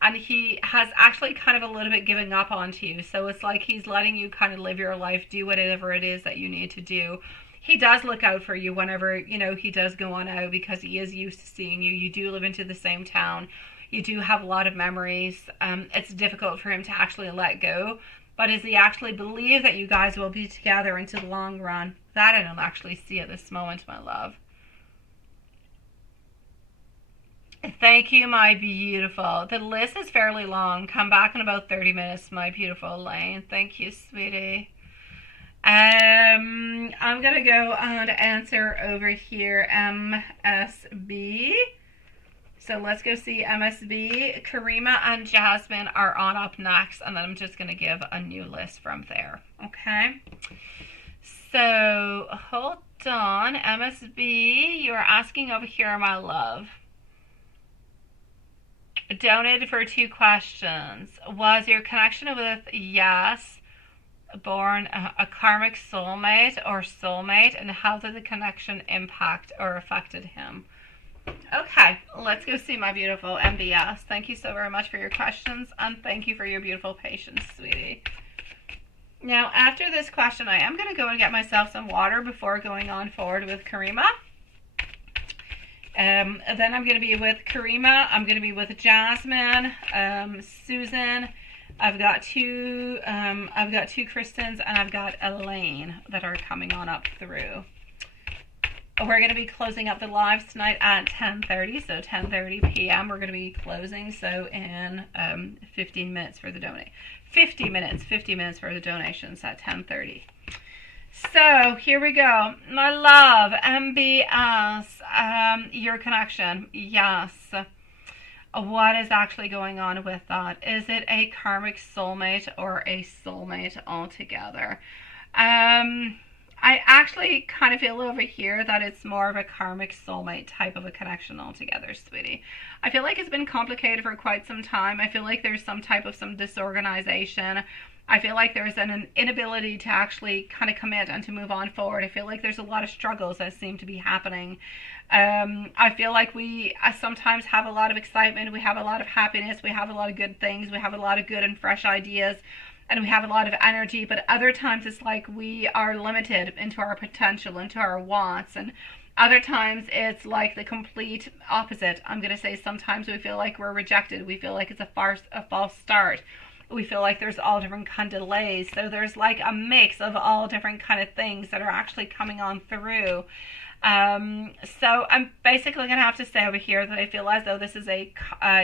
And he has actually kind of a little bit given up onto you. So it's like he's letting you kind of live your life, do whatever it is that you need to do. He does look out for you whenever, he does go on out, because he is used to seeing you. You do live into the same town. You do have a lot of memories. It's difficult for him to actually let go. But does he actually believe that you guys will be together into the long run? That I don't actually see at this moment, my love. Thank you, my beautiful. The list is fairly long. Come back in about 30 minutes, my beautiful Lane. Thank you, sweetie. I'm gonna go and answer over here MSB. So let's go see MSB. Karima and Jasmine are on up next, and then I'm just gonna give a new list from there. Okay. So hold on, MSB. You are asking over here, my love. Donated for 2 questions. Was your connection with yes born a karmic soulmate or soulmate, and how did the connection impact or affected him? Okay, let's go see my beautiful MBS. Thank you so very much for your questions, and thank you for your beautiful patience, sweetie. Now, after this question, I am going to go and get myself some water before going on forward with Karima. Then I'm going to be with Karima. I'm going to be with Jasmine, Susan. I've got two Kristens, and I've got Elaine that are coming on up through. We're going to be closing up the lives tonight at 10:30, so 10:30 p.m. we're going to be closing, so in 15 minutes for the donate. 50 minutes for the donations at 10:30. So here we go. My love, MBS, your connection, yes. What is actually going on with that? Is it a karmic soulmate or a soulmate altogether? I actually kind of feel over here that it's more of a karmic soulmate type of a connection altogether, sweetie. I feel like it's been complicated for quite some time. I feel like there's some disorganization. I feel like there's an inability to actually kind of commit and to move on forward. I feel like there's a lot of struggles that seem to be happening. I feel like we sometimes have a lot of excitement. We have a lot of happiness. We have a lot of good things. We have a lot of good and fresh ideas. And we have a lot of energy, but other times it's like we are limited into our potential, into our wants, and other times it's like the complete opposite. I'm going to say sometimes we feel like we're rejected. We feel like it's a false start. We feel like there's all different kind of delays. So there's like a mix of all different kind of things that are actually coming on through. So I'm basically going to have to say over here that I feel as though this is a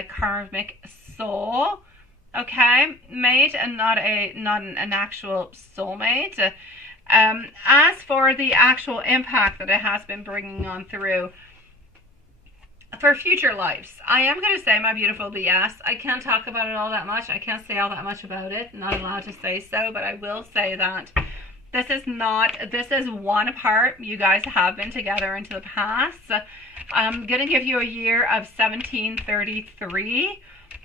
karmic soul. Okay, mate, and not an actual soulmate. As for the actual impact that it has been bringing on through for future lives, I am going to say, my beautiful BS, I can't talk about it all that much. I can't say all that much about it. Not allowed to say so, but I will say that this is one part. You guys have been together into the past. I'm going to give you a year of 1733.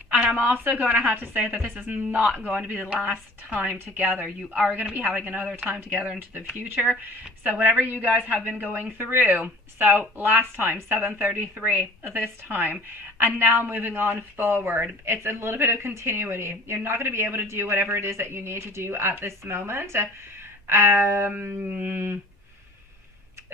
And I'm also going to have to say that this is not going to be the last time together. You are going to be having another time together into the future. So whatever you guys have been going through. So last time, 733, this time. And now moving on forward. It's a little bit of continuity. You're not going to be able to do whatever it is that you need to do at this moment.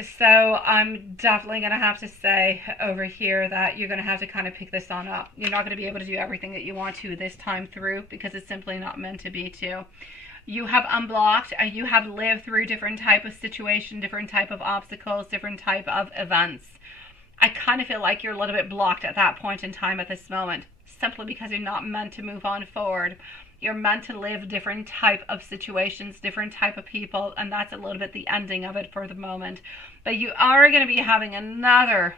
So I'm definitely going to have to say over here that you're going to have to kind of pick this on up. You're not going to be able to do everything that you want to this time through because it's simply not meant to be to. You have unblocked and you have lived through different type of situation, different type of obstacles, different type of events. I kind of feel like you're a little bit blocked at that point in time at this moment, simply because you're not meant to move on forward. You're meant to live different type of situations, different type of people, and that's a little bit the ending of it for the moment. But you are going to be having another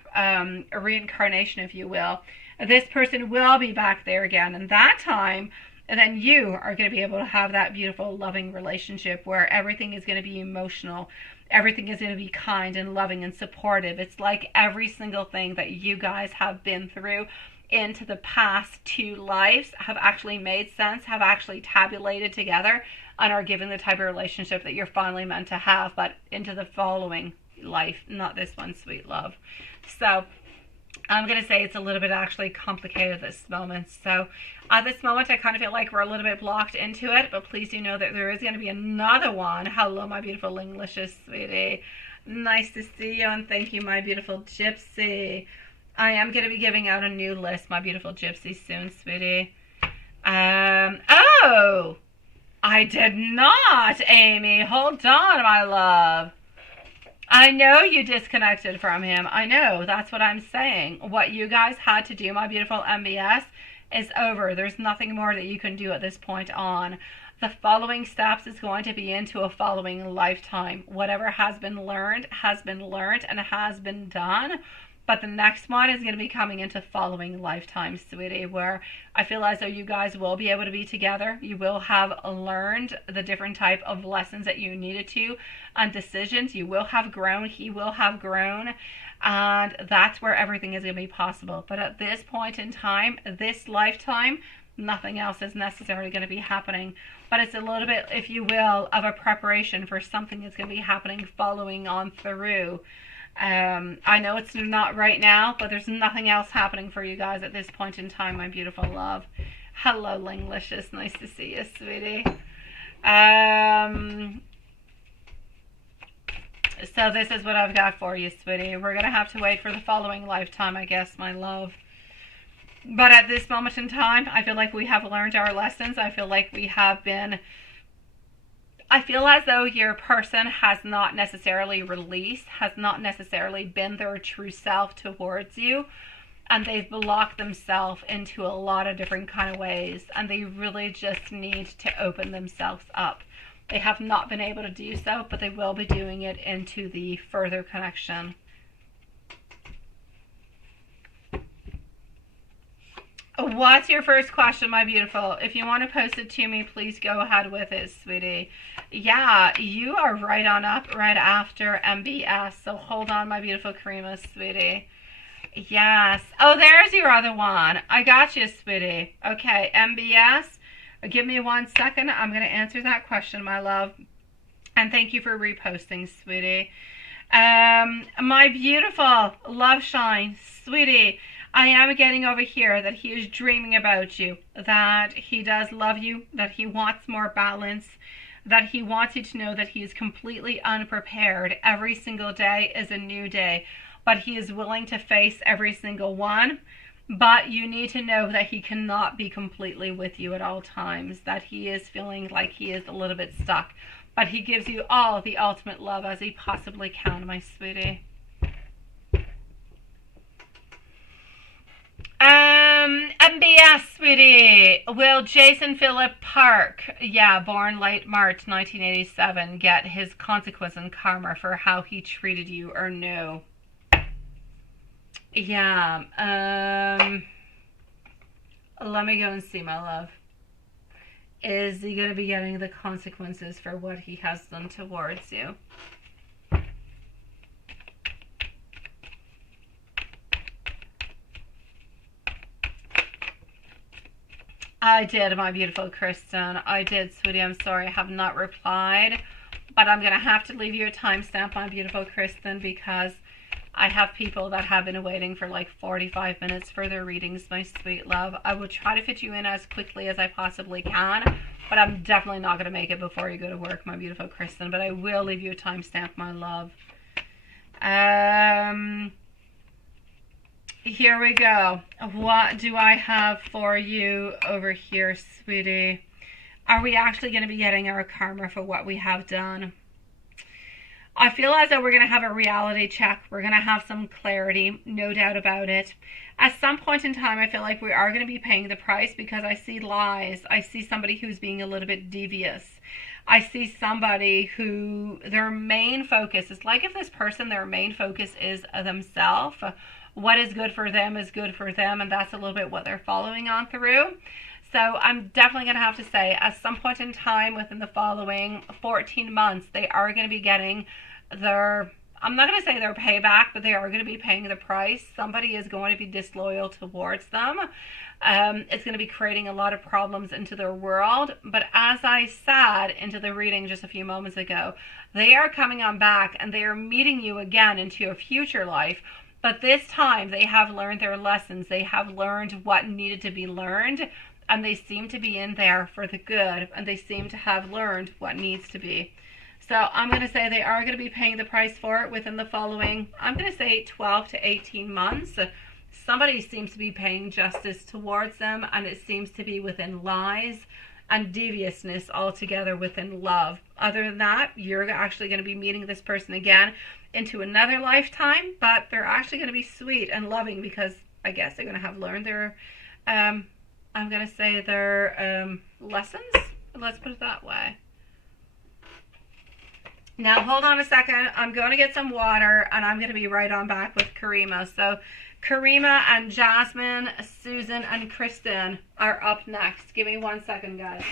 reincarnation, if you will. This person will be back there again, and that time, and then you are going to be able to have that beautiful, loving relationship where everything is going to be emotional. Everything is going to be kind and loving and supportive. It's like every single thing that you guys have been through into the past 2 lives have actually made sense, have actually tabulated together, and are given the type of relationship that you're finally meant to have, but into the following life, not this one, sweet love. So I'm going to say it's a little bit actually complicated at this moment. So at this moment, I kind of feel like we're a little bit blocked into it, but please do know that there is going to be another one. Hello, my beautiful English sweetie. Nice to see you, and thank you, my beautiful gypsy. I am going to be giving out a new list, my beautiful gypsy, soon, sweetie. Oh, I did not, Amy. Hold on, my love. I know you disconnected from him. I know. That's what I'm saying. What you guys had to do, my beautiful MBS, is over. There's nothing more that you can do at this point on. The following steps is going to be into a following lifetime. Whatever has been learned and has been done. But the next one is going to be coming into following lifetime, sweetie, where I feel as though you guys will be able to be together. You will have learned the different type of lessons that you needed to and decisions. You will have grown. He will have grown. And that's where everything is going to be possible. But at this point in time, this lifetime, nothing else is necessarily going to be happening. But it's a little bit, if you will, of a preparation for something that's going to be happening following on through. I know it's not right now, but there's nothing else happening for you guys at this point in time, my beautiful love. Hello, Linglicious. Nice to see you, sweetie. So this is what I've got for you, sweetie. We're going to have to wait for the following lifetime, I guess, my love. But at this moment in time, I feel like we have learned our lessons. I feel like we have been... I feel as though your person has not necessarily released, has not necessarily been their true self towards you, and they've blocked themselves into a lot of different kind of ways, and they really just need to open themselves up. They have not been able to do so, but they will be doing it into the further connection. What's your first question, my beautiful? If you want to post it to me, please go ahead with it, sweetie. Yeah, you are right on up right after MBS. So hold on, my beautiful Karima, sweetie. Yes. Oh, there's your other one. I got you, sweetie. Okay, MBS. Give me 1 second. I'm going to answer that question, my love. And thank you for reposting, sweetie. My beautiful Love Shine, sweetie. I am getting over here that he is dreaming about you, that he does love you, that he wants more balance, that he wants you to know that he is completely unprepared. Every single day is a new day, but he is willing to face every single one. But you need to know that he cannot be completely with you at all times, that he is feeling like he is a little bit stuck. But he gives you all the ultimate love as he possibly can, my sweetie. MBS, sweetie. Will Jason Philip Park, yeah, born late March 1987, get his consequence and karma for how he treated you or no? Yeah, let me go and see, my love. Is he going to be getting the consequences for what he has done towards you? I did, my beautiful Kristen. I did, sweetie. I'm sorry I have not replied. But I'm going to have to leave you a timestamp, my beautiful Kristen, because I have people that have been waiting for like 45 minutes for their readings, my sweet love. I will try to fit you in as quickly as I possibly can, but I'm definitely not going to make it before you go to work, my beautiful Kristen. But I will leave you a timestamp, my love. Here we go. What do I have for you over here, sweetie? Are we actually going to be getting our karma for what we have done? I feel as though we're going to have a reality check. We're going to have some clarity, no doubt about it. At some point in time, I feel like we are going to be paying the price because I see lies. I see somebody who's being a little bit devious. I see somebody who their main focus is like if this person, their main focus is themselves. What is good for them is good for them, and that's a little bit what they're following on through. So I'm definitely going to have to say at some point in time within the following 14 months, they are going to be getting their, I'm not going to say their payback, but they are going to be paying the price. Somebody is going to be disloyal towards them. It's going to be creating a lot of problems into their world. But as I said into the reading just a few moments ago, they are coming on back and they are meeting you again into your future life. But this time they have learned their lessons. They have learned what needed to be learned. And they seem to be in there for the good. And they seem to have learned what needs to be. So I'm going to say they are going to be paying the price for it within the following, I'm going to say 12 to 18 months. Somebody seems to be paying justice towards them, and it seems to be within lies and deviousness altogether within love. Other than that, you're actually going to be meeting this person again into another lifetime, but they're actually going to be sweet and loving because I guess they're going to have learned their, I'm going to say their lessons. Let's put it that way. Now, hold on a second. I'm going to get some water, and I'm going to be right on back with Karima. So, Karima and Jasmine, Susan, and Kristen are up next. Give me 1 second, guys.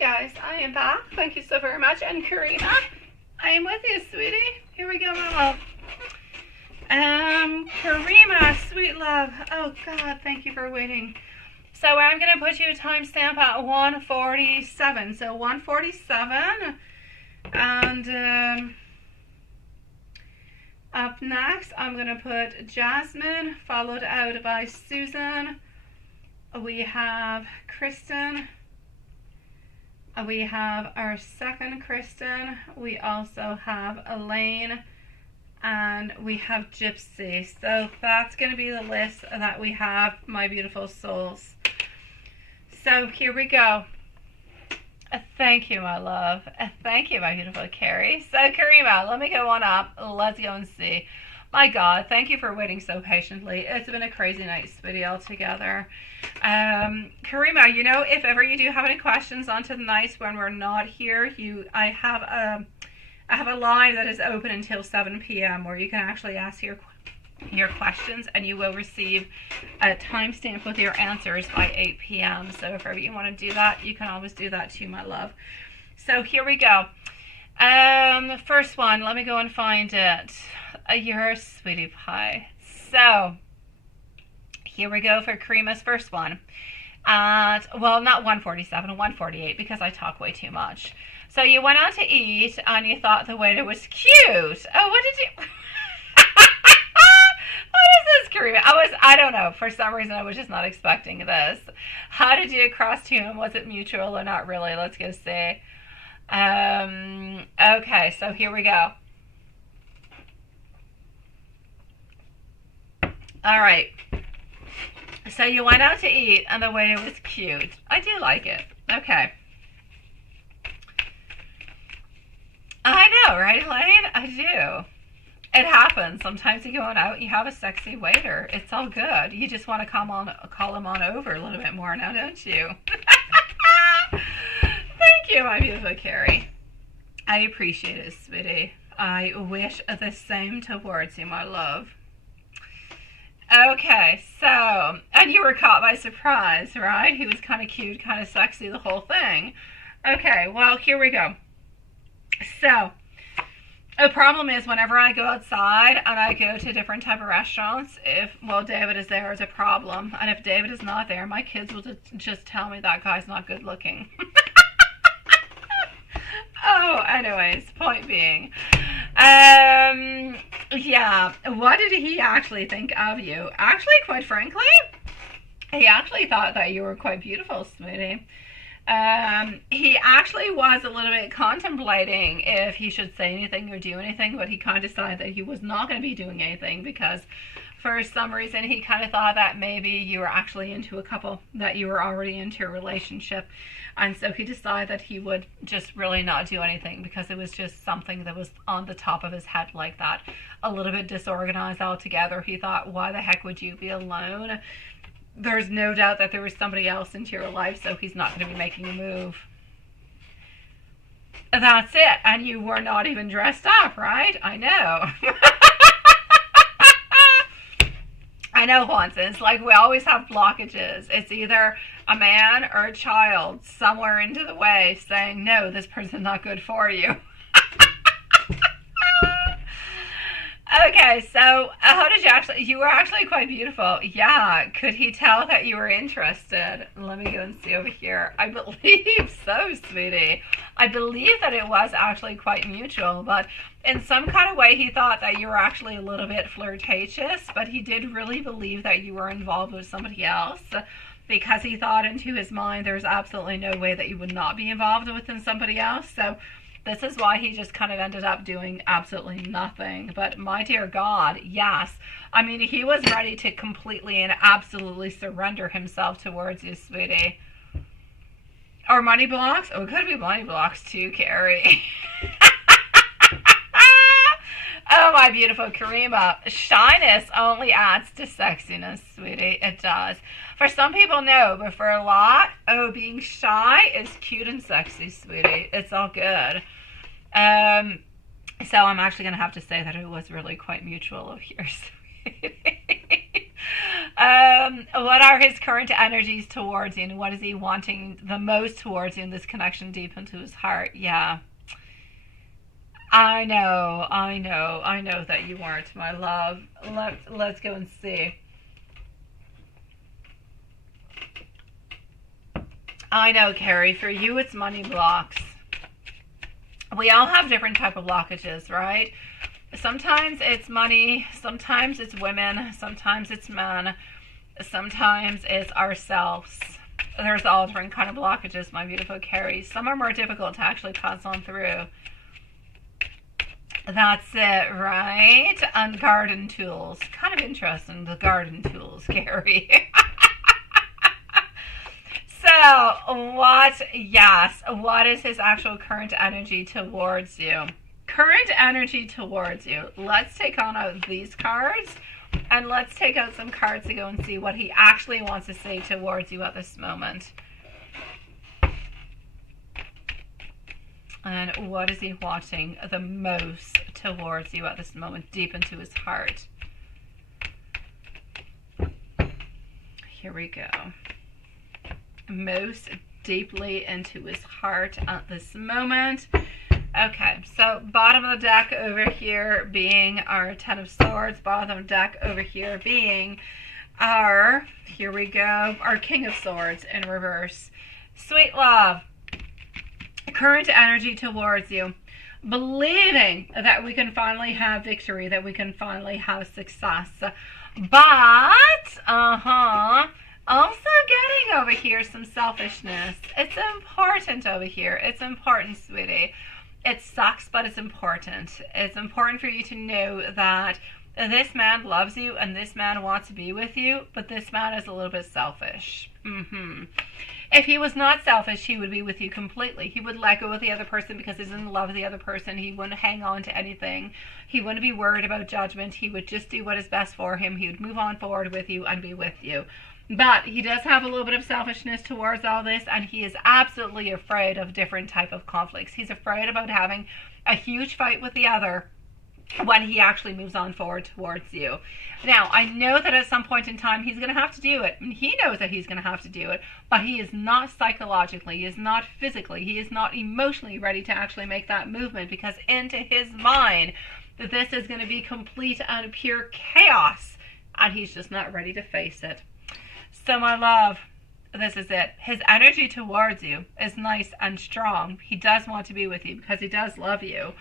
Guys, I am back. Thank you so very much. And Karina, I am with you, sweetie. Here we go, my love. Karima, sweet love. Oh, God, thank you for waiting. So I'm going to put you a timestamp at 1:47. So 1:47. And up next, I'm going to put Jasmine, followed out by Susan. We have Kristen. We have our second Kristen. We also have Elaine. And we have Gypsy. So that's going to be the list that we have, my beautiful souls. So here we go. Thank you, my love. Thank you, my beautiful Carrie. So Karima, let me go on up. Let's go and see. My God, thank you for waiting so patiently. It's been a crazy night, sweetie, altogether. Karima, you know, if ever you do have any questions onto the nights when we're not here, I have a line that is open until 7 p.m. where you can actually ask your questions, and you will receive a timestamp with your answers by 8 p.m. So if ever you want to do that, you can always do that too, my love. So here we go. The first one, let me go and find it. Your sweetie pie. So here we go for Karima's first one. at, well, not 147, 148, because I talk way too much. So you went out to eat and you thought the waiter was cute. Oh, what did you... What is this, Karima? I don't know. For some reason, I was just not expecting this. How did you cross to him? Was it mutual or not really? Let's go see. Okay, so here we go. All right. So you went out to eat and the waiter was cute. I do like it. Okay. I know, right, Elaine? I do. It happens. Sometimes you go out, you have a sexy waiter. It's all good. You just want to call him on over a little bit more now, don't you? Thank you, my beautiful Carrie. I appreciate it, sweetie. I wish the same towards you, my love. Okay, so, and you were caught by surprise, right? He was kind of cute, kind of sexy, the whole thing. Okay, well, here we go. So, the problem is whenever I go outside and I go to different type of restaurants, well, David is there, it's a problem. And if David is not there, my kids will just tell me that guy's not good looking. Oh, anyways, point being. Yeah, what did he actually think of you? Actually, quite frankly, he actually thought that you were quite beautiful, sweetie. He actually was a little bit contemplating if he should say anything or do anything, but he kind of decided that he was not going to be doing anything because for some reason he kind of thought that maybe you were actually into a couple, that you were already into a relationship, and so he decided that he would just really not do anything because it was just something that was on the top of his head like that, a little bit disorganized altogether. He thought, why the heck would you be alone? There's no doubt that there was somebody else into your life, so he's not going to be making a move. That's it. And you were not even dressed up, right? I know. I know, Juanson. It's like we always have blockages. It's either a man or a child somewhere into the way saying, no, this person's not good for you. Okay, so how did you were actually quite beautiful. Yeah, could he tell that you were interested? Let me go and see over here. I believe so, sweetie. I believe that it was actually quite mutual, but in some kind of way he thought that you were actually a little bit flirtatious, but he did really believe that you were involved with somebody else because he thought into his mind there's absolutely no way that you would not be involved with somebody else. So this is why he just kind of ended up doing absolutely nothing. But my dear God, yes. I mean, he was ready to completely and absolutely surrender himself towards you, sweetie. Or money blocks? Oh, it could be money blocks too, Carrie. Oh, my beautiful Karima. Shyness only adds to sexiness, sweetie. It does. For some people, no. But for a lot, being shy is cute and sexy, sweetie. It's all good. So I'm actually going to have to say that it was really quite mutual of yours, sweetie. What are his current energies towards you? And what is he wanting the most towards you in this connection deep into his heart? Yeah. I know that you weren't, my love. Let's go and see. I know, Carrie, for you it's money blocks. We all have different type of blockages, right? Sometimes it's money, sometimes it's women, sometimes it's men, sometimes it's ourselves. There's all different kind of blockages, my beautiful Carrie. Some are more difficult to actually pass on through. That's it, right? And garden tools. Kind of interesting, the garden tools, Carrie. So, what is his actual current energy towards you? Current energy towards you. Let's take on out these cards, and let's take out some cards to go and see what he actually wants to say towards you at this moment. And what is he wanting the most towards you at this moment, deep into his heart? Here we go. Most deeply into his heart at this moment. Okay, so bottom of the deck over here being our Ten of Swords, bottom of the deck over here being our, here we go, our King of Swords in reverse. Sweet love, current energy towards you, believing that we can finally have victory, that we can finally have success. But, also getting over here some selfishness. It's important over here. It's important, sweetie. It sucks, but it's important. It's important for you to know that this man loves you and this man wants to be with you, but this man is a little bit selfish. If he was not selfish, he would be with you completely. He would let go of the other person because he's in love with the other person. He wouldn't hang on to anything. He wouldn't be worried about judgment. He would just do what is best for him. He would move on forward with you and be with you. But he does have a little bit of selfishness towards all this, and he is absolutely afraid of different type of conflicts. He's afraid about having a huge fight with the other when he actually moves on forward towards you. Now, I know that at some point in time he's going to have to do it, and he knows that he's going to have to do it, but he is not psychologically, he is not physically, he is not emotionally ready to actually make that movement, because into his mind, this is going to be complete and pure chaos, and he's just not ready to face it. So, my love, this is it. His energy towards you is nice and strong. He does want to be with you because he does love you.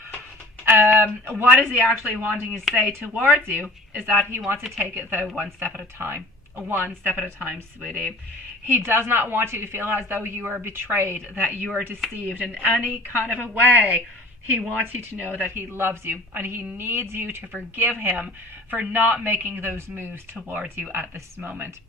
What is he actually wanting to say towards you is that he wants to take it, though, one step at a time. One step at a time, sweetie. He does not want you to feel as though you are betrayed, that you are deceived in any kind of a way. He wants you to know that he loves you, and he needs you to forgive him for not making those moves towards you at this moment.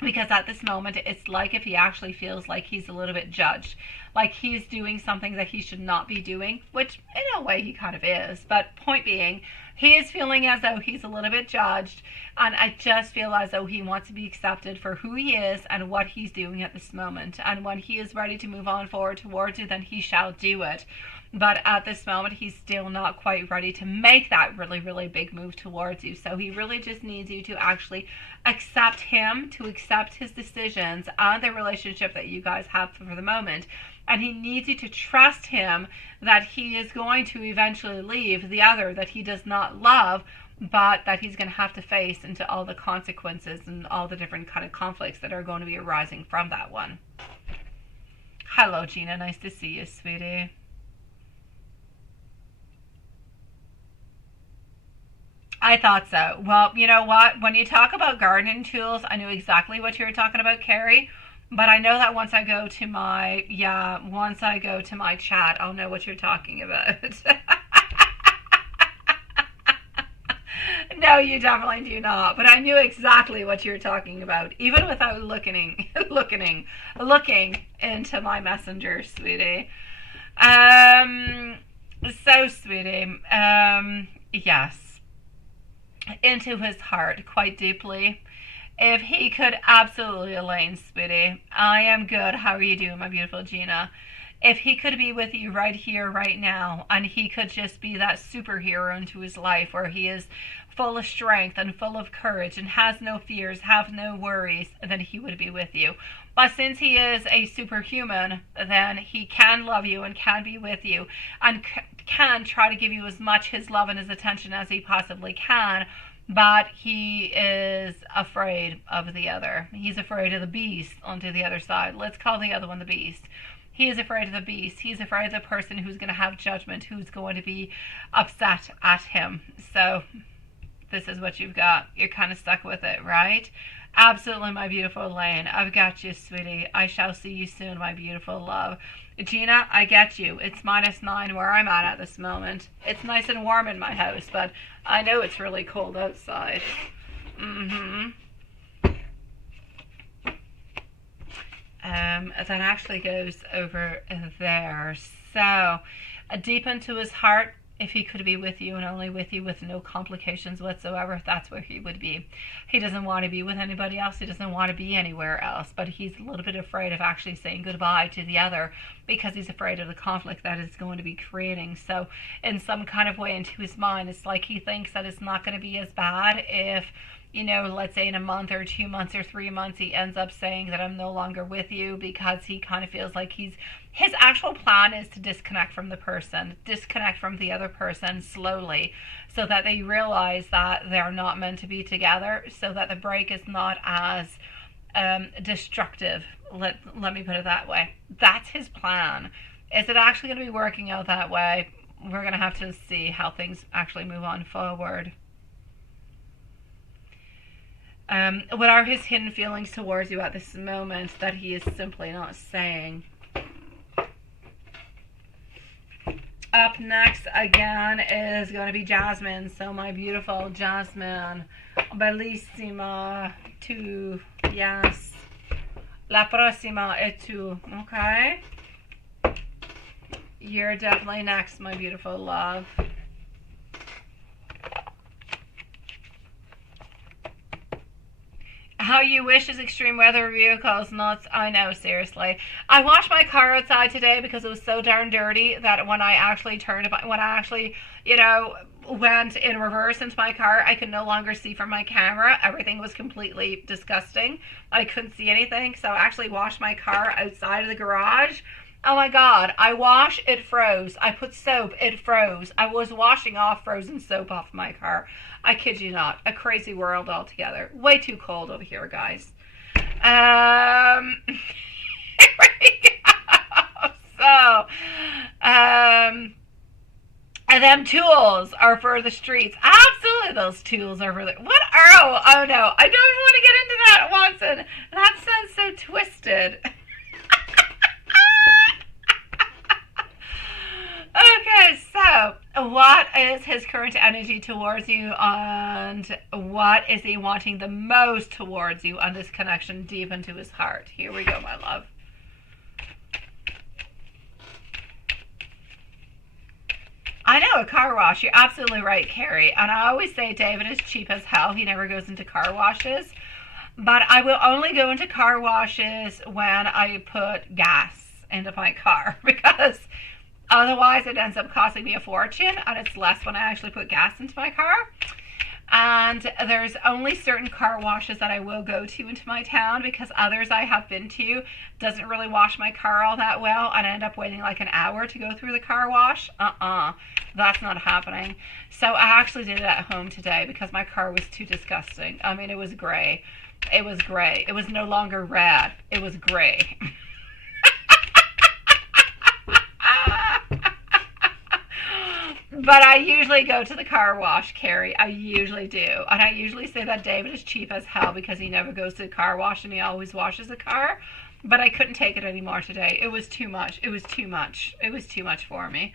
Because at this moment, it's like if he actually feels like he's a little bit judged, like he's doing something that he should not be doing, which in a way he kind of is. But point being, he is feeling as though he's a little bit judged, and I just feel as though he wants to be accepted for who he is and what he's doing at this moment. And when he is ready to move on forward towards you, then he shall do it. But at this moment, he's still not quite ready to make that really, really big move towards you. So he really just needs you to actually accept him, to accept his decisions and the relationship that you guys have for the moment. And he needs you to trust him that he is going to eventually leave the other that he does not love, but that he's going to have to face into all the consequences and all the different kind of conflicts that are going to be arising from that one. Hello, Gina. Nice to see you, sweetie. I thought so. Well, you know what? When you talk about gardening tools, I knew exactly what you were talking about, Carrie. But I know that once I go to my chat, I'll know what you're talking about. No, you definitely do not. But I knew exactly what you were talking about, even without looking into my messenger, sweetie. So, sweetie, yes. Into his heart quite deeply. If he could absolutely, Elaine, sweetie, I am good. How are you doing, my beautiful Gina? If he could be with you right here, right now, and he could just be that superhero into his life where he is full of strength and full of courage and has no fears, have no worries, then he would be with you. But since he is a superhuman, then he can love you and can be with you and can try to give you as much his love and his attention as he possibly can, but he is afraid of the other. He's afraid of the beast onto the other side. Let's call the other one the beast. He is afraid of the beast. He's afraid of the person who's going to have judgment, who's going to be upset at him. So this is what you've got. You're kind of stuck with it, right? Absolutely, my beautiful Elaine. I've got you, sweetie. I shall see you soon, my beautiful love. Gina, I get you. It's -9 where I'm at this moment. It's nice and warm in my house, but I know it's really cold outside. That actually goes over there. So, deep into his heart, if he could be with you and only with you with no complications whatsoever, that's where he would be. He doesn't want to be with anybody else. He doesn't want to be anywhere else. But he's a little bit afraid of actually saying goodbye to the other because he's afraid of the conflict that it's going to be creating. So in some kind of way into his mind, it's like he thinks that it's not going to be as bad if let's say in a month or 2 months or 3 months, he ends up saying that I'm no longer with you, because he kind of feels like his actual plan is to disconnect from the person, disconnect from the other person slowly, so that they realize that they're not meant to be together, so that the break is not as destructive. Let me put it that way. That's his plan. Is it actually going to be working out that way? We're going to have to see how things actually move on forward. What are his hidden feelings towards you at this moment that he is simply not saying? Up next again is going to be Jasmine. So my beautiful Jasmine, bellissima, tu, yes. La próxima es tu, okay? You're definitely next, my beautiful love. How you wish is extreme weather vehicles nuts. I know, seriously. I washed my car outside today because it was so darn dirty that when I actually went in reverse into my car, I could no longer see from my camera. Everything was completely disgusting. I couldn't see anything, so I actually washed my car outside of the garage. Oh my god, I wash, it froze. I put soap, it froze. I was washing off frozen soap off my car. I kid you not. A crazy world altogether. Way too cold over here, guys. Here we go. So, and them tools are for the streets. Absolutely, those tools are for the... What are... Oh no, I don't even want to get into that, Watson. That sounds so twisted. Okay, so what is his current energy towards you, and what is he wanting the most towards you on this connection deep into his heart? Here we go, my love. I know, a car wash. You're absolutely right, Carrie. And I always say David is cheap as hell. He never goes into car washes. But I will only go into car washes when I put gas into my car, because otherwise it ends up costing me a fortune, and it's less when I actually put gas into my car. And there's only certain car washes that I will go to into my town, because others I have been to doesn't really wash my car all that well, and I end up waiting like an hour to go through the car wash. That's not happening. So I actually did it at home today because my car was too disgusting. I mean, it was gray. It was gray. It was no longer red. It was gray. But I usually go to the car wash, Carrie. I usually do. And I usually say that David is cheap as hell because he never goes to the car wash and he always washes the car. But I couldn't take it anymore today. It was too much. It was too much. It was too much for me.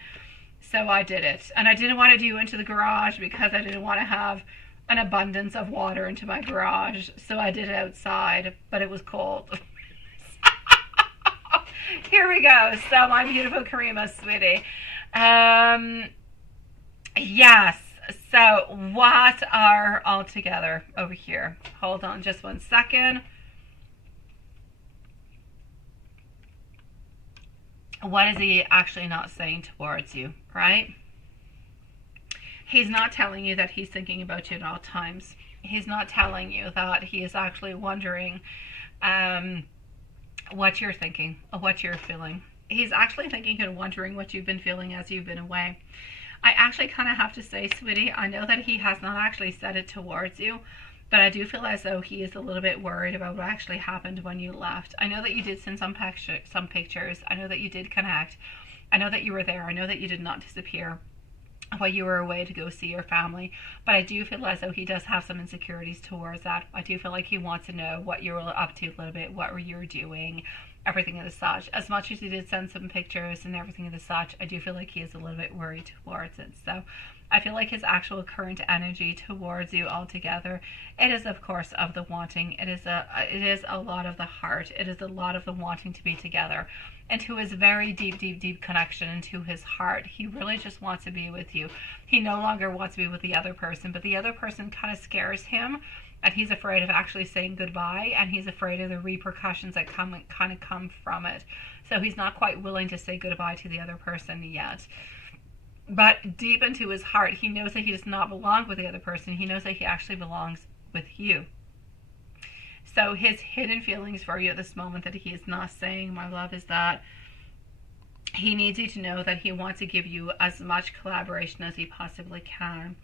So I did it. And I didn't want to do into the garage because I didn't want to have an abundance of water into my garage. So I did it outside, but it was cold. Here we go. So my beautiful Karima, sweetie. Yes, so what are all together over here? Hold on just 1 second. What is he actually not saying towards you, right? He's not telling you that he's thinking about you at all times. He's not telling you that he is actually wondering what you're thinking, or what you're feeling. He's actually thinking and wondering what you've been feeling as you've been away. I actually kind of have to say, sweetie, I know that he has not actually said it towards you, but I do feel as though he is a little bit worried about what actually happened when you left. I know that you did send some pictures. I know that you did connect. I know that you were there. I know that you did not disappear while you were away to go see your family, but I do feel as though he does have some insecurities towards that. I do feel like he wants to know what you were up to a little bit, what were you doing, everything of the such. As much as he did send some pictures and everything of the such, I do feel like he is a little bit worried towards it. So I feel like his actual current energy towards you altogether, it is of course of the wanting. It is a lot of the heart. It is a lot of the wanting to be together. And to his very deep connection into his heart, he really just wants to be with you. He no longer wants to be with the other person, but the other person kind of scares him, and he's afraid of actually saying goodbye, and he's afraid of the repercussions that come from it. So he's not quite willing to say goodbye to the other person yet. But deep into his heart, he knows that he does not belong with the other person. He knows that he actually belongs with you. So his hidden feelings for you at this moment that he is not saying, my love, is that he needs you to know that he wants to give you as much collaboration as he possibly can.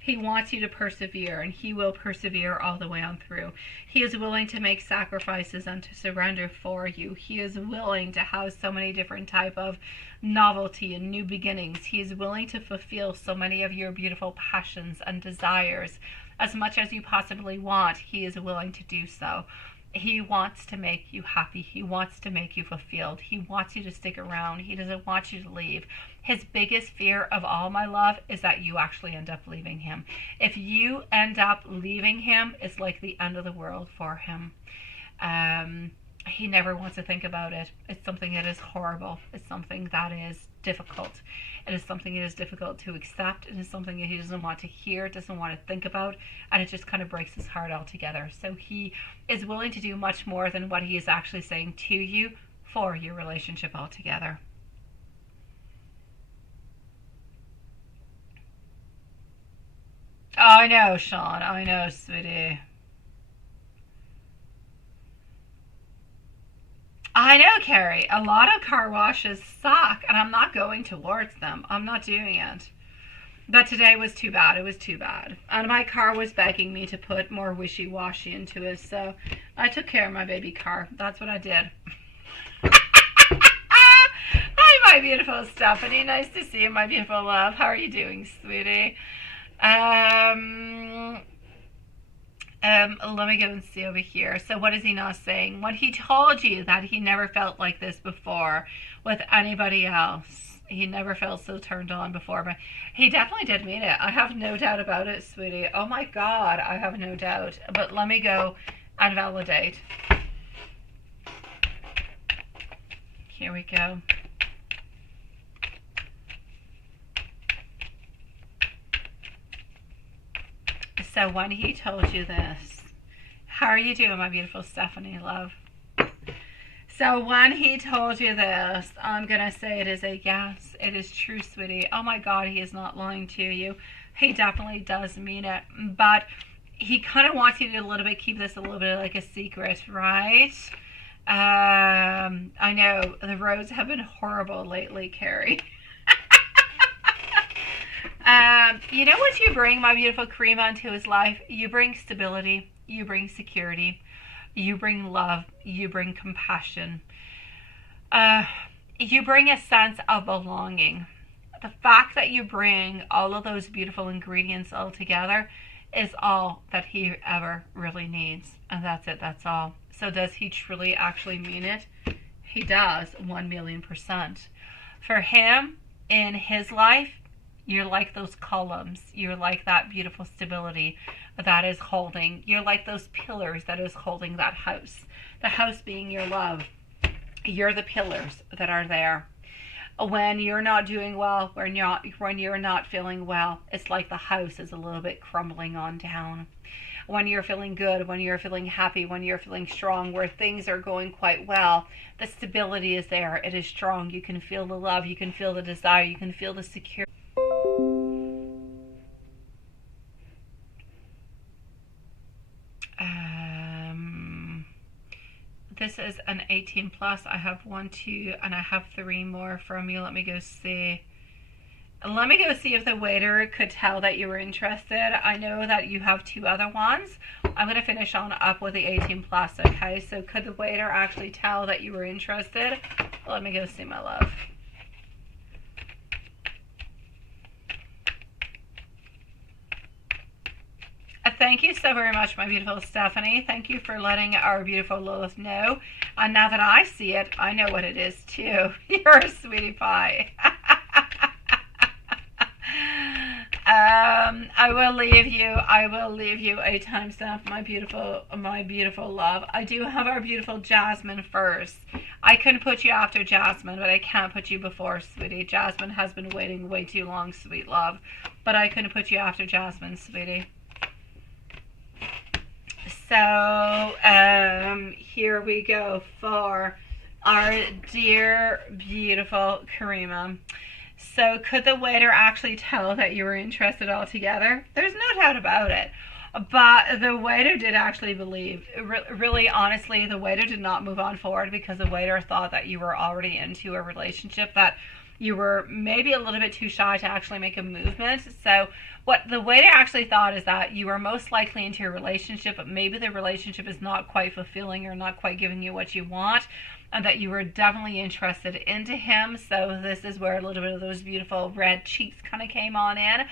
He wants you to persevere, and he will persevere all the way on through. He is willing to make sacrifices and to surrender for you. He is willing to have so many different type of novelty and new beginnings. He is willing to fulfill so many of your beautiful passions and desires. As much as you possibly want, he is willing to do so. He wants to make you happy. He wants to make you fulfilled. He wants you to stick around. He doesn't want you to leave. His biggest fear of all, my love, is that you actually end up leaving him. If you end up leaving him, it's like the end of the world for him. He never wants to think about it. It's something that is horrible. It's something that is difficult. It is something that is difficult to accept. It is something that he doesn't want to hear, doesn't want to think about, and it just kind of breaks his heart altogether. So he is willing to do much more than what he is actually saying to you for your relationship altogether. I know, Sean. I know, sweetie. I know, Carrie. A lot of car washes suck, and I'm not going towards them. I'm not doing it. But today was too bad. It was too bad. And my car was begging me to put more wishy-washy into it, so I took care of my baby car. That's what I did. Hi, my beautiful Stephanie. Nice to see you, my beautiful love. How are you doing, sweetie? Let me go and see over here. So what is he not saying? When he told you that he never felt like this before with anybody else, he never felt so turned on before, but he definitely did mean it. I have no doubt about it, sweetie. Oh my God, I have no doubt. But let me go and validate. Here we go. So when he told you this, how are you doing, my beautiful Stephanie, love? So when he told you this, I'm going to say it is a yes. It is true, sweetie. Oh my God, he is not lying to you. He definitely does mean it. But he kind of wants you to keep this a little bit like a secret, right? I know the roads have been horrible lately, Carrie. You know what you bring, my beautiful Karima, into his life? You bring stability. You bring security. You bring love. You bring compassion. You bring a sense of belonging. The fact that you bring all of those beautiful ingredients all together is all that he ever really needs. And that's it. That's all. So does he truly actually mean it? He does, 1,000,000%. For him, in his life, you're like those columns. You're like that beautiful stability that is holding. You're like those pillars that is holding that house. The house being your love. You're the pillars that are there. When you're not doing well, when you're not feeling well, it's like the house is a little bit crumbling on down. When you're feeling good, when you're feeling happy, when you're feeling strong, where things are going quite well, the stability is there. It is strong. You can feel the love. You can feel the desire. You can feel the security. This is an 18 plus. I have 1, 2, and I have 3 more from you. Let me go see. Let me go see if the waiter could tell that you were interested. I know that you have 2 other ones. I'm going to finish on up with the 18 plus, okay? So could the waiter actually tell that you were interested? Let me go see, my love. Thank you so very much, my beautiful Stephanie. Thank you for letting our beautiful Lilith know. And now that I see it, I know what it is too. You're a sweetie pie. I will leave you a timestamp, my beautiful love. I do have our beautiful Jasmine first. I couldn't put you after Jasmine, but I can't put you before, sweetie. Jasmine has been waiting way too long, sweet love. But I couldn't put you after Jasmine, sweetie. So, here we go for our dear, beautiful Karima. So, could the waiter actually tell that you were interested altogether? There's no doubt about it. But the waiter did actually believe, really honestly, the waiter did not move on forward because the waiter thought that you were already into a relationship, that you were maybe a little bit too shy to actually make a movement. So what the waiter actually thought is that you are most likely into a relationship, but maybe the relationship is not quite fulfilling or not quite giving you what you want, and that you were definitely interested into him. So this is where a little bit of those beautiful red cheeks kind of came on in.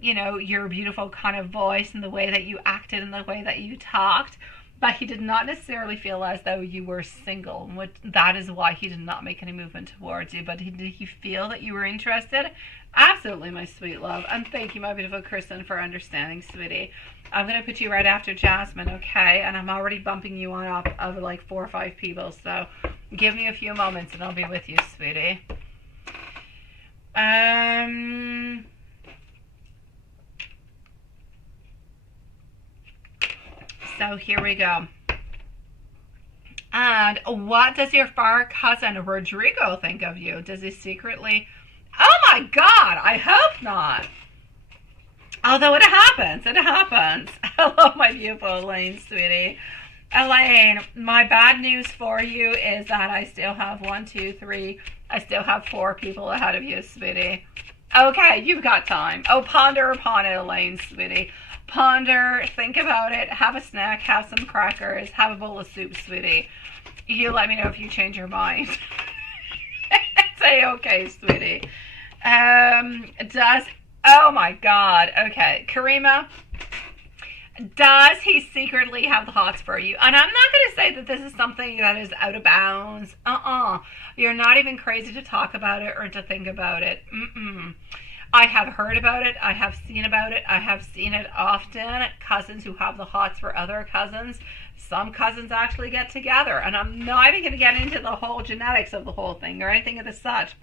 You know, your beautiful kind of voice and the way that you acted and the way that you talked. But he did not necessarily feel as though you were single. That is why he did not make any movement towards you. But did he feel that you were interested? Absolutely, my sweet love. And thank you, my beautiful Kristen, for understanding, sweetie. I'm going to put you right after Jasmine, okay? And I'm already bumping you on up of like 4 or 5 people. So give me a few moments and I'll be with you, sweetie. So here we go. And what does your far cousin Rodrigo think of you? Does he secretly... Oh my God, I hope not. Although it happens, it happens. Hello, my beautiful Elaine, sweetie. Elaine, my bad news for you is that I still have 1, 2, 3. I still have 4 people ahead of you, sweetie. Okay, you've got time. Oh, ponder upon it, Elaine, sweetie. Ponder, think about it, have a snack, have some crackers, have a bowl of soup, sweetie. You let me know if you change your mind. Say okay, sweetie. Oh my God. Okay, Karima, does he secretly have the hots for you? And I'm not going to say that this is something that is out of bounds. You're not even crazy to talk about it or to think about it. I have heard about it. I have seen about it. I have seen it often. Cousins who have the hots for other cousins. Some cousins actually get together. And I'm not even going to get into the whole genetics of the whole thing or anything of the such.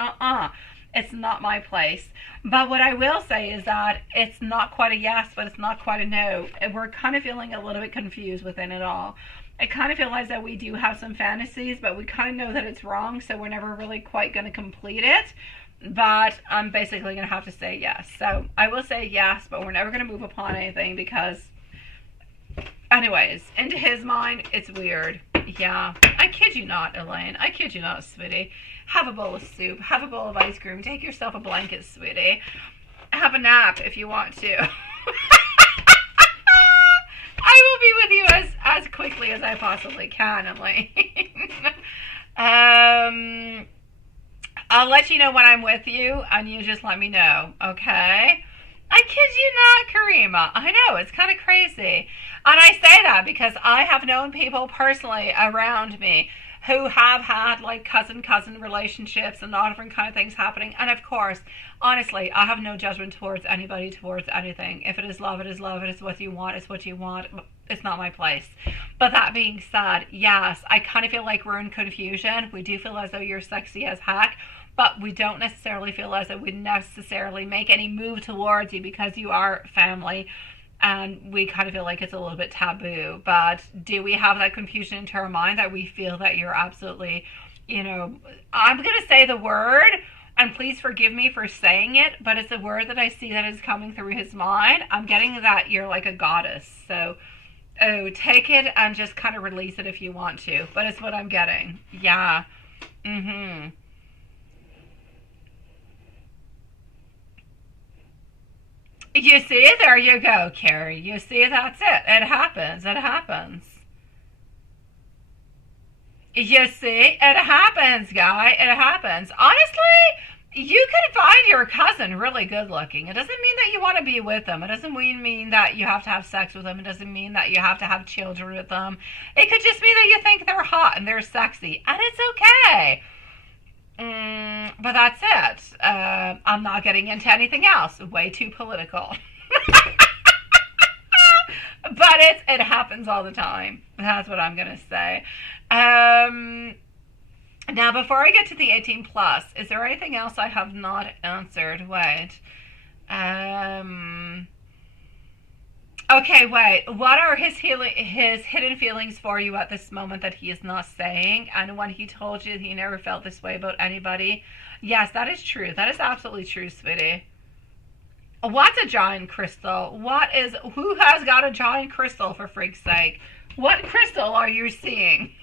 It's not my place. But what I will say is that it's not quite a yes, but it's not quite a no. We're kind of feeling a little bit confused within it all. I kind of feel as that we do have some fantasies, but we kind of know that it's wrong, so we're never really quite going to complete it. But I'm basically going to have to say yes. So I will say yes, but we're never going to move upon anything because, anyways, into his mind, it's weird. Yeah. I kid you not, Elaine. I kid you not, sweetie. Have a bowl of soup. Have a bowl of ice cream. Take yourself a blanket, sweetie. Have a nap if you want to. I will be with you as quickly as I possibly can, Elaine. I'll let you know when I'm with you, and you just let me know, okay? I kid you not, Karima. I know, it's kind of crazy. And I say that because I have known people personally around me who have had like cousin-cousin relationships and all different kind of things happening. And of course, honestly, I have no judgment towards anybody, towards anything. If it is love, it is love. It is what you want, it's what you want. It's not my place. But that being said, yes, I kind of feel like we're in confusion. We do feel as though you're sexy as heck, but we don't necessarily feel as though we necessarily make any move towards you because you are family. And we kind of feel like it's a little bit taboo. But do we have that confusion into our mind that we feel that you're absolutely, you know, I'm going to say the word, and please forgive me for saying it, but it's a word that I see that is coming through his mind. I'm getting that you're like a goddess. So, take it and just kind of release it if you want to. But it's what I'm getting. Yeah. You see, there you go, Carrie. You see, that's it. It happens. It happens. You see, it happens, guy. It happens. Honestly, you could find your cousin really good looking. It doesn't mean that you want to be with them. It doesn't mean that you have to have sex with them. It doesn't mean that you have to have children with them. It could just be that you think they're hot and they're sexy. And it's okay. But that's it. I'm not getting into anything else. Way too political. But it happens all the time. That's what I'm going to say. Now, before I get to the 18 plus, is there anything else I have not answered? Wait. Okay, wait. What are his hidden feelings for you at this moment that he is not saying? And when he told you he never felt this way about anybody? Yes, that is true. That is absolutely true, sweetie. What's a giant crystal? Who has got a giant crystal, for freak's sake? What crystal are you seeing?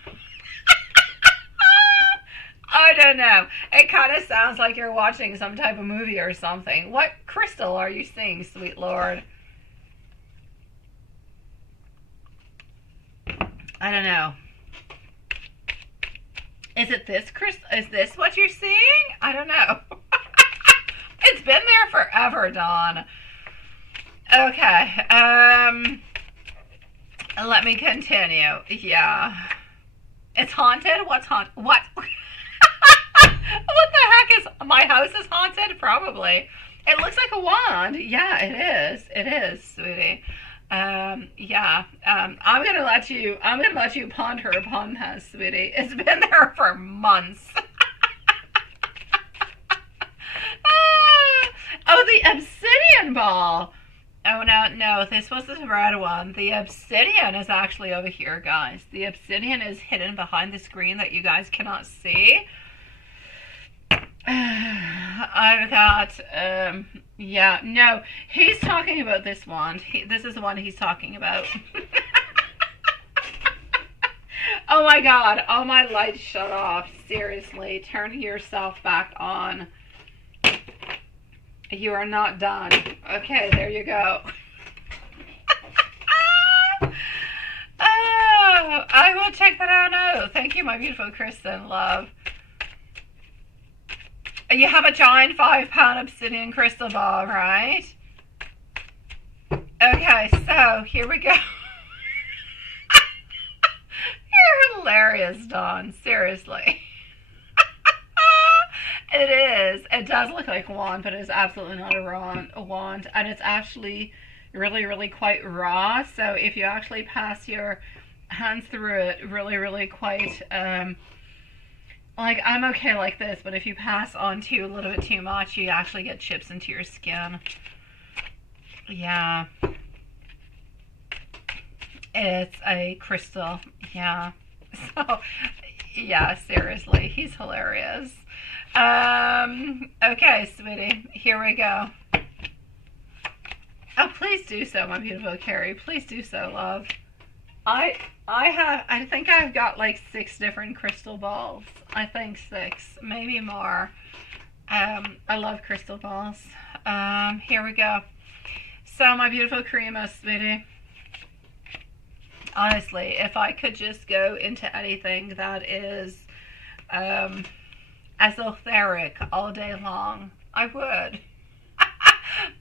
I don't know. It kind of sounds like you're watching some type of movie or something. What crystal are you seeing, sweet Lord? I don't know. Is it this crystal? Is this what you're seeing? I don't know. It's been there forever, Dawn. Okay. Let me continue. Yeah. It's haunted? What's haunted? What? What the heck is... My house is haunted? Probably. It looks like a wand. Yeah, it is. It is, sweetie. Yeah. I'm gonna let you ponder upon that, sweetie. It's been there for months. Oh, the obsidian ball. Oh, no, this was the red one. The obsidian is actually over here, guys. The obsidian is hidden behind the screen that you guys cannot see. I've got, yeah, no, he's talking about this wand. This is the one he's talking about. Oh my God, all my lights shut off. Seriously, turn yourself back on. You are not done. Okay, there you go. Oh, I will check that out now. Thank you, my beautiful Kristen, love. You have a giant 5-pound obsidian crystal ball, right? Okay, so here we go. You're hilarious, Dawn. Seriously. It is. It does look like a wand, but it's absolutely not a wand. And it's actually really, really quite raw. So if you actually pass your hands through it, really quite... like, I'm okay like this, but if you pass on to a little bit too much, you actually get chips into your skin. Yeah. It's a crystal. Yeah. So, yeah, seriously, he's hilarious. Okay, sweetie, here we go. Oh, please do so, my beautiful Carrie. Please do so, love. I think I've got like 6 different crystal balls. I think 6, maybe more. I love crystal balls. Here we go. So, my beautiful Karima, sweetie. Honestly, if I could just go into anything that is esoteric all day long, I would.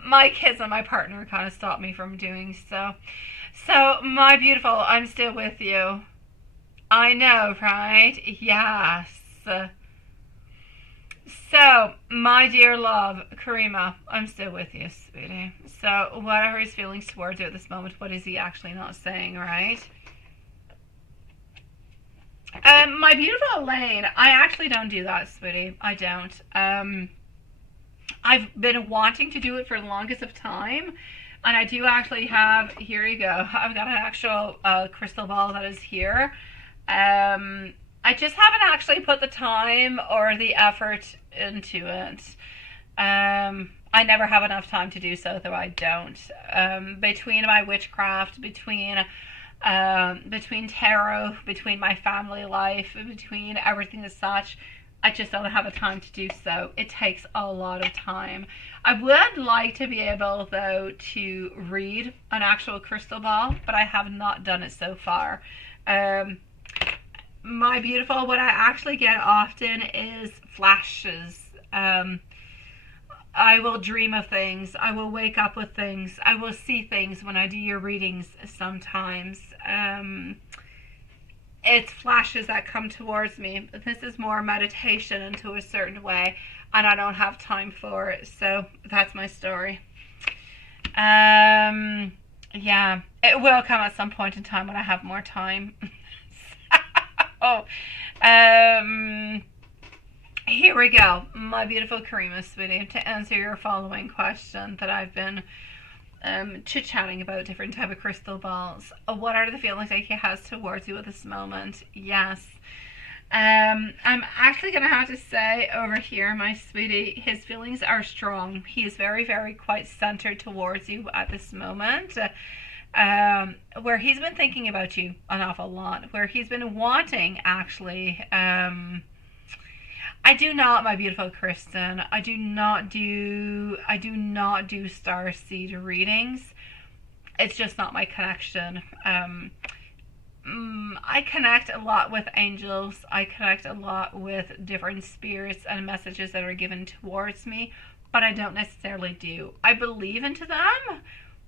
My kids and my partner kind of stopped me from doing so. So, my beautiful, I'm still with you. I know, right? Yes. So, my dear love, Karima, I'm still with you, sweetie. So, whatever he's feeling towards you at this moment, what is he actually not saying, right? My beautiful Elaine, I actually don't do that, sweetie. I don't. I've been wanting to do it for the longest of time. And I do actually have, here you go, I've got an actual crystal ball that is here. I just haven't actually put the time or the effort into it. I never have enough time to do so, though I don't. Between my witchcraft, between tarot, between my family life, between everything as such, I just don't have the time to do so. It takes a lot of time. I would like to be able, though, to read an actual crystal ball, but I have not done it so far. My beautiful, what I actually get often is flashes. I will dream of things. I will wake up with things. I will see things when I do your readings sometimes. It's flashes that come towards me. This is more meditation into a certain way, and I don't have time for it. So that's my story. Yeah, it will come at some point in time when I have more time. So, here we go, my beautiful Karima, sweetie, to answer your following question that I've been chit-chatting about different type of crystal balls. What are the feelings that he has towards you at this moment? Yes. I'm actually going to have to say over here, my sweetie, his feelings are strong. He is very, very quite centered towards you at this moment. Where he's been thinking about you an awful lot. Where he's been wanting, actually. I do not, my beautiful Kristen. I do not do star seed readings. It's just not my connection. I connect a lot with angels. I connect a lot with different spirits and messages that are given towards me, but I don't necessarily do. I believe into them,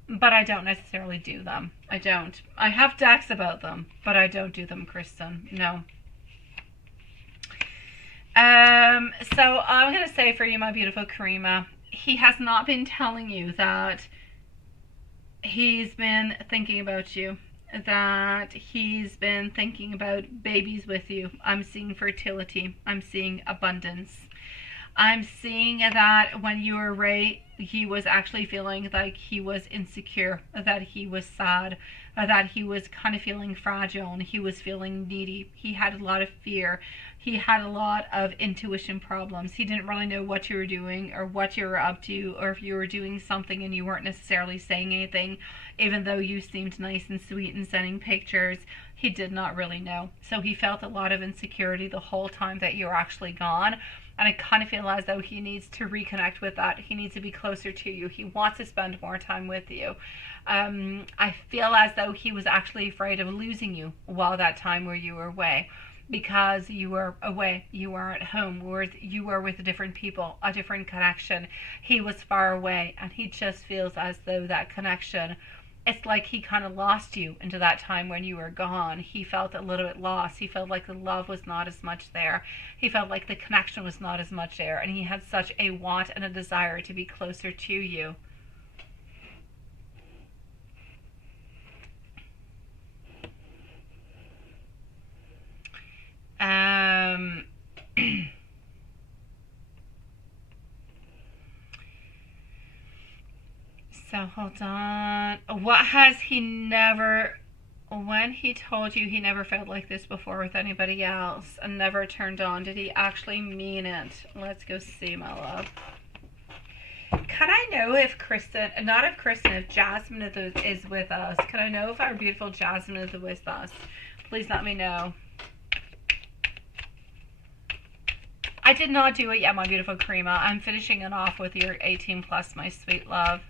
but I don't necessarily do them. I don't. I have decks about them, but I don't do them, Kristen. No. So I'm going to say for you, my beautiful Karima, he has not been telling you that he's been thinking about you, that he's been thinking about babies with you. I'm seeing fertility. I'm seeing abundance. I'm seeing that when you were away, he was actually feeling like he was insecure, that he was sad, that he was kind of feeling fragile, and he was feeling needy. He had a lot of fear. He had a lot of intuition problems. He didn't really know what you were doing or what you were up to, or if you were doing something and you weren't necessarily saying anything, even though you seemed nice and sweet and sending pictures. He did not really know. So he felt a lot of insecurity the whole time that you were actually gone. And I kind of feel as though he needs to reconnect with that. He needs to be closer to you. He wants to spend more time with you. I feel as though he was actually afraid of losing you while that time where you were away. Because you were away, you were at home, you were with different people, a different connection. He was far away, and he just feels as though that connection, it's like he kind of lost you into that time when you were gone. He felt a little bit lost. He felt like the love was not as much there. He felt like the connection was not as much there, and he had such a want and a desire to be closer to you. So hold on. What has he never, when he told you he never felt like this before with anybody else and never turned on, did he actually mean it? Let's go see, my love. Can I know if Kristen, not if Kristen, if Jasmine is with us? Can I know if our beautiful Jasmine is with us? Please let me know. I did not do it yet, my beautiful Karima. I'm finishing it off with your 18 plus, my sweet love.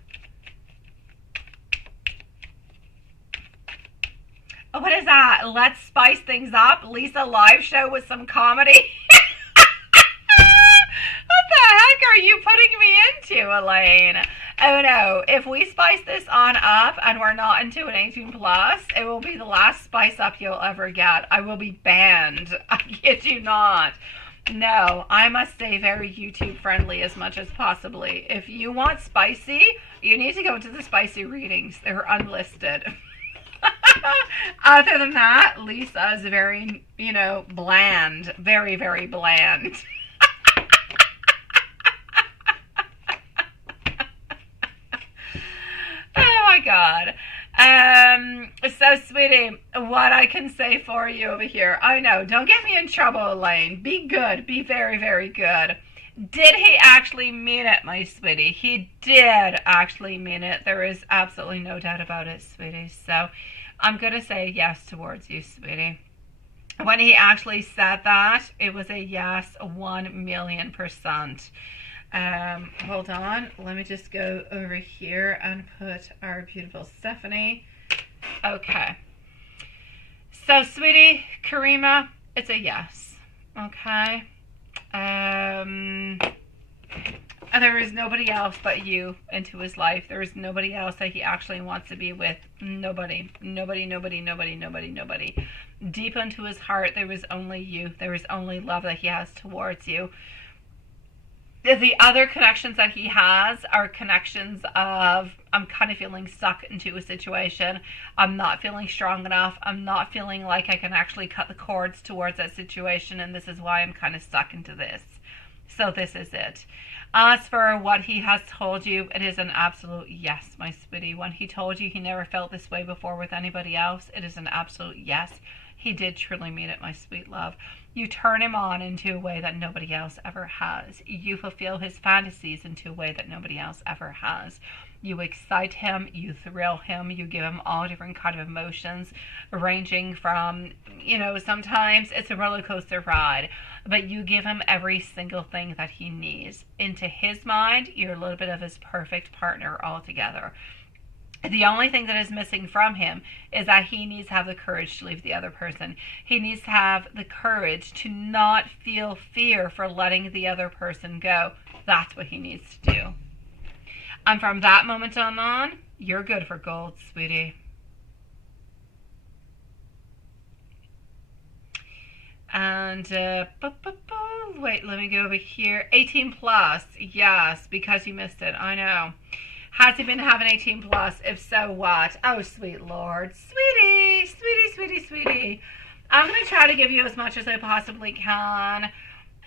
Oh, what is that? Let's spice things up. Lisa live show with some comedy. What the heck are you putting me into, Elaine? Oh no, if we spice this on up and we're not into an 18 plus, it will be the last spice up you'll ever get. I will be banned. I kid you not. No, I must stay very YouTube friendly as much as possibly. If you want spicy, you need to go to the spicy readings. They're unlisted. Other than that, Lisa is very, bland. Very, very bland. Oh my God. So sweetie, what I can say for you over here. I know, don't get me in trouble, Elaine. Be good. Be very, very good. Did he actually mean it, my sweetie? He did actually mean it. There is absolutely no doubt about it, sweetie. So I'm going to say yes towards you, sweetie. When he actually said that, it was a yes, 1,000,000%. Hold on. Let me just go over here and put our beautiful Stephanie. Okay. So, sweetie, Karima, it's a yes. Okay. There is nobody else but you into his life. There is nobody else that he actually wants to be with. Nobody. Deep into his heart, there is only you. There is only love that he has towards you. The other connections that he has are connections of, I'm kind of feeling stuck into a situation. I'm not feeling strong enough. I'm not feeling like I can actually cut the cords towards that situation, and this is why I'm kind of stuck into this. So this is it. As for what he has told you, it is an absolute yes, my sweetie. When he told you he never felt this way before with anybody else, it is an absolute yes. He did truly mean it, my sweet love. You turn him on into a way that nobody else ever has. You fulfill his fantasies into a way that nobody else ever has. You excite him, you thrill him, you give him all different kind of emotions, ranging from, sometimes it's a roller coaster ride, but you give him every single thing that he needs. Into his mind, you're a little bit of his perfect partner altogether. The only thing that is missing from him is that he needs to have the courage to leave the other person. He needs to have the courage to not feel fear for letting the other person go. That's what he needs to do. And from that moment on, you're good for gold, sweetie. And, wait, let me go over here. 18 plus. Yes, because you missed it. I know. Has he been having 18 plus? If so, what? Oh, sweet Lord. Sweetie, sweetie, sweetie, sweetie. I'm going to try to give you as much as I possibly can.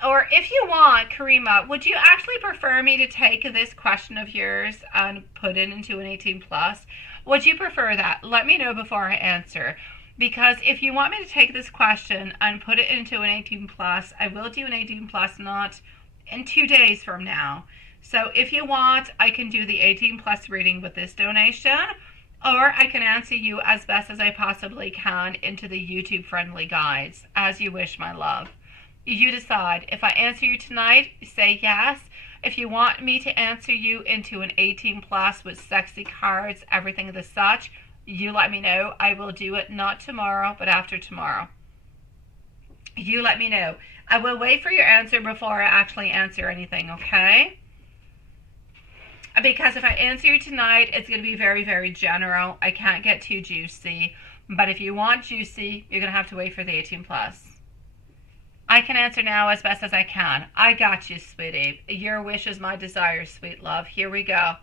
Or if you want, Karima, would you actually prefer me to take this question of yours and put it into an 18 plus? Would you prefer that? Let me know before I answer. Because if you want me to take this question and put it into an 18 plus, I will do an 18 plus not in 2 days from now. So if you want, I can do the 18 plus reading with this donation, or I can answer you as best as I possibly can into the YouTube friendly guides, as you wish, my love. You decide. If I answer you tonight, say yes. If you want me to answer you into an 18 plus with sexy cards, everything of the such, you let me know. I will do it not tomorrow, but after tomorrow. You let me know. I will wait for your answer before I actually answer anything, okay? Because if I answer you tonight, it's going to be very, very general. I can't get too juicy. But if you want juicy, you're going to have to wait for the 18 plus. I can answer now as best as I can. I got you, sweetie. Your wish is my desire, sweet love. Here we go.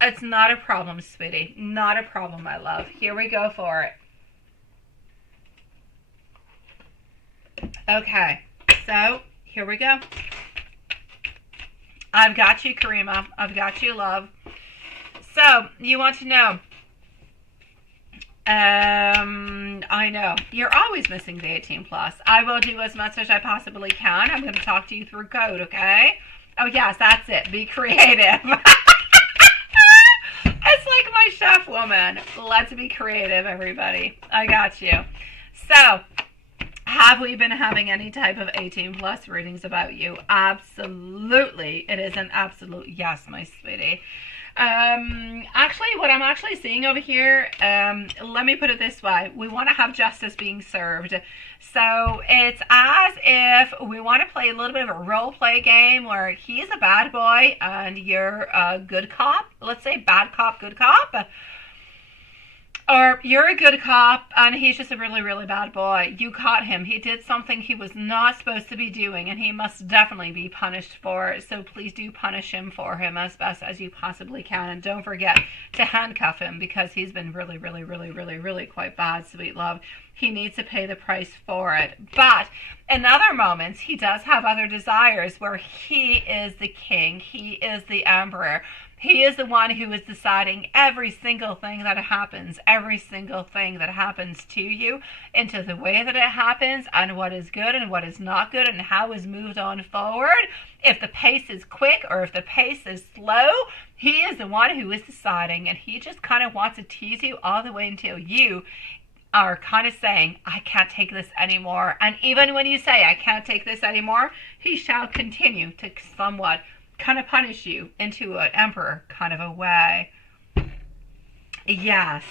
It's not a problem, sweetie. Not a problem, my love. Here we go for it. Okay, so here we go. I've got you, Karima. I've got you, love. So, you want to know. I know. You're always missing the 18 plus. I will do as much as I possibly can. I'm going to talk to you through code, okay? Oh, yes, that's it. Be creative. It's like my chef woman. Let's be creative, everybody. I got you. So, have we been having any type of 18 plus readings about you? Absolutely. It is an absolute yes, my sweetie. Actually, what I'm actually seeing over here, let me put it this way. We want to have justice being served. So it's as if we want to play a little bit of a role play game where he's a bad boy and you're a good cop. Let's say bad cop, good cop. Or you're a good cop and he's just a really, really bad boy. You caught him. He did something he was not supposed to be doing and he must definitely be punished for it. So please do punish him for him as best as you possibly can. And don't forget to handcuff him because he's been really, really, really, really, really quite bad, sweet love. He needs to pay the price for it. But in other moments, he does have other desires where he is the king. He is the emperor. He is the one who is deciding every single thing that happens, every single thing that happens to you, into the way that it happens, and what is good and what is not good, and how is moved on forward. If the pace is quick or if the pace is slow, he is the one who is deciding, and he just kind of wants to tease you all the way until you are kind of saying, I can't take this anymore. And even when you say, I can't take this anymore, he shall continue to somewhat kind of punish you into an emperor kind of a way. Yes.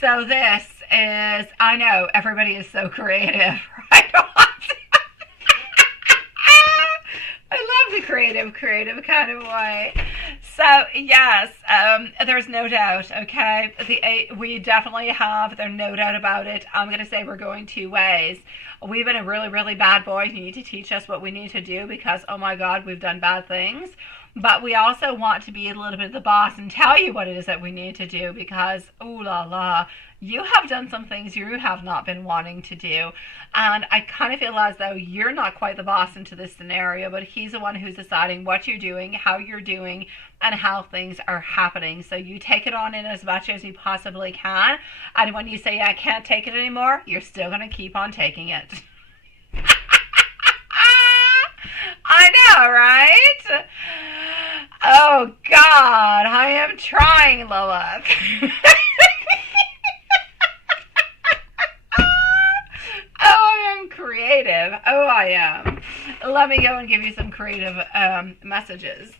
So this is, I know everybody is so creative, right? I love the creative kind of way. So yes, there's no doubt. Okay, we definitely have. There's no doubt about it. I'm gonna say we're going 2 ways. We've been a really, really bad boy. You need to teach us what we need to do because, oh my God, we've done bad things. But we also want to be a little bit of the boss and tell you what it is that we need to do because, ooh la la, you have done some things you have not been wanting to do. And I kind of feel as though you're not quite the boss into this scenario, but he's the one who's deciding what you're doing, how you're doing, and how things are happening. So you take it on in as much as you possibly can. And when you say, I can't take it anymore, you're still going to keep on taking it. I know, right? Oh, God, I am trying, Lilith. Oh, I am creative. Oh, I am. Let me go and give you some creative messages.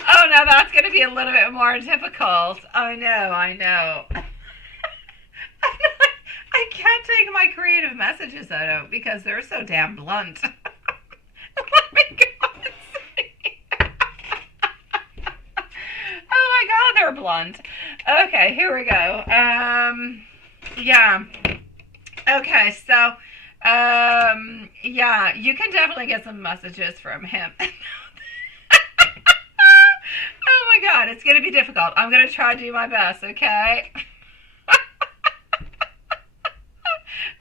Oh, now that's going to be a little bit more difficult. I know. I can't take my creative messages out because they're so damn blunt. Let me go and see. Oh my God, they're blunt. Okay, here we go. Yeah. Okay, so, yeah, you can definitely get some messages from him. Oh my God, it's going to be difficult. I'm going to try to do my best, okay?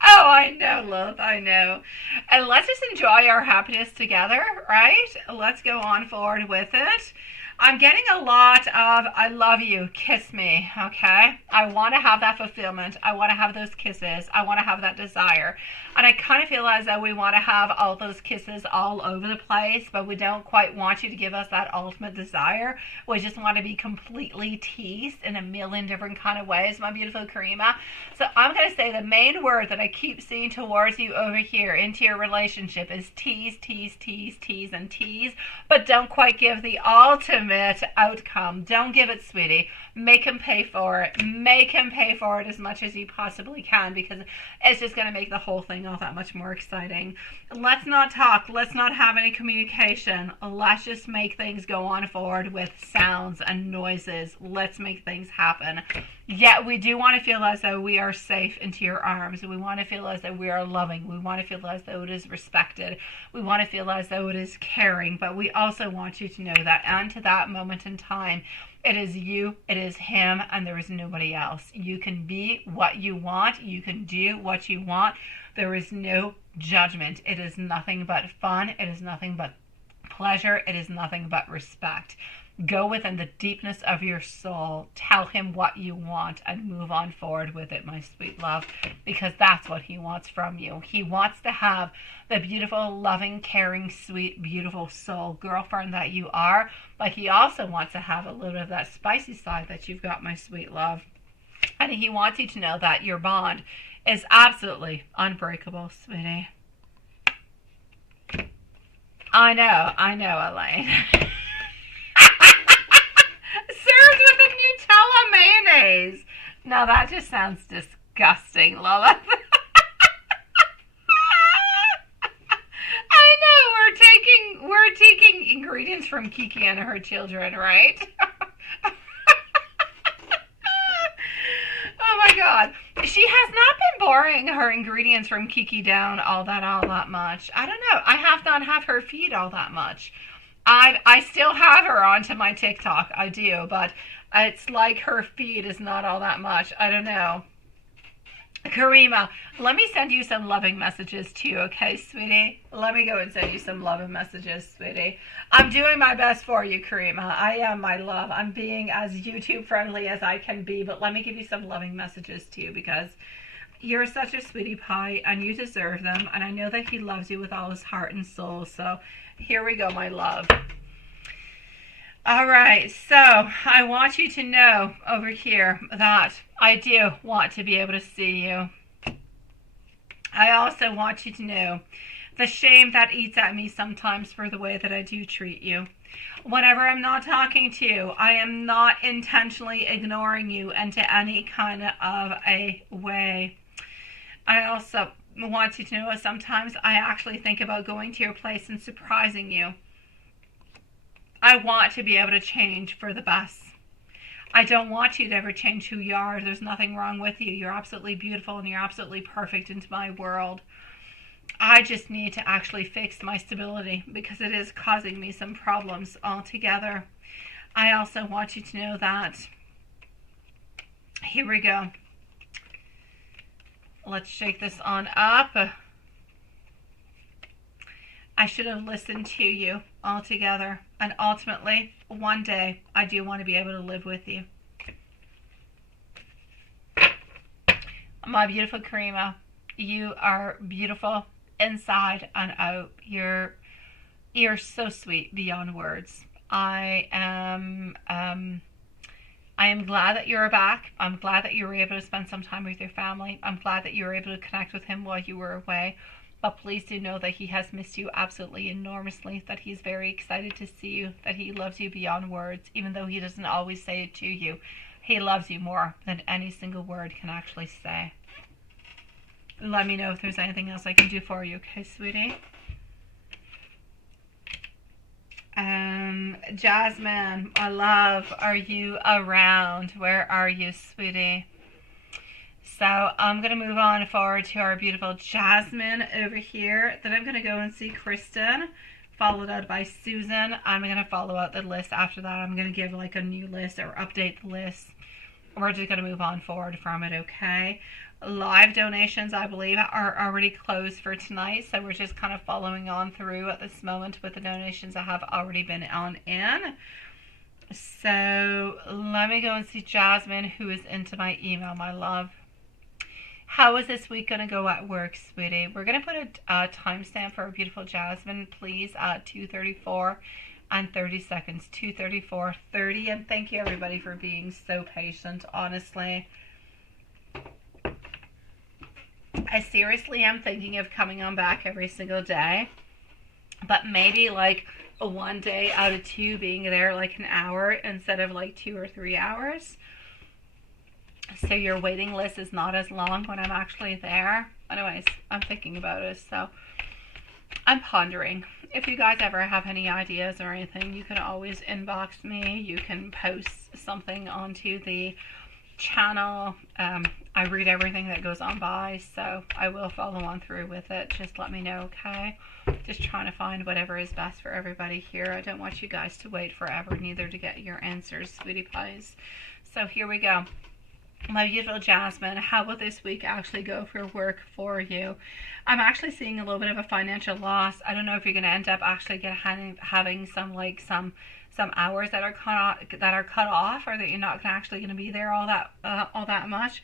Oh, I know, love, I know. And let's just enjoy our happiness together, right? Let's go on forward with it. I'm getting a lot of, I love you, kiss me, okay? I want to have that fulfillment. I want to have those kisses. I want to have that desire. And I kind of feel as though we want to have all those kisses all over the place, but we don't quite want you to give us that ultimate desire. We just want to be completely teased in a million different kind of ways, my beautiful Karima. So I'm going to say the main word that I keep seeing towards you over here into your relationship is tease, tease, tease, tease, and tease, but don't quite give the ultimate outcome. Don't give it, sweetie. Make him pay for it. Make him pay for it as much as you possibly can because it's just going to make the whole thing all that much more exciting. Let's not talk. Let's not have any communication. Let's just make things go on forward with sounds and noises. Let's make things happen. Yet we do want to feel as though we are safe into your arms. We want to feel as though we are loving. We want to feel as though it is respected. We want to feel as though it is caring. But we also want you to know that and to that moment in time, it is you, it is him, and there is nobody else. You can be what you want. You can do what you want. There is no judgment. It is nothing but fun. It is nothing but pleasure. It is nothing but respect. Go within the deepness of your soul. Tell him what you want and move on forward with it, my sweet love, because that's what he wants from you. He wants to have the beautiful, loving, caring, sweet, beautiful soul girlfriend that you are, but he also wants to have a little bit of that spicy side that you've got, my sweet love. And he wants you to know that your bond is absolutely unbreakable, sweetie. I know, Elaine. Served with a Nutella mayonnaise. Now that just sounds disgusting, Lola. I know, we're taking ingredients from Kiki and her children, right? Oh my God. She has not been boring her ingredients from Kiki down all that much. I don't know. I have not had her feed all that much. I still have her onto my TikTok. I do, but it's like her feed is not all that much. I don't know. Karima, let me send you some loving messages too, okay, sweetie? Let me go and send you some loving messages, sweetie. I'm doing my best for you, Karima. I am, my love. I'm being as YouTube friendly as I can be, but let me give you some loving messages too because you're such a sweetie pie and you deserve them, and I know that he loves you with all his heart and soul, so here we go, my love. All right, so I want you to know over here that I do want to be able to see you. I also want you to know the shame that eats at me sometimes for the way that I do treat you. Whenever I'm not talking to you, I am not intentionally ignoring you into any kind of a way. I also want you to know that sometimes I actually think about going to your place and surprising you. I want to be able to change for the best. I don't want you to ever change who you are. There's nothing wrong with you. You're absolutely beautiful and you're absolutely perfect into my world. I just need to actually fix my stability because it is causing me some problems altogether. I also want you to know that, here we go. Let's shake this on up. I should have listened to you altogether. And ultimately, one day, I do want to be able to live with you. My beautiful Karima, you are beautiful inside and out. You're so sweet beyond words. I am glad that you're back. I'm glad that you were able to spend some time with your family. I'm glad that you were able to connect with him while you were away. But please do know that he has missed you absolutely enormously, that he's very excited to see you, that he loves you beyond words, even though he doesn't always say it to you. He loves you more than any single word can actually say. Let me know if there's anything else I can do for you, okay, sweetie? Jasmine, my love, are you around? Where are you, sweetie? So I'm going to move on forward to our beautiful Jasmine over here. Then I'm going to go and see Kristen, followed out by Susan. I'm going to follow out the list after that. I'm going to give like a new list or update the list. We're just going to move on forward from it, okay? Live donations, I believe, are already closed for tonight. So we're just kind of following on through at this moment with the donations that have already been on in. So let me go and see Jasmine, who is into my email, my love. How is this week going to go at work, sweetie? We're going to put a timestamp for our beautiful Jasmine, please, at 2:34 and 30 seconds. 2:34:30. And thank you, everybody, for being so patient, honestly. I seriously am thinking of coming on back every single day. But maybe like one day out of two being there like an hour instead of like 2 or 3 hours. So your waiting list is not as long when I'm actually there. Anyways, I'm thinking about it, so I'm pondering. If you guys ever have any ideas or anything, you can always inbox me. You can post something onto the channel. I read everything that goes on by, so I will follow on through with it. Just let me know, okay? Just trying to find whatever is best for everybody here. I don't want you guys to wait forever, neither to get your answers, sweetie pies. So here we go. My beautiful Jasmine, how will this week actually go for work for you? I'm actually seeing a little bit of a financial loss. I don't know if you're going to end up actually having some hours that are cut off, or that you're not actually going to be there all that much.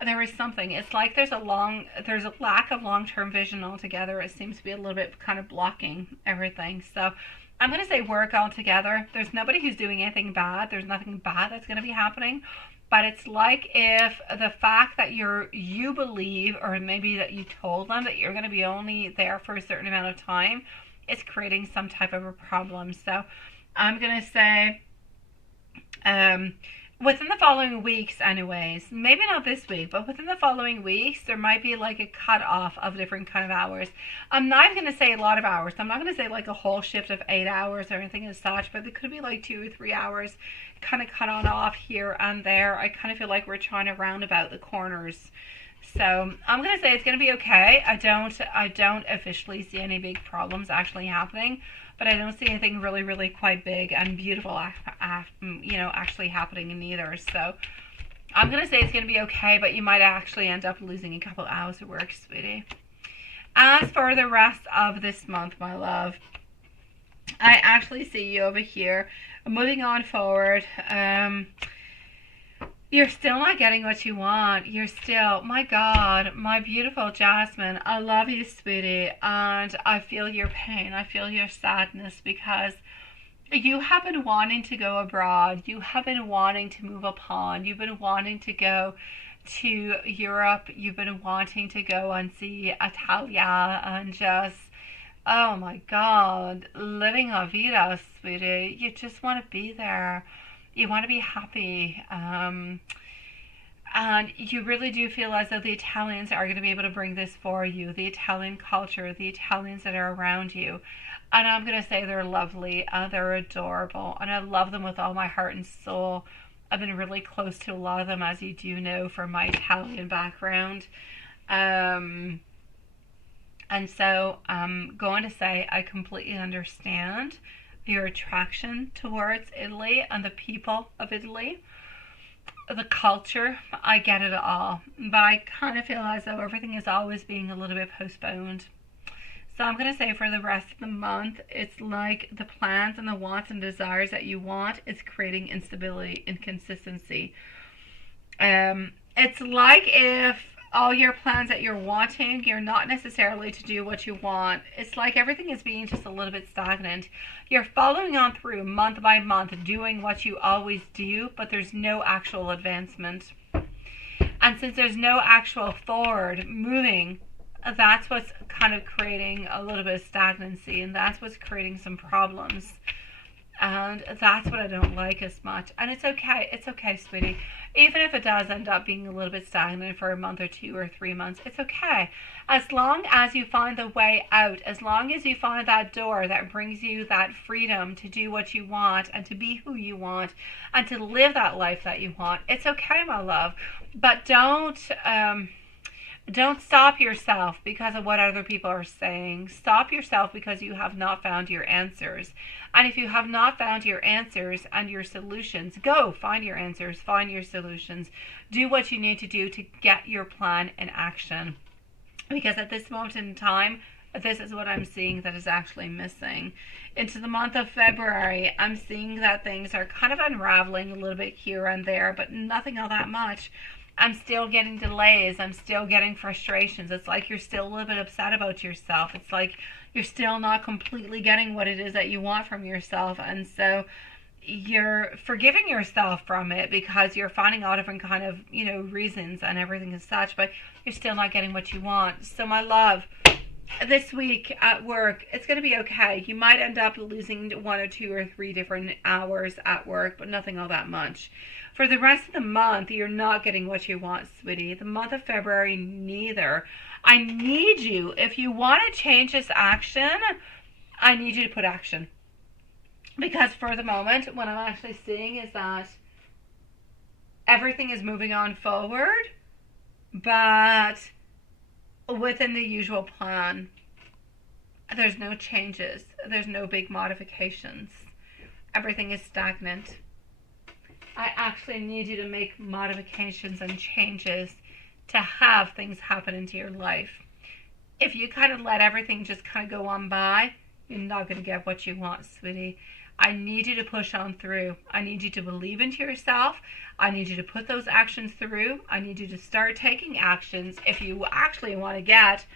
There is something. It's like there's a lack of long-term vision altogether. It seems to be a little bit kind of blocking everything. So I'm going to say work altogether. There's nobody who's doing anything bad. There's nothing bad that's going to be happening. But it's like if the fact that you believe, or maybe that you told them that you're going to be only there for a certain amount of time, it's creating some type of a problem. So I'm going to say within the following weeks anyways, maybe not this week, but within the following weeks, there might be like a cut off of different kind of hours. I'm not going to say a lot of hours. I'm not going to say like a whole shift of 8 hours or anything as such, but it could be like 2 or 3 hours kind of cut on off here and there. I kind of feel like we're trying to round about the corners. So I'm going to say it's going to be okay. I don't officially see any big problems actually happening, but I don't see anything really, really quite big and beautiful, actually happening either. So I'm going to say it's going to be okay, but you might actually end up losing a couple hours of work, sweetie. As for the rest of this month, my love, I actually see you over here. Moving on forward, you're still not getting what you want. You're still, my God, my beautiful Jasmine, I love you, sweetie, and I feel your pain. I feel your sadness, because you have been wanting to go abroad. You have been wanting to move upon. You've been wanting to go to Europe. You've been wanting to go and see Italia and just, oh my God, living a vida, sweetie. You just want to be there. You want to be happy. And you really do feel as though the Italians are going to be able to bring this for you. The Italian culture, the Italians that are around you. And I'm going to say they're lovely. They're adorable. And I love them with all my heart and soul. I've been really close to a lot of them, as you do know, from my Italian background. And so I'm going to say I completely understand your attraction towards Italy and the people of Italy, the culture. I get it all, but I kind of feel as though everything is always being a little bit postponed. So I'm going to say for the rest of the month, it's like the plans and the wants and desires that you want is creating instability, inconsistency. It's like if all your plans that you're wanting, you're not necessarily to do what you want. It's like everything is being just a little bit stagnant. You're following on through month by month, doing what you always do, but there's no actual advancement. And since there's no actual forward moving, that's what's kind of creating a little bit of stagnancy, and that's what's creating some problems. And that's what I don't like as much. And it's okay, sweetie. Even if it does end up being a little bit stagnant for a month or 2 or 3 months, it's okay. As long as you find the way out, as long as you find that door that brings you that freedom to do what you want and to be who you want and to live that life that you want, it's okay, my love. But don't stop yourself because of what other people are saying. Stop yourself because you have not found your answers. And if you have not found your answers and your solutions, go find your answers, find your solutions. Do what you need to do to get your plan in action. Because at this moment in time, this is what I'm seeing that is actually missing. Into the month of February, I'm seeing that things are kind of unraveling a little bit here and there, but nothing all that much. I'm still getting delays. I'm still getting frustrations. It's like you're still a little bit upset about yourself. It's like you're still not completely getting what it is that you want from yourself. And so you're forgiving yourself from it because you're finding all different kind of, reasons and everything and such, but you're still not getting what you want. So my love, this week at work, it's going to be okay. You might end up losing 1 or 2 or 3 different hours at work, but nothing all that much. For the rest of the month, you're not getting what you want, sweetie. The month of February, neither. I need you, if you want to change this action, I need you to put action. Because for the moment, what I'm actually seeing is that everything is moving on forward, but within the usual plan. There's no changes. There's no big modifications. Everything is stagnant. I actually need you to make modifications and changes to have things happen into your life. If you kind of let everything just kind of go on by, you're not going to get what you want, sweetie. I need you to push on through. I need you to believe into yourself. I need you to put those actions through. I need you to start taking actions. If you actually want to get,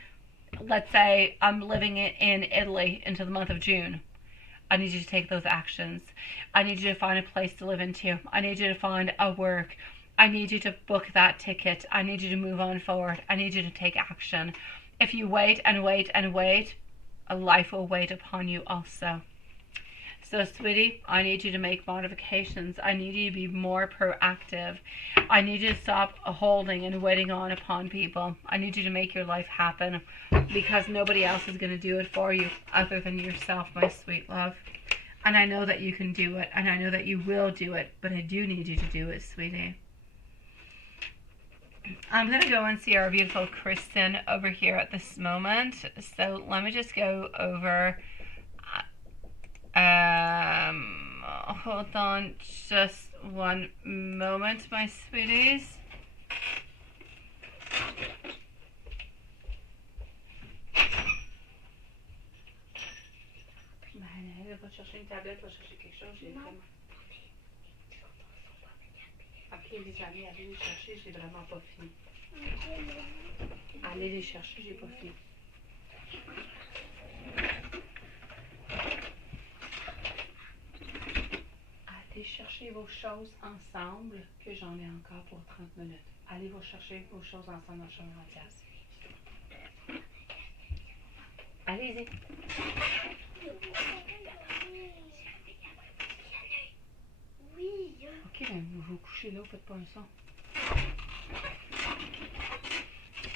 let's say I'm living in Italy into the month of June. I need you to take those actions. I need you to find a place to live into. I need you to find a work. I need you to book that ticket. I need you to move on forward. I need you to take action. If you wait and wait and wait, a life will wait upon you also. So, sweetie, I need you to make modifications. I need you to be more proactive. I need you to stop holding and waiting on upon people. I need you to make your life happen because nobody else is going to do it for you other than yourself, my sweet love. And I know that you can do it, and I know that you will do it, but I do need you to do it, sweetie. I'm going to go and see our beautiful Kristen over here at this moment. So let me just go over... hold on just one moment, my sweeties. Va chercher une tablette, va chercher quelque chose. Ok, les amis, allez les chercher, j'ai vraiment pas fini. Allez les chercher, j'ai pas fini. Allez chercher vos choses ensemble, que j'en ai encore pour 30 minutes. Allez vous chercher vos choses ensemble dans le chambre entière. Allez-y. Ok, ben vous vous couchez là, faites pas un son.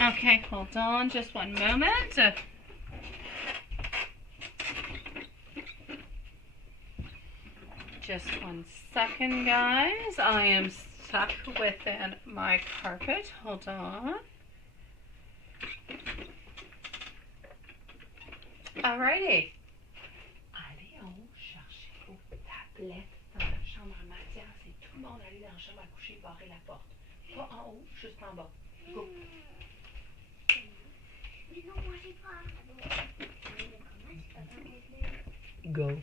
Okay, hold on just one moment. Just 1 second, guys. I am stuck within my carpet. Hold on. Alrighty. Allez, on cherche vos tablettes dans la chambre à matière. C'est tout le monde aller dans la chambre à coucher, barrer la porte. Pas en haut, juste en bas. Go. Mais non, moi j'ai pas. Go.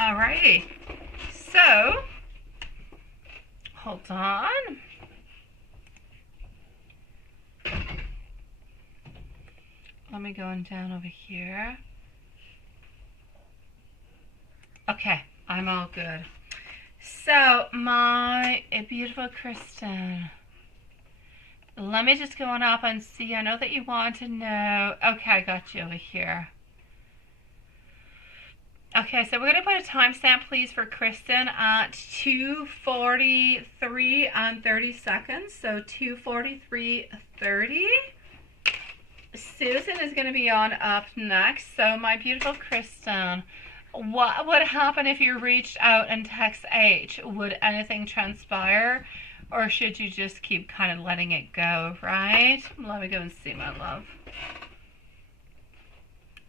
Alrighty. So, hold on. Let me go on down over here. Okay, I'm all good. So, my beautiful Kristen, let me just go on up and see. I know that you want to know. Okay, I got you over here. Okay, so we're going to put a timestamp, please, for Kristen at 2:43 and 30 seconds. So 2:43:30. Susan is going to be on up next. So my beautiful Kristen, what would happen if you reached out and text H? Would anything transpire? Or should you just keep kind of letting it go, right? Let me go and see, my love.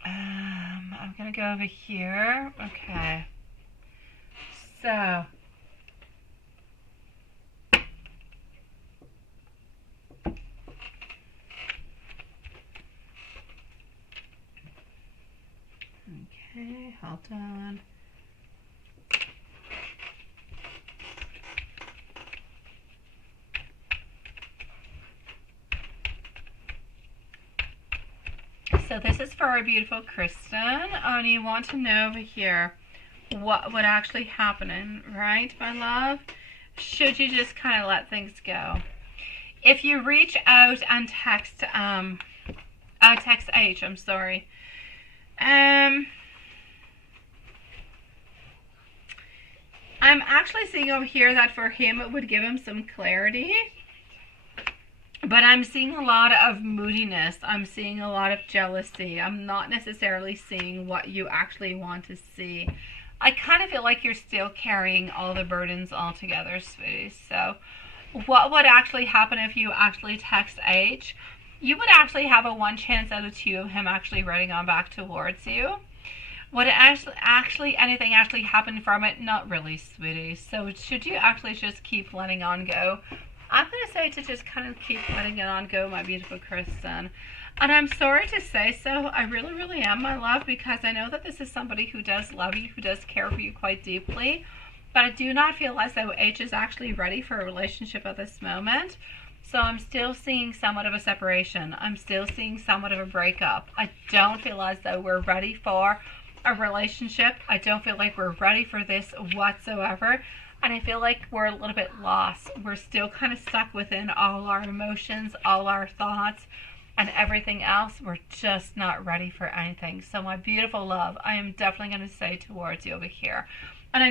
I'm going to go over here. Okay. So. Okay, hold on. So this is for our beautiful Kristen, and you want to know over here what would actually happen, right, my love? Should you just kind of let things go? If you reach out and text H, I'm sorry. I'm actually seeing over here that for him it would give him some clarity. But I'm seeing a lot of moodiness. I'm seeing a lot of jealousy. I'm not necessarily seeing what you actually want to see. I kind of feel like you're still carrying all the burdens all together, sweetie. So what would actually happen if you actually text H? You would actually have a 1 chance out of 2 of him actually running on back towards you. Would it actually anything actually happen from it? Not really, sweetie. So should you actually just keep letting on go? I'm going to say to just kind of keep letting it on go, my beautiful Kristen. And I'm sorry to say so. I really, really am, my love, because I know that this is somebody who does love you, who does care for you quite deeply. But I do not feel as though H is actually ready for a relationship at this moment. So I'm still seeing somewhat of a separation. I'm still seeing somewhat of a breakup. I don't feel as though we're ready for a relationship. I don't feel like we're ready for this whatsoever. And I feel like we're a little bit lost. We're still kind of stuck within all our emotions, all our thoughts, and everything else. We're just not ready for anything. So my beautiful love, I am definitely going to say towards you over here. And I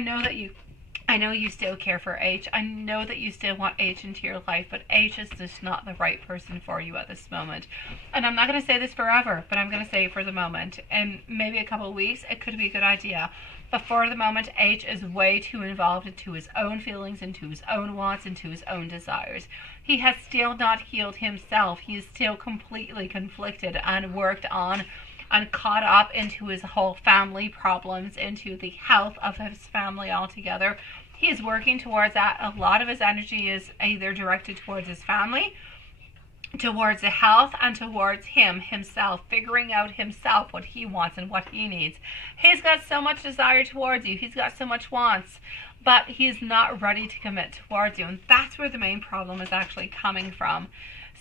know you still care for H. I know that you still want H into your life, but H is just not the right person for you at this moment. And I'm not going to say this forever, but I'm going to say it for the moment. And maybe a couple of weeks, it could be a good idea. But for the moment, H is way too involved into his own feelings, into his own wants, into his own desires. He has still not healed himself. He is still completely conflicted and worked on and caught up into his whole family problems, into the health of his family altogether. He is working towards that. A lot of his energy is either directed towards his family, towards the health, and towards himself, figuring out himself what he wants and what he needs. He's got so much desire towards you. He's got so much wants, but he's not ready to commit towards you. And that's where the main problem is actually coming from.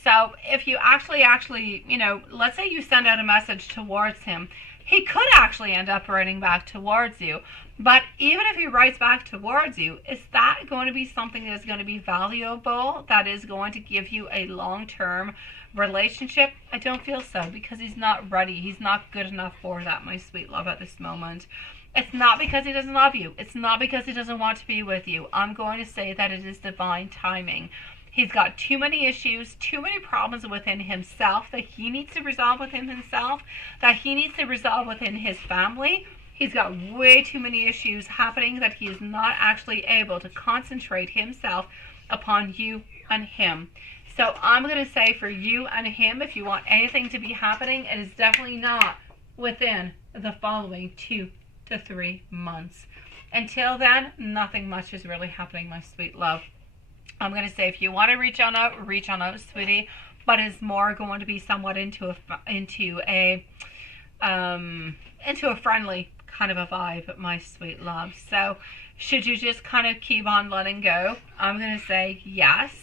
So if you actually, let's say you send out a message towards him, he could actually end up writing back towards you. But even if he writes back towards you, is that going to be something that is going to be valuable, that is going to give you a long-term relationship? I don't feel so, because he's not ready. He's not good enough for that, my sweet love, at this moment. It's not because he doesn't love you. It's not because he doesn't want to be with you. I'm going to say that it is divine timing. He's got too many issues, too many problems within himself that he needs to resolve within himself, that he needs to resolve within his family. He's got way too many issues happening that he is not actually able to concentrate himself upon you and him. So I'm going to say for you and him, if you want anything to be happening, it is definitely not within the following 2 to 3 months. Until then, nothing much is really happening, my sweet love. I'm going to say if you want to reach on out, sweetie. But it's more going to be somewhat into a friendly kind of a vibe, my sweet love. So should you just kind of keep on letting go? I'm going to say yes.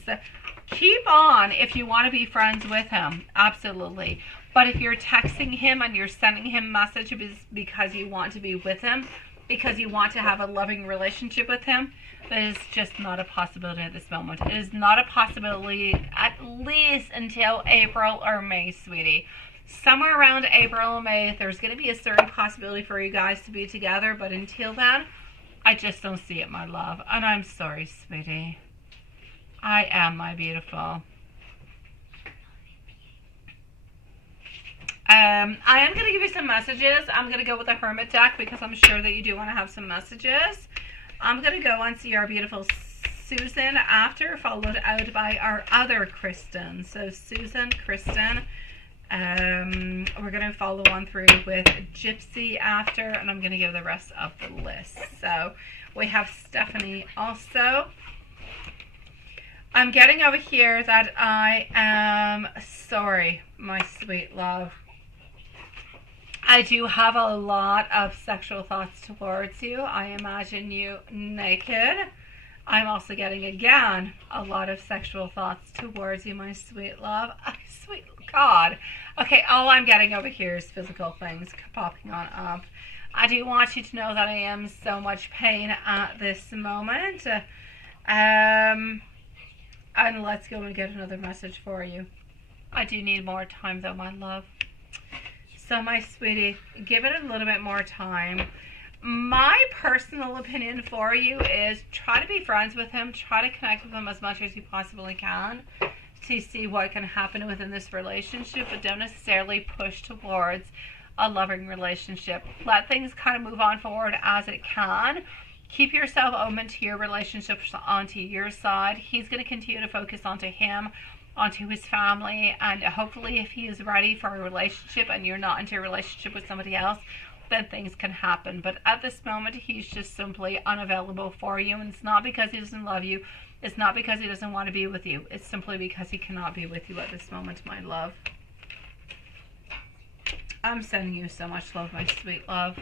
Keep on if you want to be friends with him. Absolutely. But if you're texting him and you're sending him messages because you want to be with him, because you want to have a loving relationship with him, that is just not a possibility at this moment. It is not a possibility at least until April or May, sweetie. Somewhere around April or May, there's going to be a certain possibility for you guys to be together. But until then, I just don't see it, my love. And I'm sorry, sweetie. I am, my beautiful. I am going to give you some messages. I'm going to go with the Hermit deck because I'm sure that you do want to have some messages. I'm going to go and see our beautiful Susan after, followed out by our other Kristen. So Susan, Kristen. We're going to follow on through with Gypsy after, and I'm going to give the rest of the list. So we have Stephanie also. I'm getting over here that I am sorry, my sweet love. I do have a lot of sexual thoughts towards you. I imagine you naked. I'm also getting, again, a lot of sexual thoughts towards you, my sweet love. Oh, sweet God. Okay, all I'm getting over here is physical things popping on up. I do want you to know that I am so much pain at this moment. And let's go and get another message for you. I do need more time, though, my love. So, my sweetie, give it a little bit more time. My personal opinion for you is try to be friends with him. Try to connect with him as much as you possibly can to see what can happen within this relationship. But don't necessarily push towards a loving relationship. Let things kind of move on forward as it can. Keep yourself open to your relationships onto your side. He's going to continue to focus onto him, onto his family, and hopefully if he is ready for a relationship and you're not into a relationship with somebody else, then things can happen. But at this moment, he's just simply unavailable for you, and it's not because he doesn't love you. It's not because he doesn't want to be with you. It's simply because he cannot be with you at this moment, my love. I'm sending you so much love, my sweet love.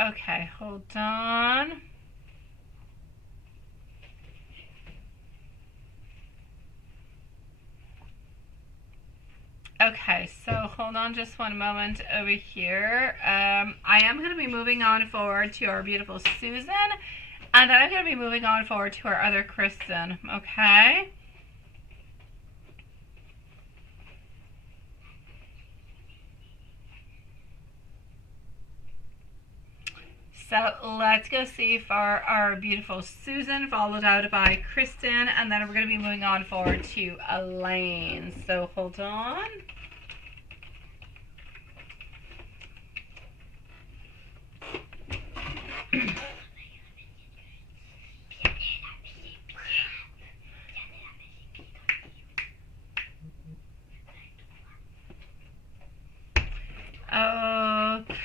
Okay, hold on. Okay, so hold on just one moment over here. I am going to be moving on forward to our beautiful Susan, and then I'm going to be moving on forward to our other Kristen, okay? So let's go see for our beautiful Susan, followed out by Kristen, and then we're going to be moving on forward to Elaine. So hold on.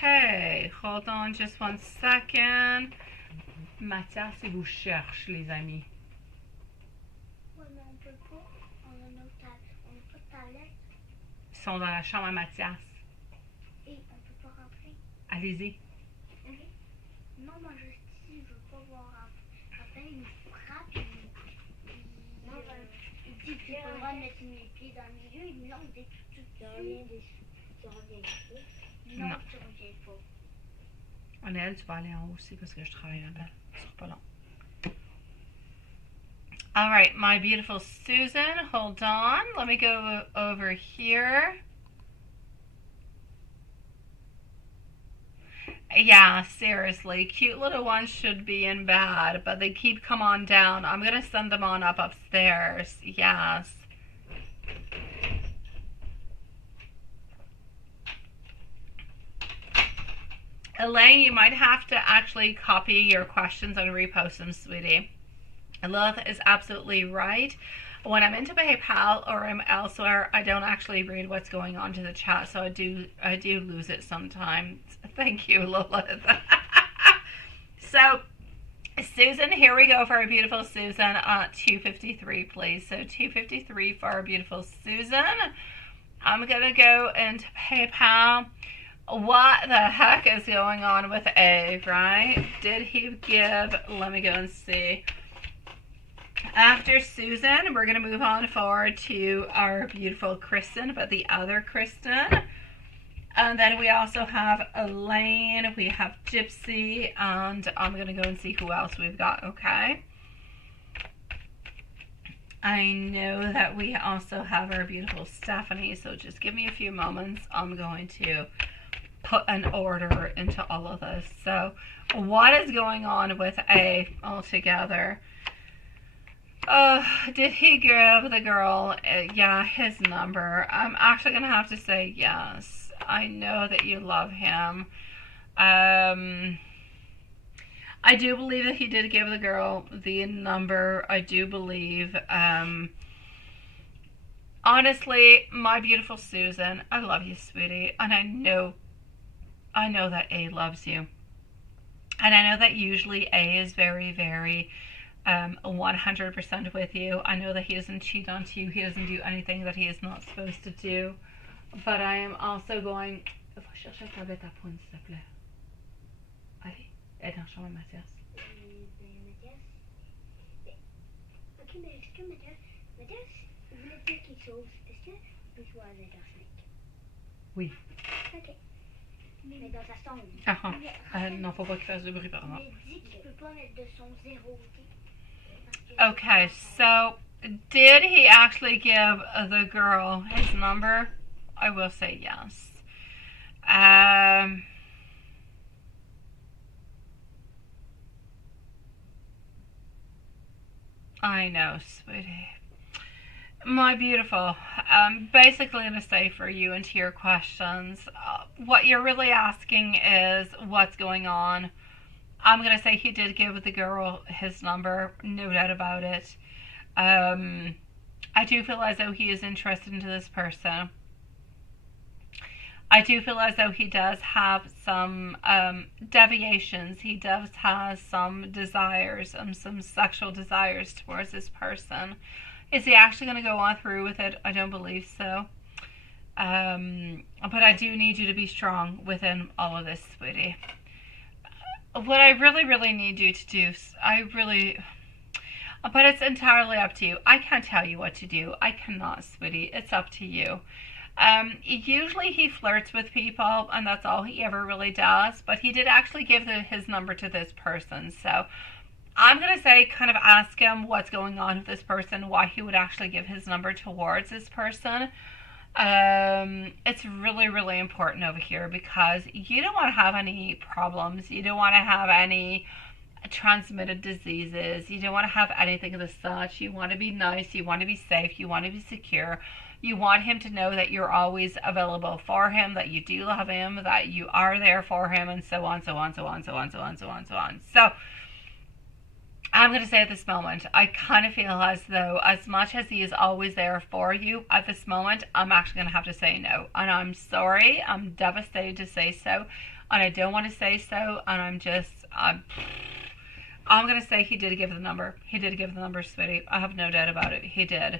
Okay, hold on just one second. Mathias, il vous cherche, les amis. Ouais, mais on peut pas. On a pas de tablette. Ils sont dans la chambre à Mathias. Et on peut pas rentrer. Allez-y. Non, moi je dis, je veux pas voir Raphaël, il me frappe, non, il dit que tu peux pas mettre mes pieds dans le milieu, il me lance des tout tu reviens pas. Non, tu reviens pas. Annelle, tu vas aller en haut aussi parce que je travaille là-bas. Ce sera pas long. All right, my beautiful Susan, hold on. Let me go over here. Yeah, seriously. Cute little ones should be in bed, but they keep come on down. I'm going to send them on up upstairs. Yes. Elaine, you might have to actually copy your questions and repost them, sweetie. Lilith is absolutely right. When I'm into PayPal or I'm elsewhere, I don't actually read what's going on to the chat, so I do lose it sometimes. Thank you, Lilith. So, Susan, here we go for our beautiful Susan. 253, please. So 253 for our beautiful Susan. I'm gonna go into PayPal. What the heck is going on with A, right? Did he give, let me go and see. After Susan, we're going to move on forward to our beautiful Kristen, but the other Kristen. And then we also have Elaine, we have Gypsy, and I'm going to go and see who else we've got, okay? I know that we also have our beautiful Stephanie, so just give me a few moments. I'm going to put an order into all of this. So what is going on with A altogether? Did he give the girl, yeah, his number? I'm actually going to have to say yes. I know that you love him. I do believe that he did give the girl the number. I do believe, honestly, my beautiful Susan, I love you, sweetie. And I know that A loves you. And I know that usually A is very, very 100% with you. I know that he doesn't cheat on you. He doesn't do anything that he is not supposed to do. But I am also going... Va chercher ta tablette à pointe, s'il te plaît. Allez, elle est dans la chambre, Mathias. Ok, mais est-ce que Mathias voulait dire quelque chose? Est-ce que on peut choisir dans 5? Oui. Ok. Mais dans sa chambre. Non, faut pas qu'il fasse de bruit, par exemple. Mais dis qu'il peut pas mettre de son 0, ok? Okay, so did he actually give the girl his number? I will say yes. I know, sweetie. My beautiful. Basically going to say for you and to your questions, what you're really asking is what's going on. I'm going to say he did give the girl his number, no doubt about it. I do feel as though he is interested into this person. I do feel as though he does have some deviations. He does have some desires, some sexual desires towards this person. Is he actually going to go on through with it? I don't believe so. But I do need you to be strong within all of this, sweetie. What I really, really need you to do, but it's entirely up to you. I can't tell you what to do. I cannot, sweetie. It's up to you. Usually he flirts with people, and that's all he ever really does, but he did actually give his number to this person, so I'm going to say kind of ask him what's going on with this person, why he would actually give his number towards this person. It's really, really important over here because you don't want to have any problems. You don't want to have any transmitted diseases. You don't want to have anything of the such. You want to be nice. You want to be safe. You want to be secure. You want him to know that you're always available for him, that you do love him, that you are there for him, and so on, so on, so on, so on, so on, so on, so on. So I'm going to say at this moment, I kind of feel as though as much as he is always there for you, at this moment, I'm actually going to have to say no. And I'm sorry. I'm devastated to say so. And I don't want to say so. And I'm going to say he did give the number. He did give the number, sweetie. I have no doubt about it. He did.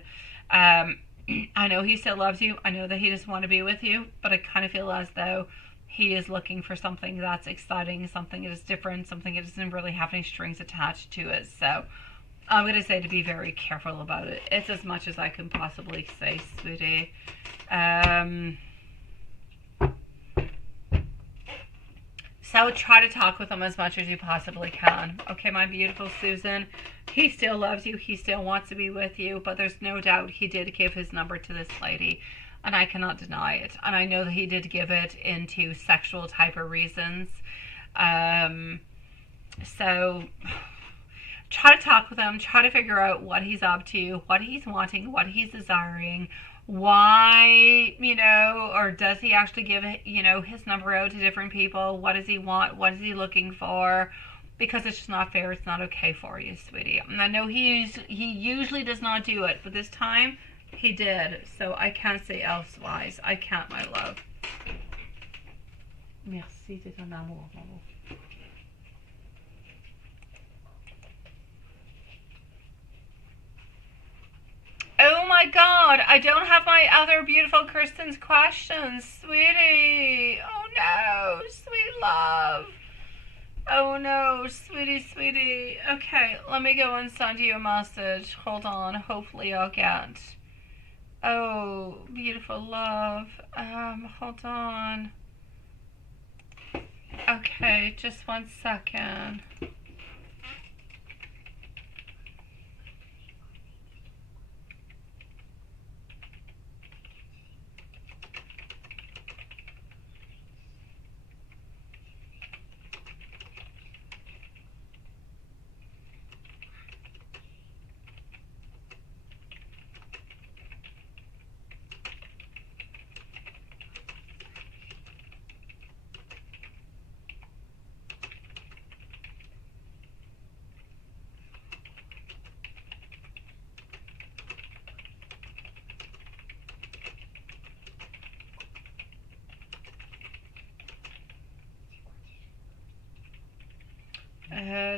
I know he still loves you. I know that he doesn't want to be with you. But I kind of feel as though he is looking for something that's exciting, something that is different, something that doesn't really have any strings attached to it. So I'm going to say to be very careful about it. It's as much as I can possibly say, sweetie. So try to talk with him as much as you possibly can. Okay, my beautiful Susan. He still loves you. He still wants to be with you. But there's no doubt he did give his number to this lady. And I cannot deny it. And I know that he did give it into sexual type of reasons. So try to talk with him, try to figure out what he's up to, what he's wanting, what he's desiring, why, or does he actually give, his number out to different people? What does he want? What is he looking for? Because it's just not fair. It's not okay for you, sweetie. And I know he usually does not do it, but this time he did. So I can't say elsewise. I can't, my love. Merci de ton amour, maman. Oh my God, I don't have my other beautiful Kristen's questions, sweetie. Oh no, sweet love. Oh no, sweetie. Okay, let me go and send you a message. Hold on, hopefully I'll get. Oh, beautiful love. Hold on. Okay, just 1 second.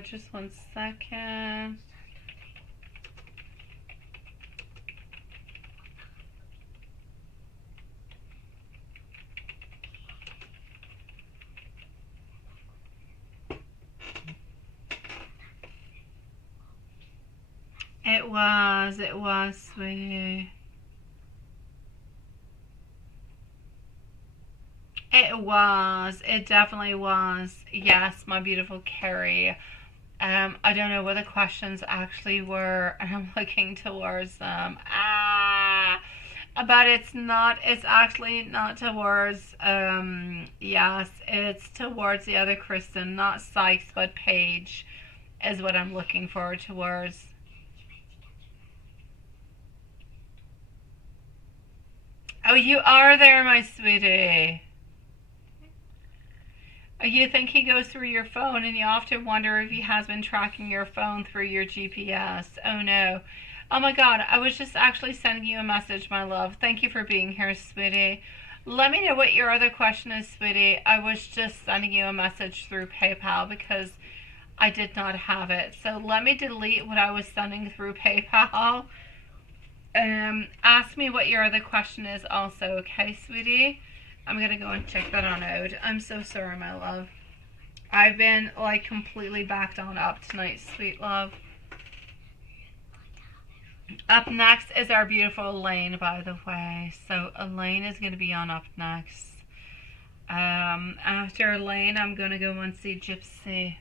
Just 1 second. It was, sweetie. It definitely was. Yes, my beautiful Carrie. I don't know what the questions actually were. I'm looking towards them. But it's actually not towards, yes, it's towards the other Kristen, not Sykes, but Paige is what I'm looking for towards. Oh, you are there, my sweetie. You think he goes through your phone, and you often wonder if he has been tracking your phone through your GPS. Oh no. Oh my God, I was just actually sending you a message, my love. Thank you for being here, sweetie. Let me know what your other question is, sweetie. I was just sending you a message through PayPal because I did not have it. So let me delete what I was sending through PayPal. Ask me what your other question is also, okay, sweetie? I'm going to go and check that on out. I'm so sorry, my love. I've been, like, completely backed on up tonight, sweet love. Up next is our beautiful Elaine, by the way. So Elaine is going to be on up next. After Elaine, I'm going to go and see Gypsy.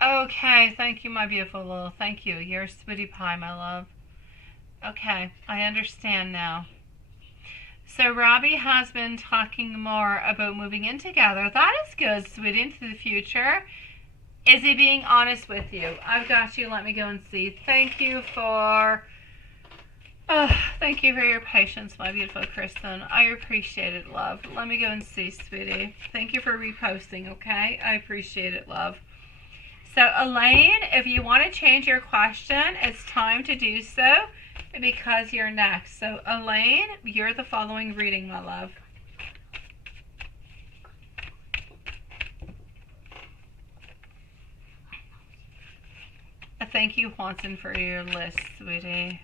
Okay, thank you, my beautiful little. Thank you. You're a sweetie pie, my love. Okay, I understand now. So Robbie has been talking more about moving in together. That is good, sweetie, into the future. Is he being honest with you? I've got you. Let me go and see. Thank you for your patience, my beautiful Kristen. I appreciate it, love. Let me go and see, sweetie. Thank you for reposting, okay? I appreciate it, love. So Elaine, if you want to change your question, it's time to do so because you're next. So Elaine, you're the following reading, my love. Thank you, Watson, for your list, sweetie.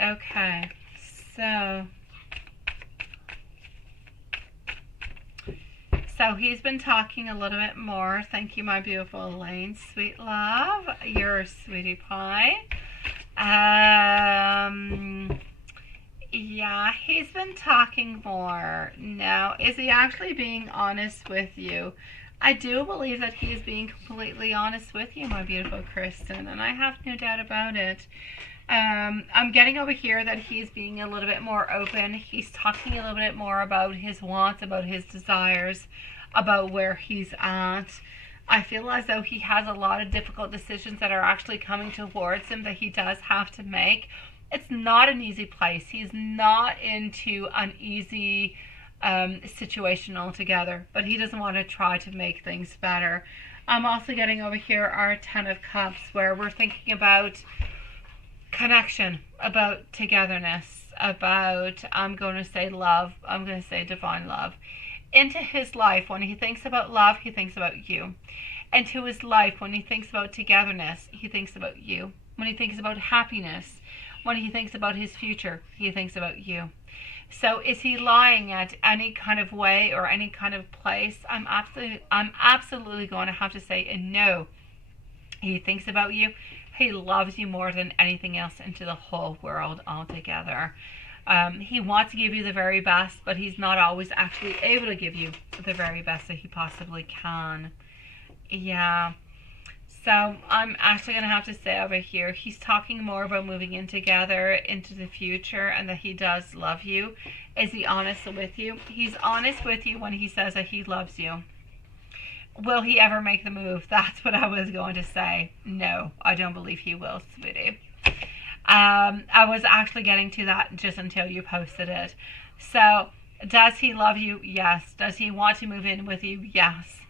Okay, so he's been talking a little bit more. Thank you, my beautiful Elaine. Sweet love. You're a sweetie pie. Yeah, he's been talking more. Now, is he actually being honest with you? I do believe that he is being completely honest with you, my beautiful Kristen, and I have no doubt about it. I'm getting over here that he's being a little bit more open. He's talking a little bit more about his wants, about his desires, about where he's at. I feel as though he has a lot of difficult decisions that are actually coming towards him that he does have to make. It's not an easy place. He's not into an easy situation altogether, but he doesn't want to try to make things better. I'm also getting over here our 10 of Cups, where we're thinking about connection, about togetherness, about, I'm going to say love, I'm going to say divine love. Into his life, when he thinks about love, he thinks about you. Into his life, when he thinks about togetherness, he thinks about you. When he thinks about happiness, when he thinks about his future, he thinks about you. So is he lying at any kind of way or any kind of place? I'm absolutely going to have to say no. He thinks about you. He loves you more than anything else into the whole world altogether. He wants to give you the very best, but he's not always actually able to give you the very best that he possibly can. Yeah. So I'm actually going to have to say over here, he's talking more about moving in together into the future and that he does love you. Is he honest with you? He's honest with you when he says that he loves you. Will he ever make the move? That's what I was going to say. No, I don't believe he will, sweetie. I was actually getting to that just until you posted it. So, does he love you? Yes. Does he want to move in with you? Yes.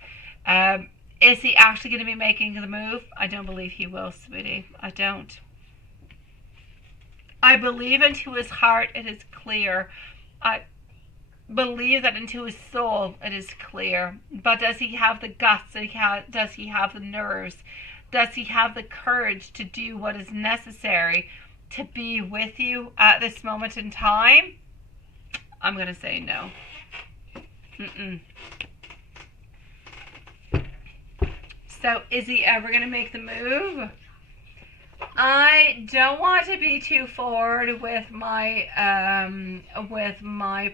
Is he actually going to be making the move? I don't believe he will, sweetie. I don't. I believe into his heart it is clear. I believe that into his soul it is clear. But does he have the guts? Does he have the nerves? Does he have the courage to do what is necessary to be with you at this moment in time? I'm going to say no. So is he ever going to make the move? I don't want to be too forward with my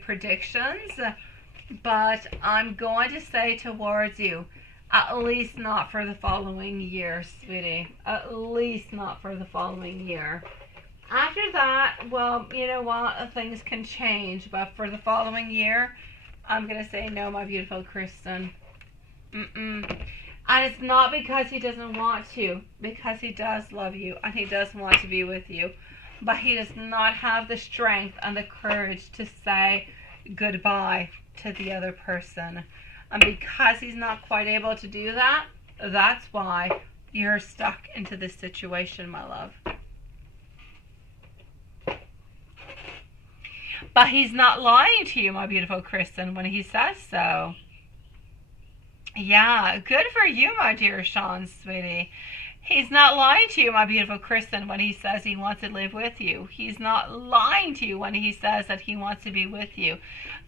predictions, but I'm going to say towards you, at least not for the following year, sweetie. At least not for the following year. After that, well, you know what? Things can change, but for the following year, I'm going to say no, my beautiful Kristen. And it's not because he doesn't want to, because he does love you and he does want to be with you. But he does not have the strength and the courage to say goodbye to the other person. And because he's not quite able to do that, that's why you're stuck into this situation, my love. But he's not lying to you, my beautiful Kristen, when he says so. Yeah, good for you, my dear Sean, sweetie. He's not lying to you, my beautiful Kristen, when he says he wants to live with you. He's not lying to you when he says that he wants to be with you,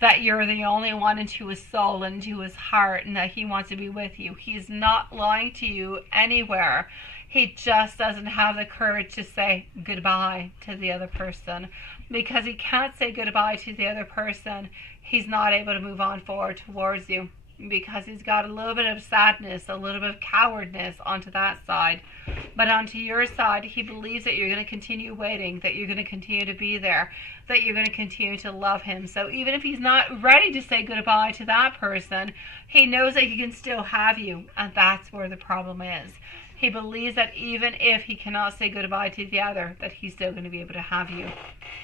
that you're the only one into his soul and into his heart, and that he wants to be with you. He's not lying to you anywhere. He just doesn't have the courage to say goodbye to the other person. Because he can't say goodbye to the other person, he's not able to move on forward towards you. Because he's got a little bit of sadness, a little bit of cowardness onto that side. But onto your side, he believes that you're going to continue waiting, that you're going to continue to be there, that you're going to continue to love him. So even if he's not ready to say goodbye to that person, he knows that he can still have you. And that's where the problem is. He believes that even if he cannot say goodbye to the other, that he's still going to be able to have you.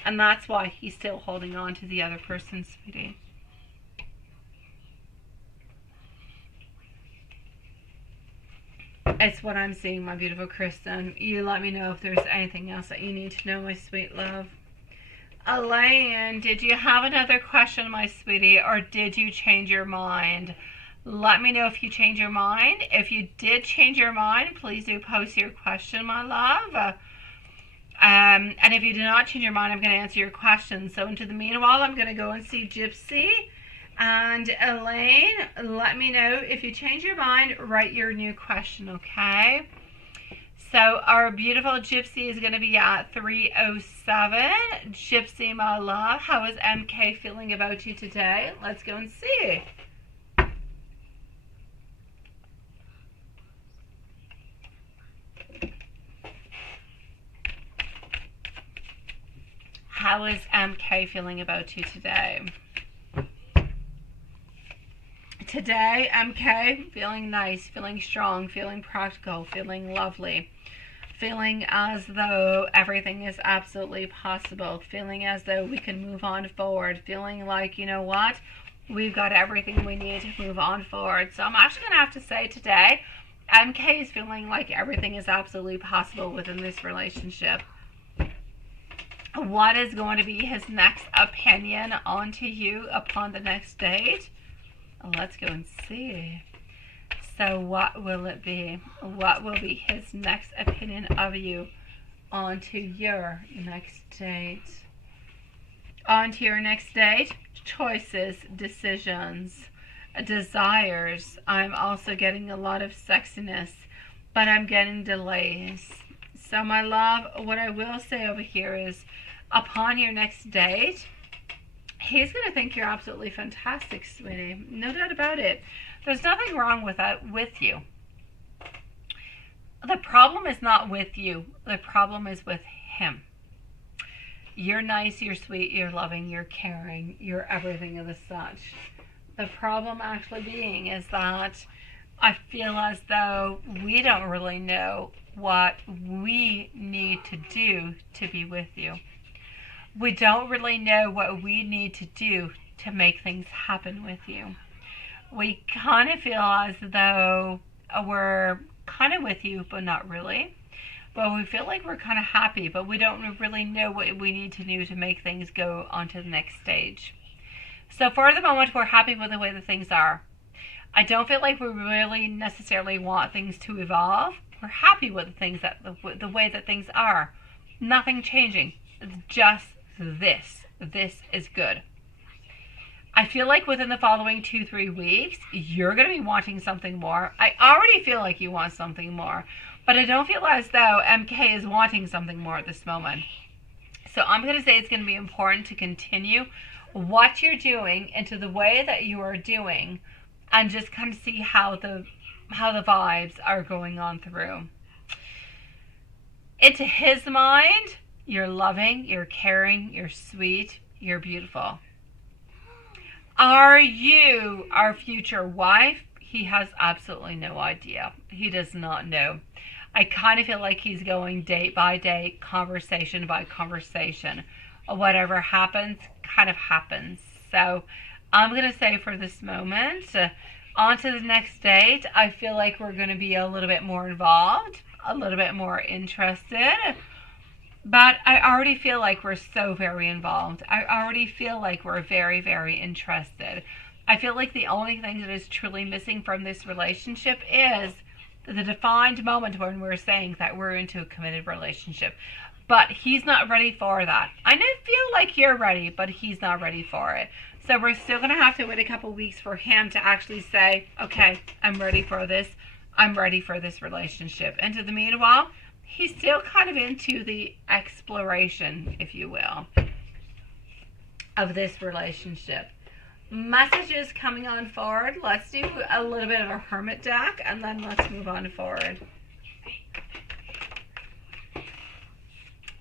And that's why he's still holding on to the other person, sweetie. It's what I'm seeing, my beautiful Kristen. You let me know if there's anything else that you need to know, my sweet love. Elaine, did you have another question, my sweetie, or did you change your mind? Let me know if you change your mind. If you did change your mind, please do post your question, my love. And if you did not change your mind, I'm going to answer your question. So into the meanwhile, I'm going to go and see Gypsy. And Elaine, let me know if you change your mind, write your new question, okay? So our beautiful Gypsy is going to be at 307. Gypsy, my love, how is MK feeling about you today? Let's go and see. How is MK feeling about you today? Today, MK, feeling nice, feeling strong, feeling practical, feeling lovely, feeling as though everything is absolutely possible, feeling as though we can move on forward, feeling like, you know what, we've got everything we need to move on forward. So I'm actually going to have to say today, MK is feeling like everything is absolutely possible within this relationship. What is going to be his next opinion onto you upon the next date? Let's go and see. So what will it be? What will be his next opinion of you onto your next date? Onto your next date, choices, decisions, desires. I'm also getting a lot of sexiness, but I'm getting delays. So my love, what I will say over here is, upon your next date, he's going to think you're absolutely fantastic, sweetie. No doubt about it. There's nothing wrong with that with you. The problem is not with you. The problem is with him. You're nice, you're sweet, you're loving, you're caring, you're everything of the such. The problem actually being is that I feel as though we don't really know what we need to do to be with you. We don't really know what we need to do to make things happen with you. We kind of feel as though we're kind of with you, but not really. But we feel like we're kind of happy, but we don't really know what we need to do to make things go on to the next stage. So for the moment, we're happy with the way that things are. I don't feel like we really necessarily want things to evolve. We're happy with the things that the way that things are. Nothing changing. It's just this. This is good. I feel like within the following 2-3 weeks, you're going to be wanting something more. I already feel like you want something more, but I don't feel as though MK is wanting something more at this moment. So I'm going to say it's going to be important to continue what you're doing into the way that you are doing, and just kind of see how the vibes are going on through. Into his mind, you're loving, you're caring, you're sweet, you're beautiful. Are you our future wife? He has absolutely no idea. He does not know. I kind of feel like he's going date by date, conversation by conversation. Whatever happens, kind of happens. So I'm going to say for this moment, on to the next date, I feel like we're going to be a little bit more involved, a little bit more interested. But I already feel like we're so very involved. I already feel like we're very, very interested. I feel like the only thing that is truly missing from this relationship is the defined moment when we're saying that we're into a committed relationship. But he's not ready for that. I feel like you're ready, but he's not ready for it. So we're still going to have to wait a couple weeks for him to actually say, okay, I'm ready for this. I'm ready for this relationship. And in the meanwhile, he's still kind of into the exploration, if you will, of this relationship. Messages coming on forward. Let's do a little bit of a hermit deck, and then let's move on forward.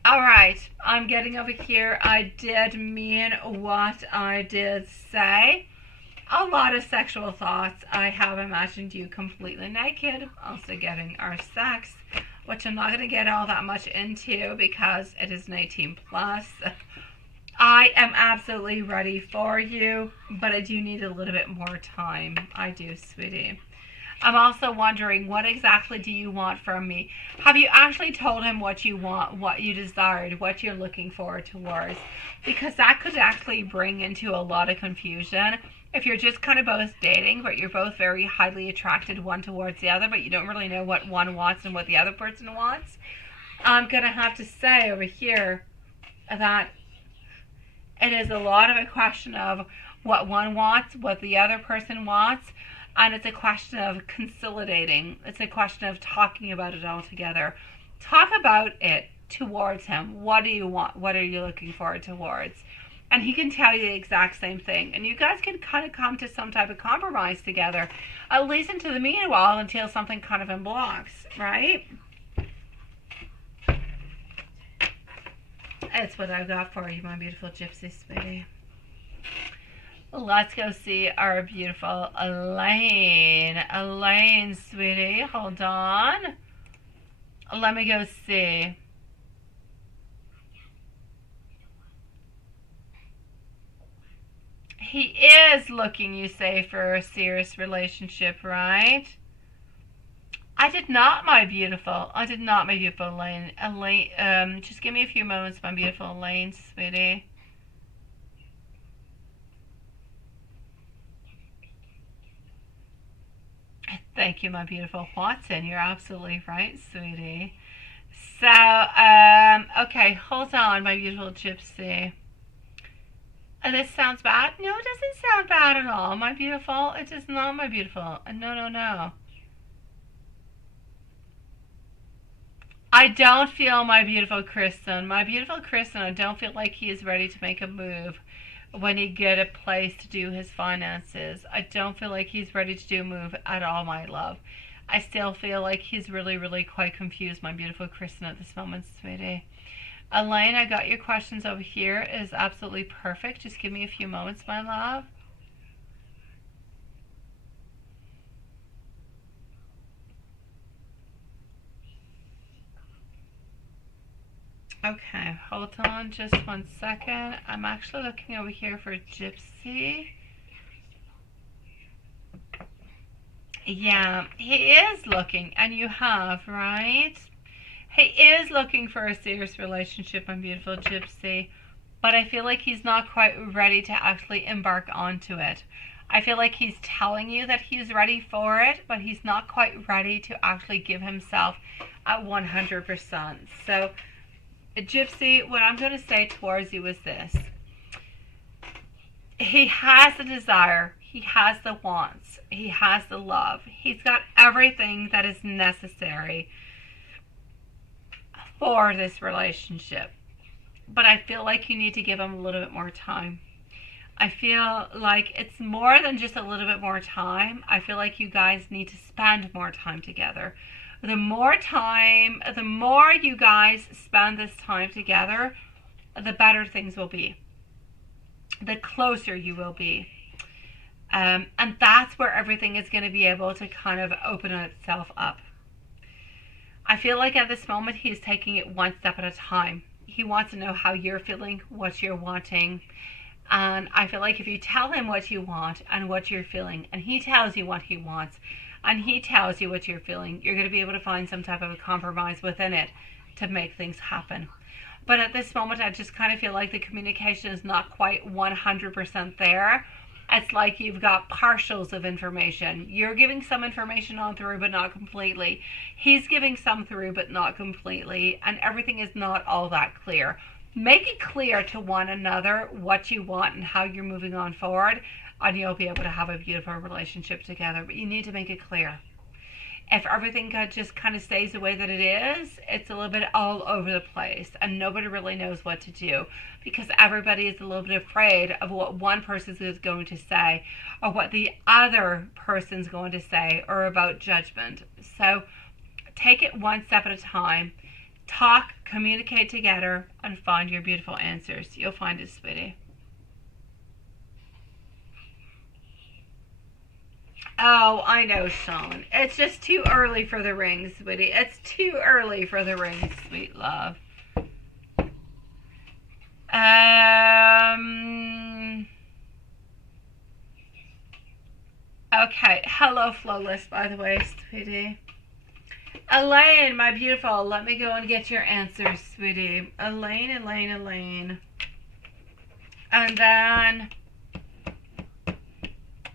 All right, I'm getting over here. I did mean what I did say. A lot of sexual thoughts. I have imagined you completely naked. Also getting our sex, which I'm not going to get all that much into because it is an 18 plus. I am absolutely ready for you, but I do need a little bit more time. I do, sweetie. I'm also wondering, what exactly do you want from me? Have you actually told him what you want, what you desired, what you're looking forward towards? Because that could actually bring into a lot of confusion. If you're just kind of both dating, but you're both very highly attracted one towards the other, but you don't really know what one wants and what the other person wants, I'm going to have to say over here that it is a lot of a question of what one wants, what the other person wants, and it's a question of consolidating. It's a question of talking about it all together. Talk about it towards him. What do you want? What are you looking forward towards? And he can tell you the exact same thing. And you guys can kind of come to some type of compromise together, at least into the meanwhile, until something kind of unblocks, right? It's what I've got for you, my beautiful gypsy sweetie. Let's go see our beautiful Elaine. Elaine, sweetie, hold on. Let me go see. He is looking, you say, for a serious relationship, right? I did not, my beautiful. I did not, my beautiful Elaine. Elaine, just give me a few moments, my beautiful Elaine, sweetie. Thank you, my beautiful Watson. You're absolutely right, sweetie. So, okay, hold on, my beautiful gypsy. This sounds bad? No, it doesn't sound bad at all, my beautiful. It is not, my beautiful. No, no, no. I don't feel, my beautiful Kristen. My beautiful Kristen, I don't feel like he is ready to make a move when he get a place to do his finances. I don't feel like he's ready to do a move at all, my love. I still feel like he's really, really quite confused, my beautiful Kristen, at this moment, sweetie. Elaine, I got your questions over here. It is absolutely perfect. Just give me a few moments, my love. Okay, hold on just 1 second. I'm actually looking over here for Gypsy. Yeah, he is looking, and you have, right? He is looking for a serious relationship, my beautiful Gypsy, but I feel like he's not quite ready to actually embark onto it. I feel like he's telling you that he's ready for it, but he's not quite ready to actually give himself at 100%. So, Gypsy, what I'm going to say towards you is this. He has the desire. He has the wants. He has the love. He's got everything that is necessary for this relationship. But I feel like you need to give him a little bit more time. I feel like it's more than just a little bit more time. I feel like you guys need to spend more time together. The more you guys spend this time together, the better things will be. The closer you will be. And that's where everything is going to be able to kind of open itself up. I feel like at this moment he's taking it one step at a time. He wants to know how you're feeling, what you're wanting. And I feel like if you tell him what you want and what you're feeling, and he tells you what he wants, and he tells you what you're feeling, you're going to be able to find some type of a compromise within it to make things happen. But at this moment, I just kind of feel like the communication is not quite 100% there. It's like you've got partials of information. You're giving some information on through, but not completely. He's giving some through, but not completely. And everything is not all that clear. Make it clear to one another what you want and how you're moving on forward, and you'll be able to have a beautiful relationship together. But you need to make it clear. If everything just kind of stays the way that it is, it's a little bit all over the place, and nobody really knows what to do because everybody is a little bit afraid of what one person is going to say or what the other person's going to say or about judgment. So take it one step at a time. Talk, communicate together, and find your beautiful answers. You'll find it, sweetie. Oh, I know, Sean. It's just too early for the rings, sweetie. It's too early for the rings, sweet love. Okay. Hello, Flawless, by the way, sweetie. Elaine, my beautiful. Let me go and get your answers, sweetie. Elaine. And then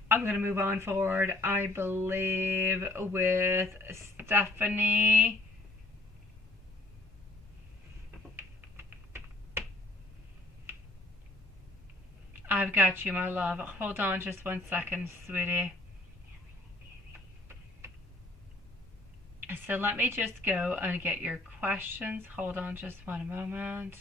I'm going to move on forward, I believe, with Stephanie. I've got you, my love. Hold on just 1 second, sweetie. So let me just go and get your questions. Hold on just one moment.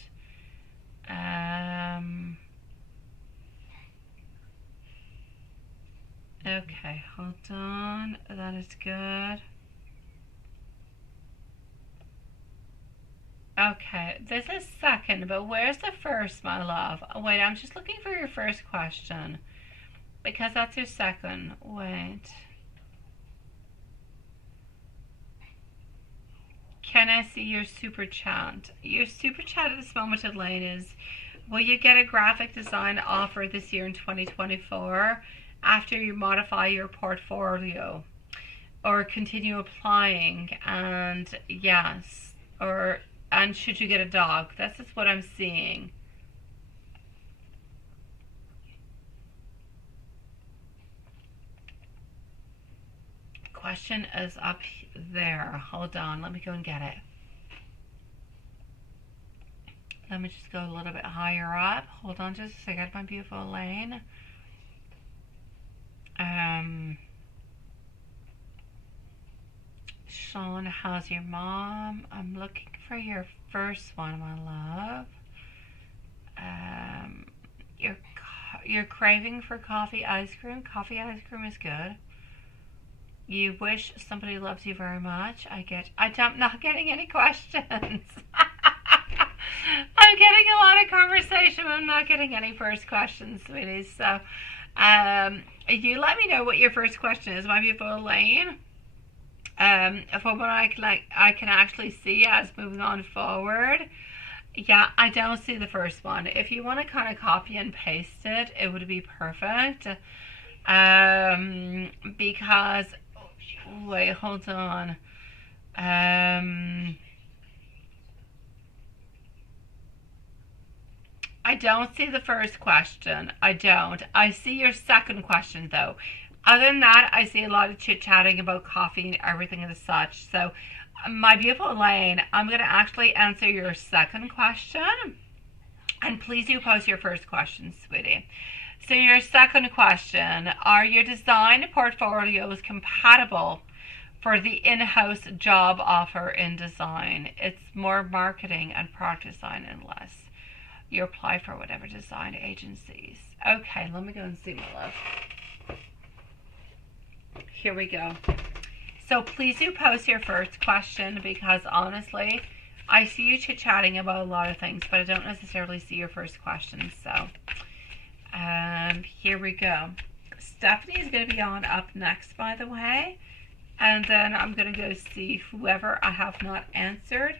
Okay, hold on. That is good. Okay, this is second, but where's the first, my love? Wait, I'm just looking for your first question. Because that's your second. Wait. Can I see your super chat? Your super chat at this moment, Elaine, is, will you get a graphic design offer this year in 2024 after you modify your portfolio? Or continue applying? And yes. And should you get a dog? That's just what I'm seeing. Question is up there. Hold on, let me go and get it. Let me just go a little bit higher up. Hold on just a second, my beautiful Elaine. Sean, how's your mom? I'm looking for your first one, my love. You're craving for coffee ice cream. Coffee ice cream is good. You wish somebody loves you very much. I'm not getting any questions. I'm getting a lot of conversation, but I'm not getting any first questions, sweeties. So, you let me know what your first question is, my beautiful Elaine. From what I can actually see as moving on forward. Yeah, I don't see the first one. If you want to kind of copy and paste it, it would be perfect. Because, wait, hold on. I don't see the first question. I don't. I see your second question, though. Other than that, I see a lot of chit-chatting about coffee and everything and such. So, my beautiful Elaine, I'm going to actually answer your second question. And please do post your first question, sweetie. So your second question, are your design portfolios compatible for the in-house job offer in design? It's more marketing and product design and less. You apply for whatever design agencies. Okay, let me go and see, my love. Here we go. So please do post your first question, because honestly, I see you chit-chatting about a lot of things, but I don't necessarily see your first question. So here we go. Stephanie is going to be on up next, by the way. And then I'm going to go see whoever I have not answered,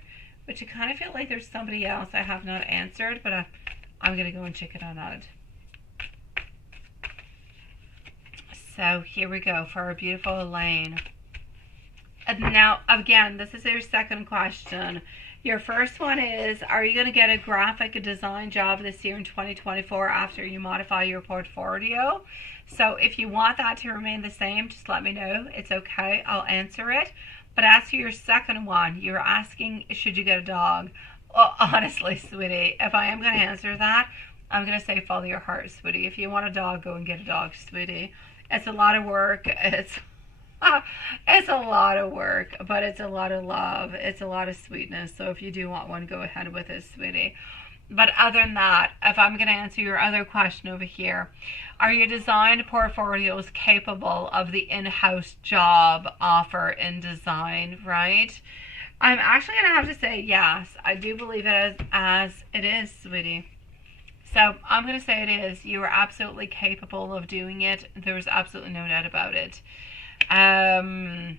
which I kind of feel like there's somebody else I have not answered, but I'm going to go and check it out. So here we go for our beautiful Elaine. And now, again, this is your second question. Your first one is, are you going to get a graphic design job this year in 2024 after you modify your portfolio? So if you want that to remain the same, just let me know. It's okay. I'll answer it. But as to your second one, you're asking, should you get a dog? Well, honestly, sweetie, if I am going to answer that, I'm going to say follow your heart, sweetie. If you want a dog, go and get a dog, sweetie. It's a lot of work. It's a lot of work, but it's a lot of love. It's a lot of sweetness. So if you do want one, go ahead with it, sweetie. But other than that, if I'm going to answer your other question over here, are your design portfolios capable of the in-house job offer in design, right? I'm actually going to have to say yes. I do believe it as it is, sweetie. So I'm going to say it is. You are absolutely capable of doing it. There's absolutely no doubt about it. And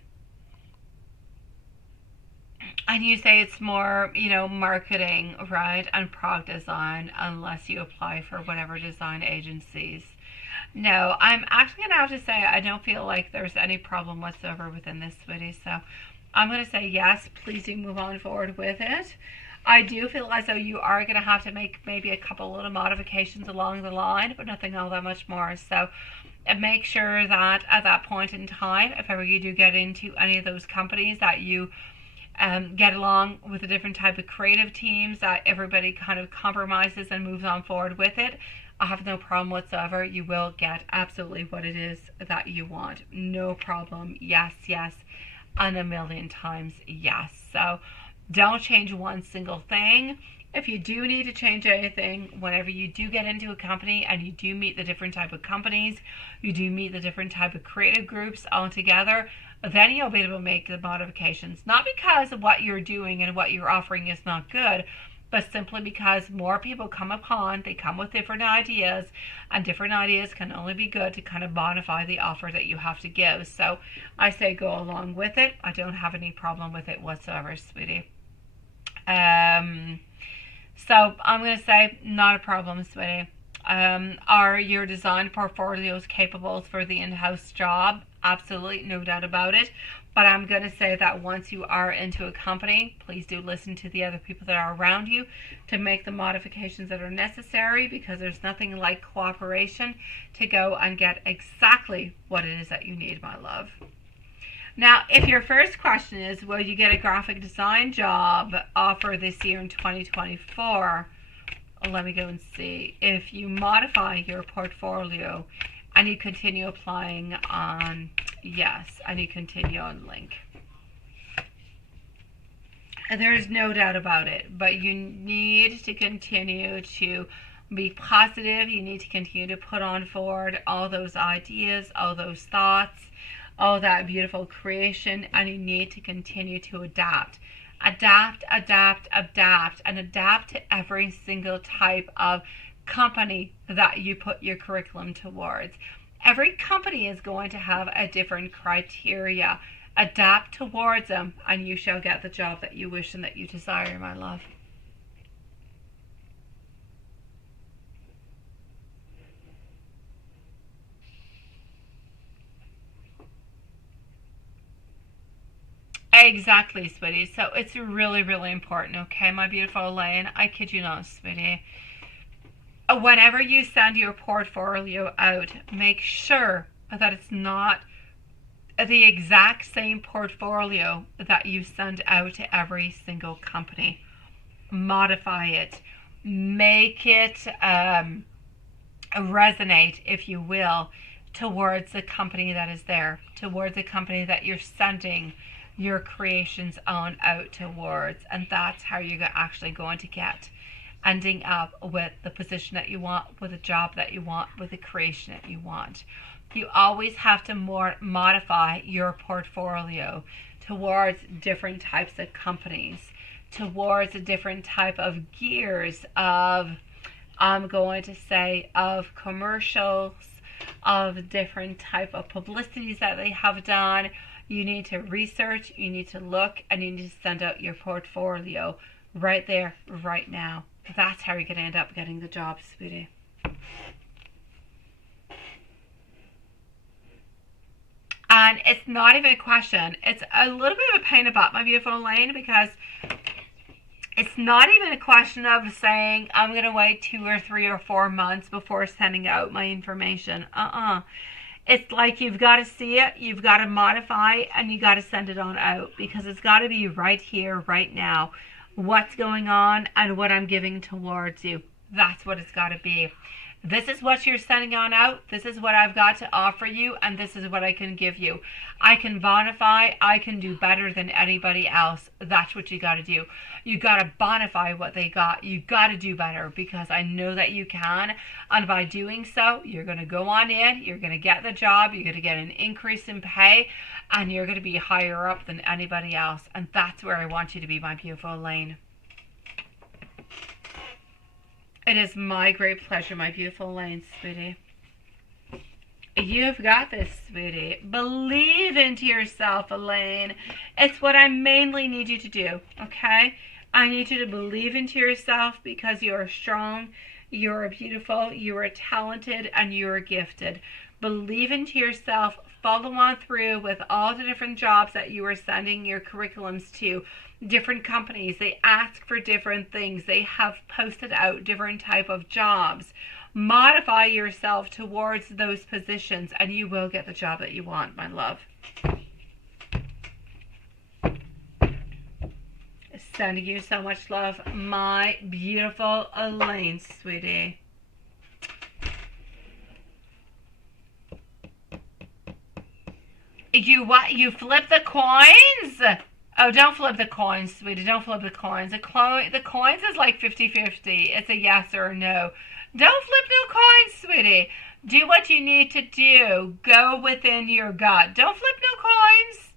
you say it's more, marketing, right, and product design, unless you apply for whatever design agencies. No, I'm actually going to have to say I don't feel like there's any problem whatsoever within this, sweetie. So I'm going to say yes, please do move on forward with it. I do feel as though you are going to have to make maybe a couple little modifications along the line, but nothing all that much more. So make sure that at that point in time, if ever you do get into any of those companies, that you get along with a different type of creative teams, that everybody kind of compromises and moves on forward with it. I have no problem whatsoever. You will get absolutely what it is that you want. No problem. Yes, yes, and a million times yes. So don't change one single thing. If you do need to change anything, whenever you do get into a company and you do meet the different type of companies, you do meet the different type of creative groups all together, then you'll be able to make the modifications. Not because of what you're doing and what you're offering is not good, but simply because more people come upon, they come with different ideas, and different ideas can only be good to kind of modify the offer that you have to give. So I say go along with it. I don't have any problem with it whatsoever, sweetie. So I'm going to say not a problem, sweetie. Are your design portfolios capable for the in-house job? Absolutely, no doubt about it. But I'm going to say that once you are into a company, please do listen to the other people that are around you to make the modifications that are necessary, because there's nothing like cooperation to go and get exactly what it is that you need, my love. Now, if your first question is, will you get a graphic design job offer this year in 2024? Let me go and see. If you modify your portfolio and you continue applying on yes, and you continue on link, there's no doubt about it, but you need to continue to be positive. You need to continue to put on forward all those ideas, all those thoughts, all that beautiful creation, and you need to continue to adapt, and adapt to every single type of company that you put your curriculum towards. Every company is going to have a different criteria. Adapt towards them, and you shall get the job that you wish and that you desire, my love. Exactly, sweetie. So it's really, really important, okay, my beautiful Elaine? I kid you not, sweetie. Whenever you send your portfolio out, make sure that it's not the exact same portfolio that you send out to every single company. Modify it. Make it resonate, if you will, towards the company that is there, towards the company that you're sending your creations on out towards. And that's how you're actually going to get ending up with the position that you want, with the job that you want, with the creation that you want. You always have to modify your portfolio towards different types of companies, towards a different type of gears of, I'm going to say, of commercials, of different type of publicities that they have done. You need to research, you need to look, and you need to send out your portfolio right there, right now. That's how you're going to end up getting the job, sweetie. And it's not even a question. It's a little bit of a pain in the butt, my beautiful Elaine, because it's not even a question of saying, I'm going to wait 2 or 3 or 4 months before sending out my information. It's like you've got to see it, you've got to modify, and you got to send it on out, because it's got to be right here, right now. What's going on and what I'm giving towards you. That's what it's got to be. This is what you're sending on out. This is what I've got to offer you, and this is what I can give you. I can bonify. I can do better than anybody else. That's what you got to do. You got to bonify what they got. You got to do better, because I know that you can. And by doing so, you're going to go on in. You're going to get the job. You're going to get an increase in pay, and you're going to be higher up than anybody else. And that's where I want you to be, my beautiful Elaine. It is my great pleasure, my beautiful Elaine, sweetie. You've got this, sweetie. Believe into yourself, Elaine. It's what I mainly need you to do, okay? I need you to believe into yourself, because you are strong, you are beautiful, you are talented, and you are gifted. Believe into yourself. Follow on through with all the different jobs that you are sending your curriculums to. Different companies, they ask for different things. They have posted out different type of jobs. Modify yourself towards those positions, and you will get the job that you want, my love. Sending you so much love, my beautiful Elaine, sweetie. You flip the coins? Oh, don't flip the coins, sweetie. Don't flip the coins. The coins is like 50-50. It's a yes or a no. Don't flip no coins, sweetie. Do what you need to do. Go within your gut. Don't flip no coins.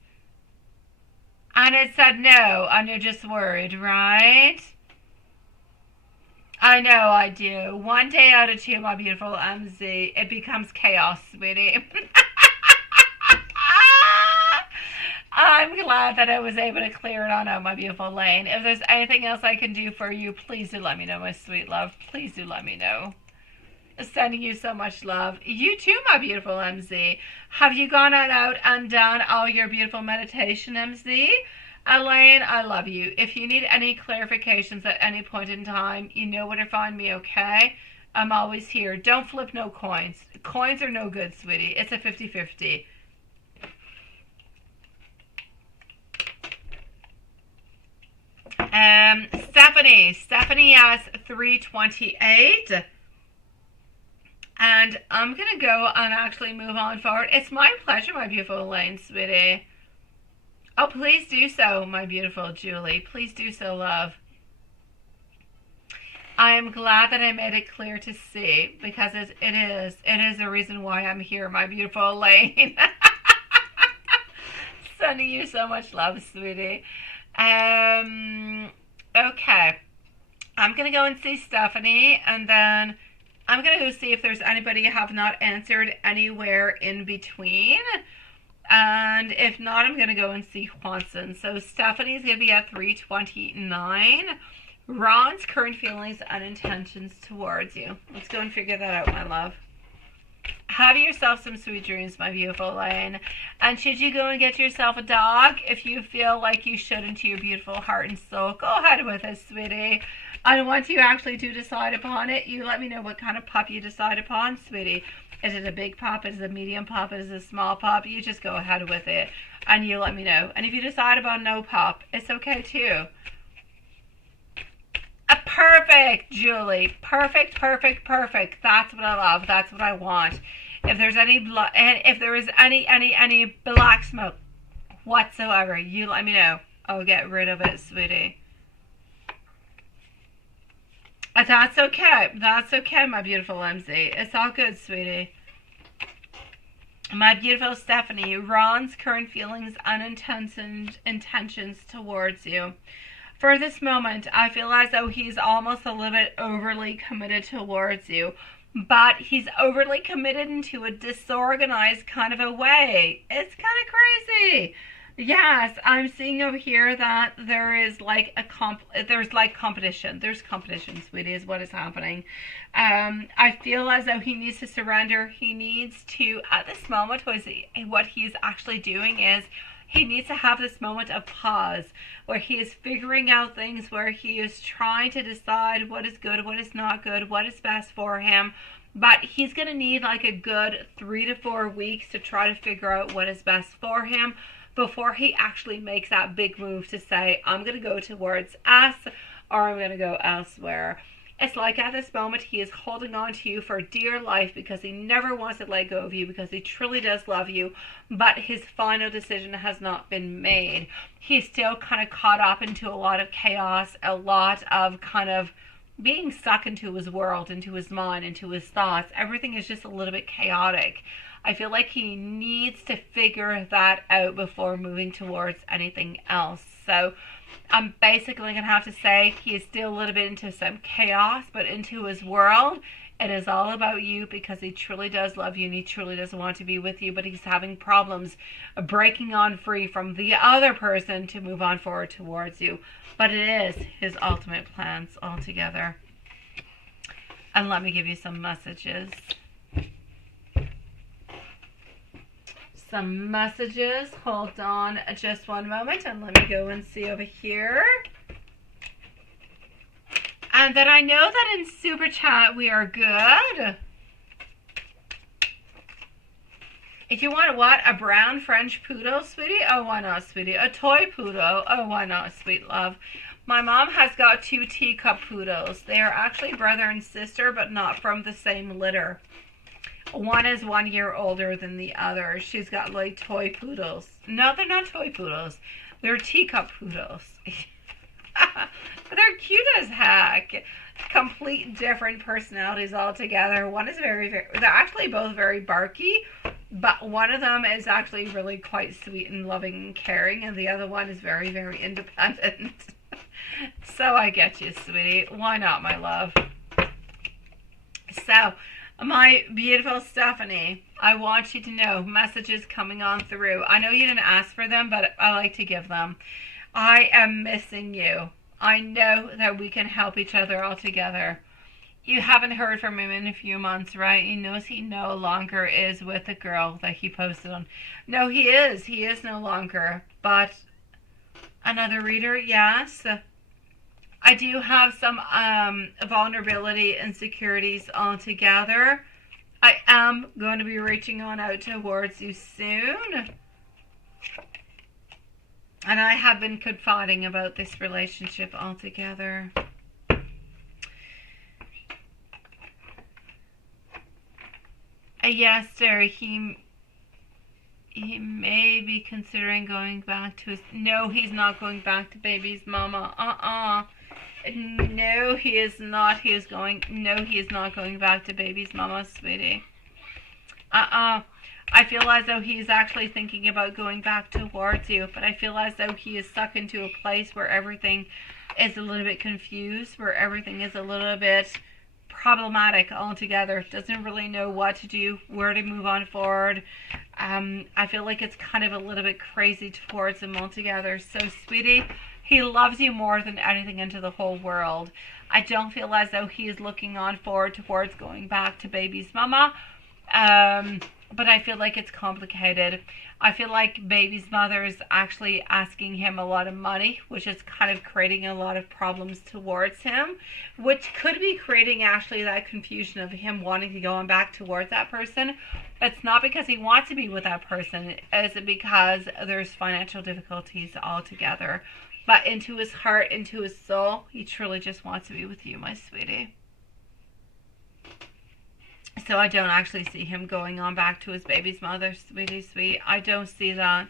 And it said no, and you're just worried, right? I know I do. One day out of two, my beautiful MZ, it becomes chaos, sweetie. I'm glad that I was able to clear it on out, my beautiful Lane. If there's anything else I can do for you, please do let me know, my sweet love. Please do let me know. Sending you so much love. You too, my beautiful MZ. Have you gone out and done all your beautiful meditation, MZ? Elaine, I love you. If you need any clarifications at any point in time, you know where to find me, okay? I'm always here. Don't flip no coins. Coins are no good, sweetie. It's a 50-50. Stephanie has 328. And I'm going to go and actually move on forward. It's my pleasure, my beautiful Elaine, sweetie. Oh, please do so, my beautiful Julie. Please do so, love. I am glad that I made it clear to see, because it is the reason why I'm here, my beautiful Elaine. Sending you so much love, sweetie. Okay. I'm going to go and see Stephanie, and then I'm going to go see if there's anybody I have not answered anywhere in between. And if not, I'm going to go and see Juanson. So Stephanie's going to be at 329. Ron's current feelings and intentions towards you. Let's go and figure that out, my love. Have yourself some sweet dreams, my beautiful Lane. And should you go and get yourself a dog, if you feel like you should into your beautiful heart and soul, go ahead with it, sweetie. And once you actually do decide upon it, you let me know what kind of pup you decide upon, sweetie. Is it a big pup? Is it a medium pup? Is it a small pup? You just go ahead with it, and you let me know. And if you decide about no pup, it's okay too. Perfect, Julie. Perfect, perfect, perfect. That's what I love. That's what I want. If there's any if there is any black smoke whatsoever, you let me know. I'll get rid of it, sweetie. That's okay. That's okay, my beautiful MZ. It's all good, sweetie. My beautiful Stephanie, Ron's current feelings and intentions towards you. For this moment, I feel as though he's almost a little bit overly committed towards you. But he's overly committed into a disorganized kind of a way. It's kind of crazy. Yes, I'm seeing over here that there is like competition. There's competition, sweetie, is what is happening. I feel as though he needs to surrender. He needs to, at this moment, what he's actually doing is he needs to have this moment of pause where he is figuring out things, where he is trying to decide what is good, what is not good, what is best for him. But he's going to need like a good 3 to 4 weeks to try to figure out what is best for him before he actually makes that big move to say, I'm going to go towards us or I'm going to go elsewhere. It's like at this moment he is holding on to you for dear life because he never wants to let go of you, because he truly does love you, but his final decision has not been made. He's still kind of caught up into a lot of chaos, a lot of kind of being stuck into his world, into his mind, into his thoughts. Everything is just a little bit chaotic. I feel like he needs to figure that out before moving towards anything else. So I'm basically going to have to say he is still a little bit into some chaos, but into his world, it is all about you because he truly does love you and he truly does want to be with you, but he's having problems breaking on free from the other person to move on forward towards you. But it is his ultimate plans altogether. And let me give you some messages. Some messages. Hold on just one moment and let me go and see over here. And then I know that in Super Chat we are good. If you want what? A brown French poodle, sweetie? Oh, why not, sweetie? A toy poodle? Oh, why not, sweet love? My mom has got 2 teacup poodles. They are actually brother and sister, but not from the same litter. One is 1 year older than the other. She's got like toy poodles. No, they're not toy poodles. They're teacup poodles. They're cute as heck. Complete different personalities altogether. One is very, they're actually both very barky. But one of them is actually really quite sweet and loving and caring, and the other one is very, very independent. So I get you, sweetie. Why not, my love? So, my beautiful Stephanie, I want you to know messages coming on through. I know you didn't ask for them, but I like to give them. I am missing you. I know that we can help each other all together. You haven't heard from him in a few months, right? He knows he no longer is with the girl that he posted on. No, he is. He is no longer. But another reader, yes. I do have some vulnerability and insecurities altogether. I am going to be reaching on out towards you soon. And I have been confiding about this relationship altogether. Yes, sir, he may be considering going back to his... No, he's not going back to baby's mama. No, he is not. No, he is not going back to baby's mama, sweetie. I feel as though he's actually thinking about going back towards you, but I feel as though he is stuck into a place where everything is a little bit confused, where everything is a little bit problematic altogether. Doesn't really know what to do, where to move on forward. I feel like it's kind of a little bit crazy towards him altogether. So, sweetie, he loves you more than anything into the whole world. I don't feel as though he is looking on forward towards going back to baby's mama. But I feel like it's complicated. I feel like baby's mother is actually asking him a lot of money, which is kind of creating a lot of problems towards him, which could be creating actually that confusion of him wanting to go on back towards that person. It's not because he wants to be with that person, it's because there's financial difficulties altogether. But into his heart, into his soul, he truly just wants to be with you, my sweetie. So I don't actually see him going on back to his baby's mother, sweetie, sweet. I don't see that.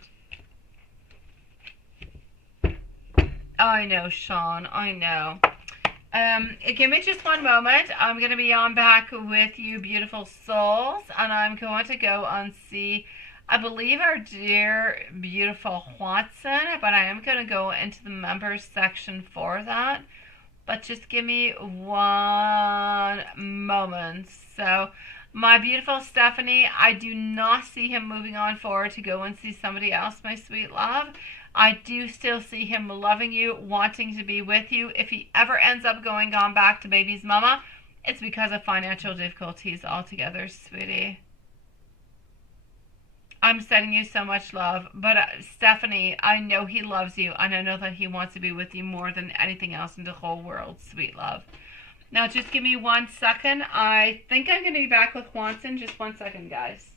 I know, Sean. I know. Give me just one moment. I'm going to be on back with you, beautiful souls. And I'm going to go and see, I believe, our dear, beautiful Watson. But I am going to go into the members section for that. But just give me one moment. So, my beautiful Stephanie, I do not see him moving on forward to go and see somebody else, my sweet love. I do still see him loving you, wanting to be with you. If he ever ends up going on back to baby's mama, it's because of financial difficulties altogether, sweetie. I'm sending you so much love. But Stephanie, I know he loves you, and I know that he wants to be with you more than anything else in the whole world, sweet love. Now, just give me 1 second. I think I'm going to be back with Watson. Just 1 second, guys.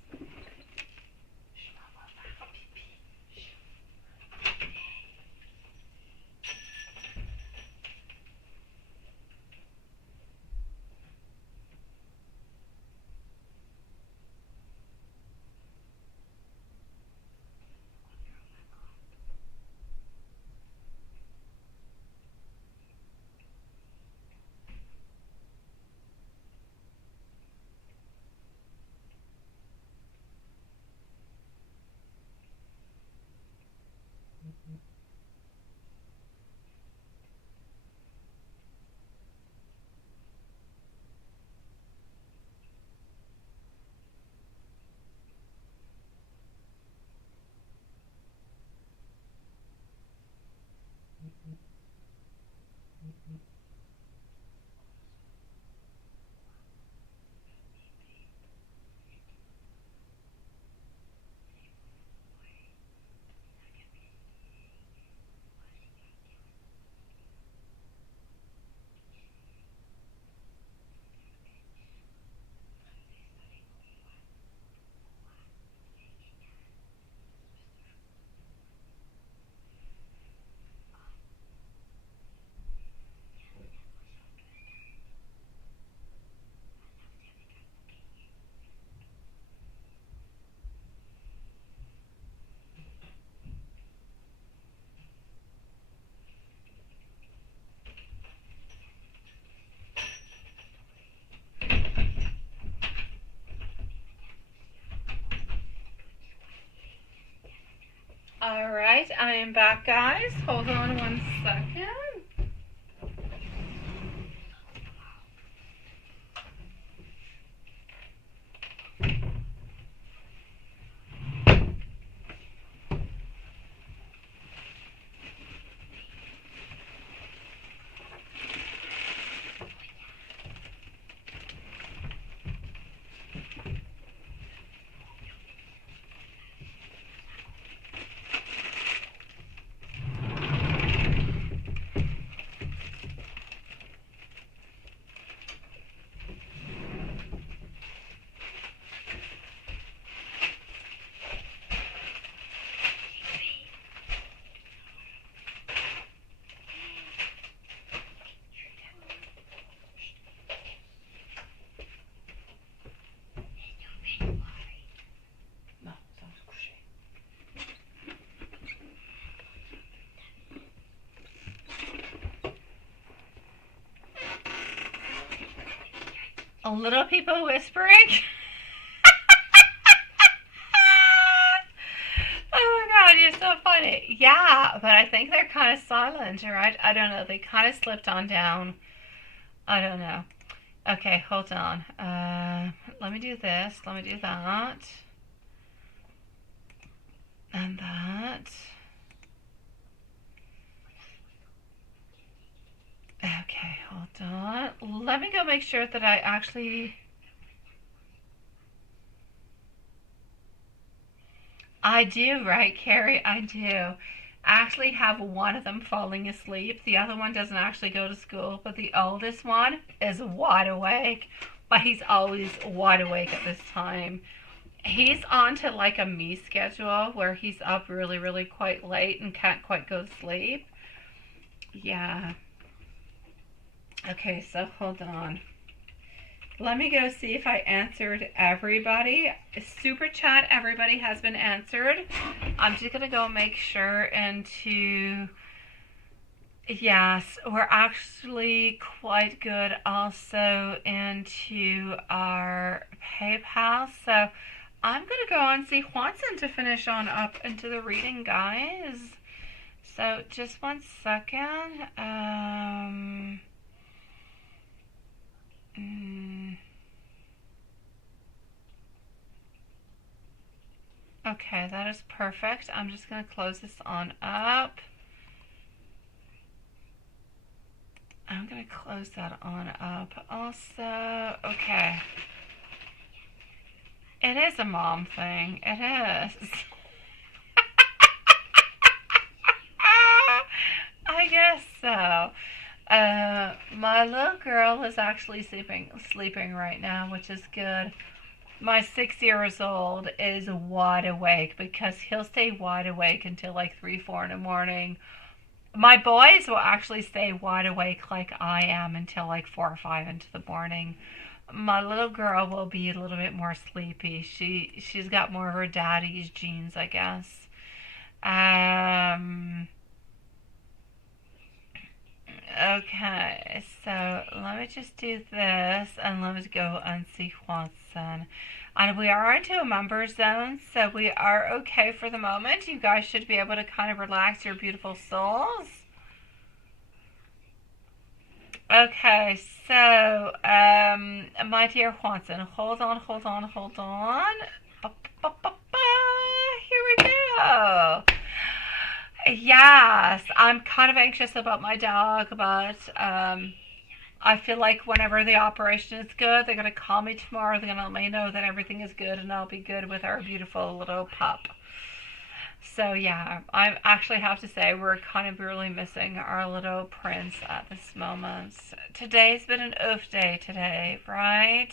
Alright, I am back, guys. Hold on one second. Little people whispering. Oh my god, you're so funny. Yeah, but I think they're kind of silent, right? I don't know. They kind of slipped on down. I don't know. Okay, hold on. Let me do this. Let me do that. And that. Okay, hold on. Let me go make sure that I actually... I do, right, Carrie? I do. I actually have one of them falling asleep. The other one doesn't actually go to school, but the oldest one is wide awake. But he's always wide awake at this time. He's on to like a me schedule where he's up really, really quite late and can't quite go to sleep. Yeah. Okay, so hold on. Let me go see if I answered everybody. Super chat, everybody has been answered. I'm just going to go make sure into... Yes, we're actually quite good also into our PayPal. So I'm going to go and see Juanson to finish on up into the reading, guys. So just one second. Okay, that is perfect. I'm just going to close this on up. I'm going to close that on up also. Okay. It is a mom thing. It is. I guess so. My little girl is actually sleeping right now, which is good. My 6 years old is wide awake because he'll stay wide awake until like 3, 4 in the morning. My boys will actually stay wide awake like I am until like 4 or 5 into the morning. My little girl will be a little bit more sleepy. She's got more of her daddy's genes, I guess. Okay, so let me just do this and let me go and see Juanson. And we are into a member zone, so we are okay for the moment. You guys should be able to kind of relax your beautiful souls. Okay, so, my dear Juanson, hold on. Here we go. Yes, I'm kind of anxious about my dog, but I feel like whenever the operation is good, they're going to call me tomorrow. They're going to let me know that everything is good and I'll be good with our beautiful little pup. So yeah, I actually have to say we're kind of really missing our little prince at this moment. Today's been an oof day today, right?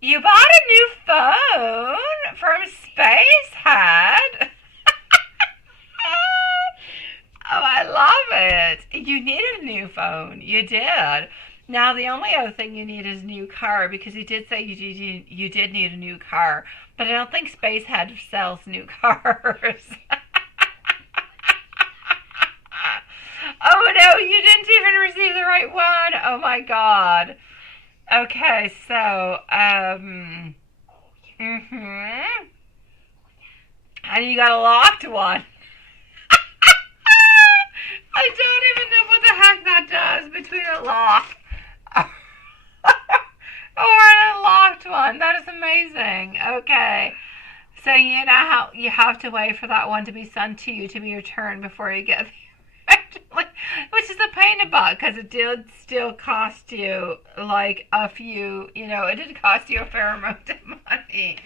You bought a new phone from Spacehead? Oh, I love it. You needed a new phone. You did. Now, the only other thing you need is a new car, because you did say you did need a new car. But I don't think Spacehead sells new cars. Oh, no, you didn't even receive the right one. Oh, my God. Okay, so, and you got a locked one. lock. Or an unlocked one. That is amazing. Okay. So you know how you have to wait for that one to be sent to you to be returned before you get the which is a pain in the butt because it did still cost you like a few, it did cost you a fair amount of money.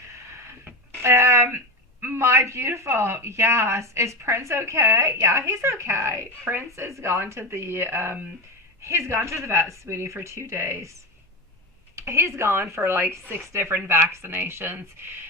My beautiful, yes. Is Prince okay? Yeah, he's okay. Prince has gone to the vet, sweetie, for 2 days. He's gone for like 6 different vaccinations.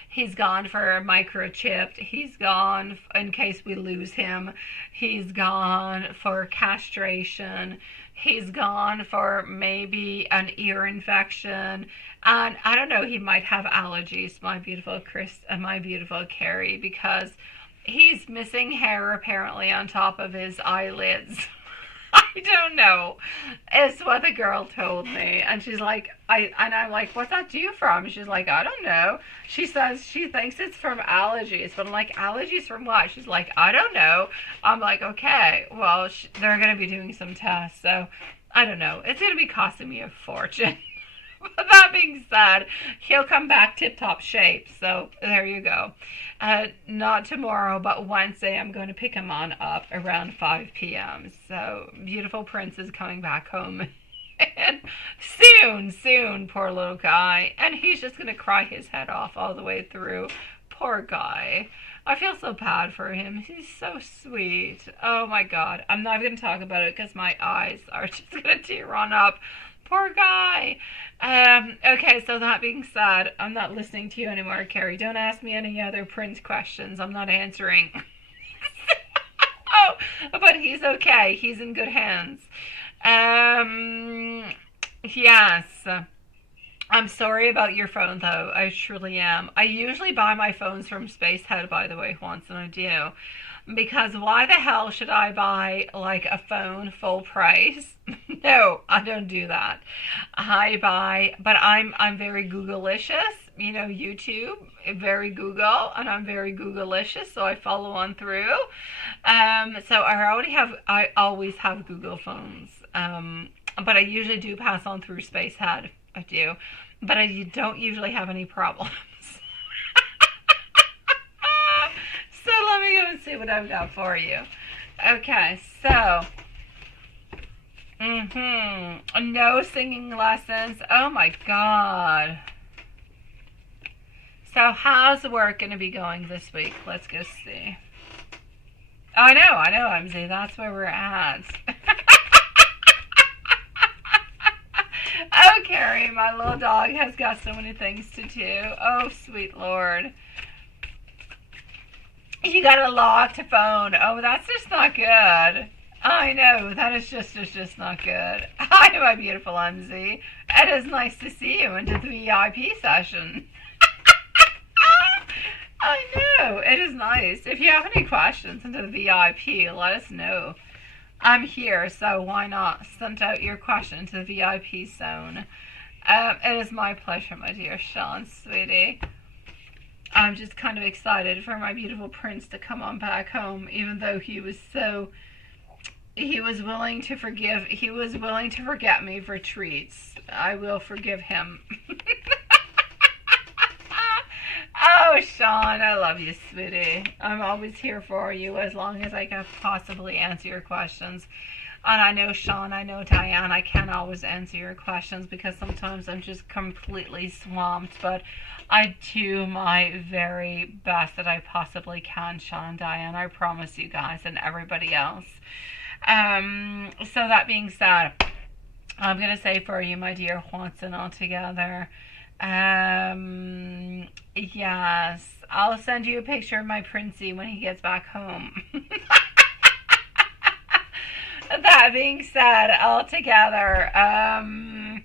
He's gone for microchipped. He's gone in case we lose him. He's gone for castration. He's gone for maybe an ear infection. And I don't know, he might have allergies, my beautiful Chris and my beautiful Carrie, because he's missing hair apparently on top of his eyelids. I don't know. It's what the girl told me. And she's like, I'm like, what's that due from? She's like, I don't know. She says she thinks it's from allergies. But I'm like, allergies from what? She's like, I don't know. I'm like, okay, well, they're going to be doing some tests. So I don't know. It's going to be costing me a fortune. But that being said, he'll come back tip-top shape. So there you go. Not tomorrow, but Wednesday, I'm going to pick him on up around 5 p.m. So beautiful Prince is coming back home. And soon, poor little guy. And he's just going to cry his head off all the way through. Poor guy. I feel so bad for him. He's so sweet. Oh my God. I'm not going to talk about it because my eyes are just going to tear on up. Poor guy. Okay, so that being said, I'm not listening to you anymore, Carrie. Don't ask me any other Prince questions. I'm not answering. Oh, but he's okay. He's in good hands. Yes. I'm sorry about your phone, though. I truly am. I usually buy my phones from Spacehead, by the way, once, and I do. Because why the hell should I buy like a phone full price? No, I don't do that. But I'm very Google-licious, YouTube, very Google, and I'm very Google-licious, so I follow on through. So I always have Google phones. But I usually do pass on through Spacehead. I do. But I don't usually have any problems. So let me go and see what I've got for you. Okay, so no singing lessons. Oh my God. So how's the work going to be going this week? Let's go see. Oh, I know, MZ. That's where we're at. Oh, Carrie, my little dog has got so many things to do. Oh, sweet Lord. You got a locked phone. Oh, that's just not good. I know, that is just not good. Hi, my beautiful MZ. It is nice to see you into the VIP session. I know, it is nice. If you have any questions into the VIP, let us know. I'm here, so why not send out your question to the VIP zone. It is my pleasure, my dear Sean, sweetie. I'm just kind of excited for my beautiful Prince to come on back home, even though he was willing to forget me for treats. I will forgive him. Oh, Sean, I love you, sweetie. I'm always here for you as long as I can possibly answer your questions. And I know, Sean, I know, Diane, I can't always answer your questions because sometimes I'm just completely swamped, but I do my very best that I possibly can, Sean, Diane. I promise you guys and everybody else. So that being said, I'm going to say for you, my dear Watson, altogether, yes, I'll send you a picture of my Princey when he gets back home. That being said, altogether, I'm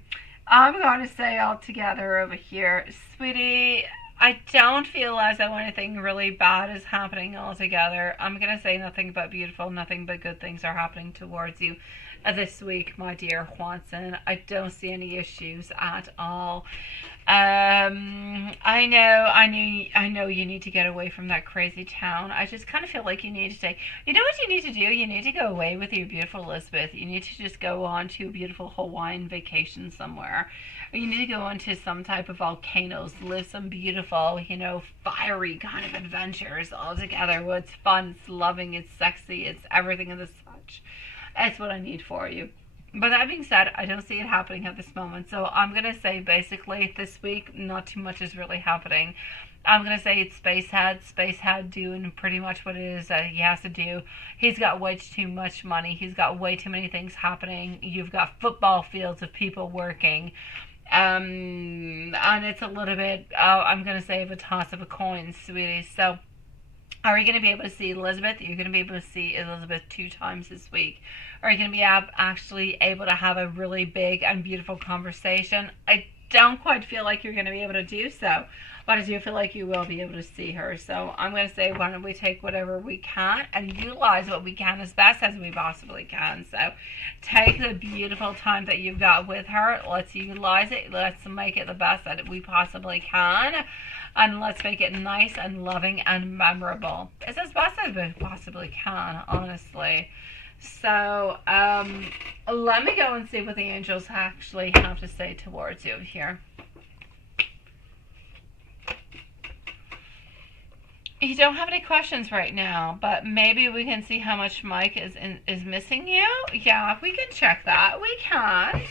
going to say altogether over here, sweetie, I don't feel as though anything really bad is happening altogether. I'm going to say nothing but beautiful, nothing but good things are happening towards you this week, my dear Juanson. I don't see any issues at all. I know you need to get away from that crazy town. I just kind of feel like you need to take, you know what you need to do? You need to go away with your beautiful Elizabeth. You need to just go on to a beautiful Hawaiian vacation somewhere. Or you need to go on to some type of volcanoes, live some beautiful, fiery kind of adventures all together where it's fun, it's loving, it's sexy, it's everything and the such. That's what I need for you. But that being said, I don't see it happening at this moment. So I'm going to say basically this week, not too much is really happening. I'm going to say it's Spacehead doing pretty much what it is that he has to do. He's got way too much money. He's got way too many things happening. You've got football fields of people working. And it's a little bit, I'm going to say, of a toss of a coin, sweetie. So are you going to be able to see Elizabeth? You're going to be able to see Elizabeth 2 times this week. Are you going to be actually able to have a really big and beautiful conversation? I don't quite feel like you're going to be able to do so, but I do feel like you will be able to see her. So I'm going to say, why don't we take whatever we can and utilize what we can as best as we possibly can. So take the beautiful time that you've got with her. Let's utilize it. Let's make it the best that we possibly can. And let's make it nice and loving and memorable. It's as best as we possibly can, honestly. So, let me go and see what the angels actually have to say towards you here. You don't have any questions right now, but maybe we can see how much Mike is missing you. Yeah, we can check that. We can't.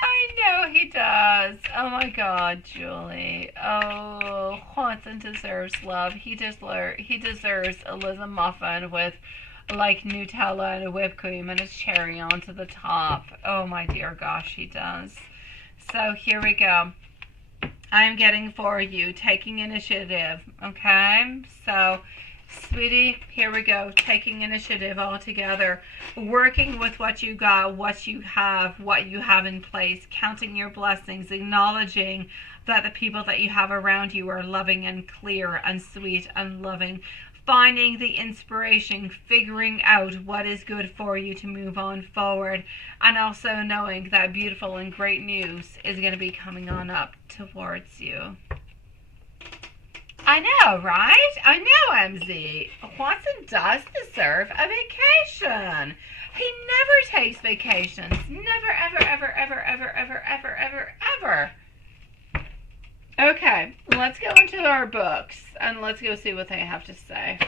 I know he does. Oh my God, Julie. Oh, Juanson deserves love. He deserves a Liz muffin with like Nutella and a whipped cream and a cherry onto the top. Oh my dear gosh, he does. So here we go. I'm getting for you taking initiative. Okay, so sweetie, here we go. Taking initiative all together. Working with what you got, what you have in place. Counting your blessings. Acknowledging that the people that you have around you are loving and clear and sweet and loving. Finding the inspiration. Figuring out what is good for you to move on forward. And also knowing that beautiful and great news is going to be coming on up towards you. I know, right? I know, MZ. Watson does deserve a vacation. He never takes vacations. Never, ever, ever, ever, ever, ever, ever, ever, ever. Okay, let's go into our books and let's go see what they have to say.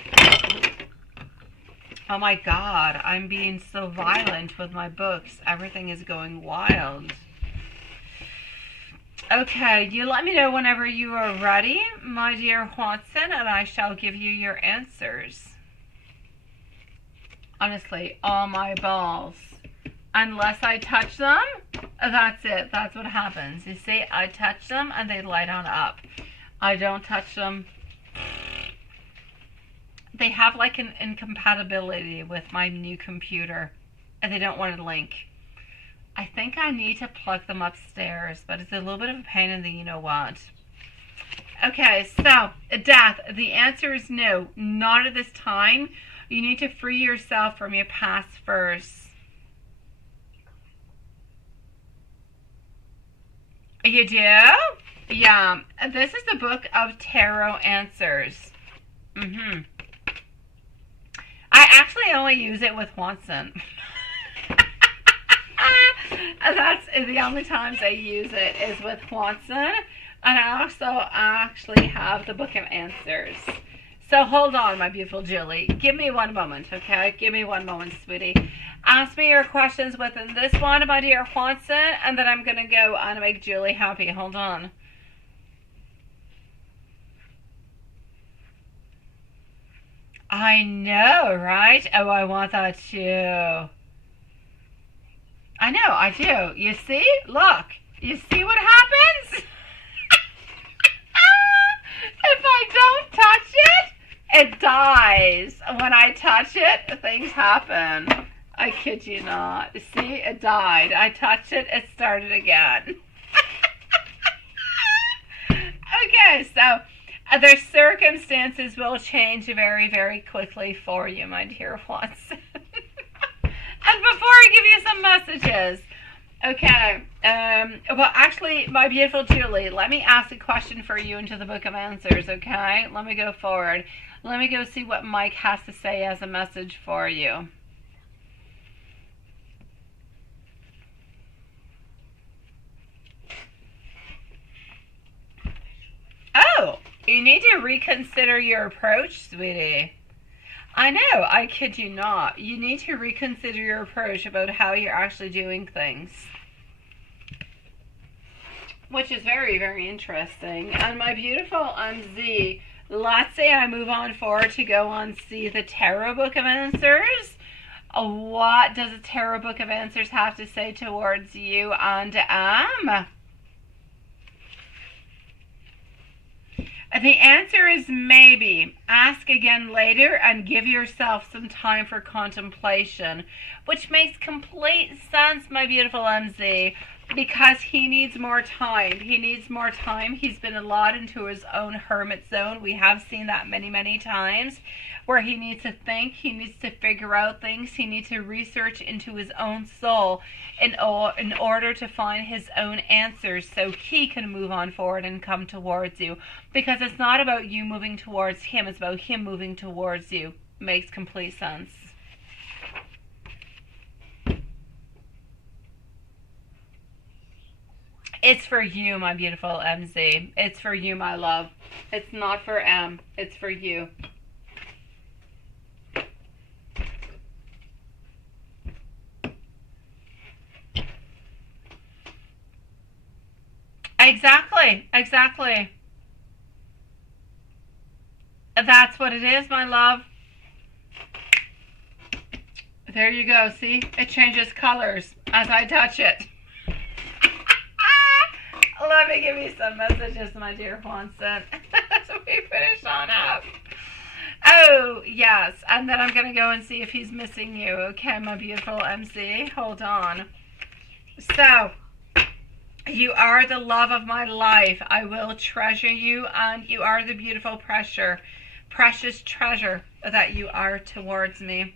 Oh my God, I'm being so violent with my books. Everything is going wild. Okay, you let me know whenever you are ready, my dear Watson, and I shall give you your answers. Honestly, all my balls. Unless I touch them, that's it. That's what happens. You see, I touch them and they light on up. I don't touch them. They have like an incompatibility with my new computer, and they don't want to link. I think I need to plug them upstairs, but it's a little bit of a pain in the you-know-what. Okay, so, death. The answer is no. Not at this time. You need to free yourself from your past first. You do? Yeah. This is the book of tarot answers. I actually only use it with Watson. That's the only times I use it is with Watson. And I also actually have the book of answers. So hold on, my beautiful Julie. Give me one moment, okay? Give me one moment, sweetie. Ask me your questions within this one, my dear Watson, and then I'm going to go and make Julie happy. Hold on. I know, right? Oh, I want that too. I know, I do. You see? Look. You see what happens? If I don't touch it, it dies. When I touch it, things happen. I kid you not. See? It died. I touched it, it started again. Okay, so the circumstances will change very, very quickly for you, my dear ones. And before I give you some messages, okay, well, actually, my beautiful Julie, let me ask a question for you into the Book of Answers, okay? Let me go forward. Let me go see what Mike has to say as a message for you. Oh, you need to reconsider your approach, sweetie. I know, I kid you not. You need to reconsider your approach about how you're actually doing things. Which is very, very interesting. And my beautiful Z, let's say I move on forward to go on see the Tarot Book of Answers. What does the Tarot Book of Answers have to say towards you and The answer is maybe. Ask again later and give yourself some time for contemplation, which makes complete sense, my beautiful MZ, because he needs more time. He needs more time. He's been a lot into his own hermit zone. We have seen that many, many times, where he needs to think, he needs to figure out things, he needs to research into his own soul in order to find his own answers so he can move on forward and come towards you. Because it's not about you moving towards him, it's about him moving towards you. Makes complete sense. It's for you, my beautiful MZ. It's for you, my love. It's not for M. It's for you. Exactly. That's what it is, my love. There you go. See? It changes colors as I touch it. Let me give you some messages, my dear Juanson. So we finish on up. Oh, yes. And then I'm going to go and see if he's missing you. Okay, my beautiful MC. Hold on. So, you are the love of my life. I will treasure you, and you are the beautiful precious treasure that you are towards me.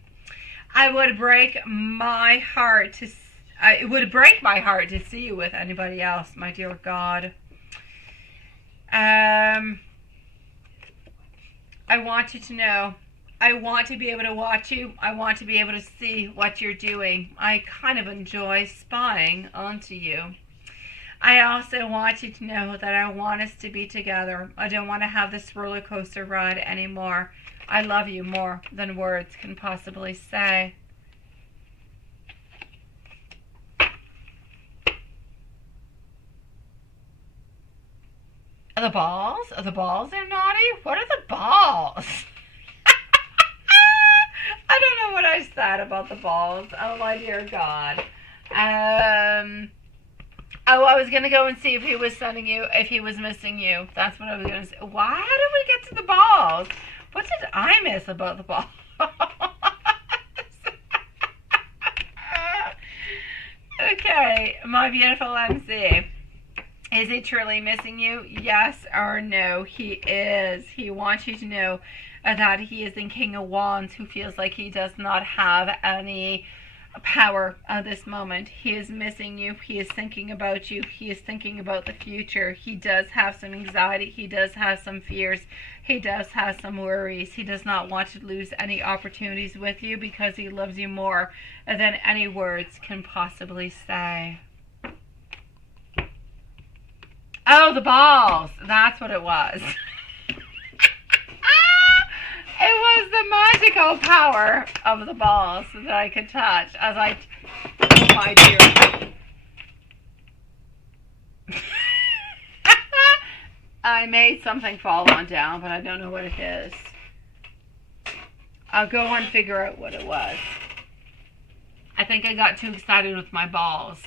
It would break my heart to see you with anybody else, my dear God. I want you to know. I want to be able to watch you. I want to be able to see what you're doing. I kind of enjoy spying onto you. I also want you to know that I want us to be together. I don't want to have this roller coaster ride anymore. I love you more than words can possibly say. The balls? The balls are naughty? What are the balls? I don't know what I said about the balls. Oh my dear God. I was going to go and see if he was sending you, if he was missing you. That's what I was going to say. Why? How did we get to the balls? What did I miss about the balls? Okay, my beautiful MC. Is he truly missing you? Yes or no? He is. He wants you to know that he is in King of Wands, who feels like he does not have any power at this moment. He is missing you. He is thinking about you. He is thinking about the future. He does have some anxiety. He does have some fears. He does have some worries. He does not want to lose any opportunities with you because he loves you more than any words can possibly say. Oh, the balls. That's what it was. It was the magical power of the balls that I could touch as I... Oh, my dear. I made something fall on down, but I don't know what it is. I'll go and figure out what it was. I think I got too excited with my balls.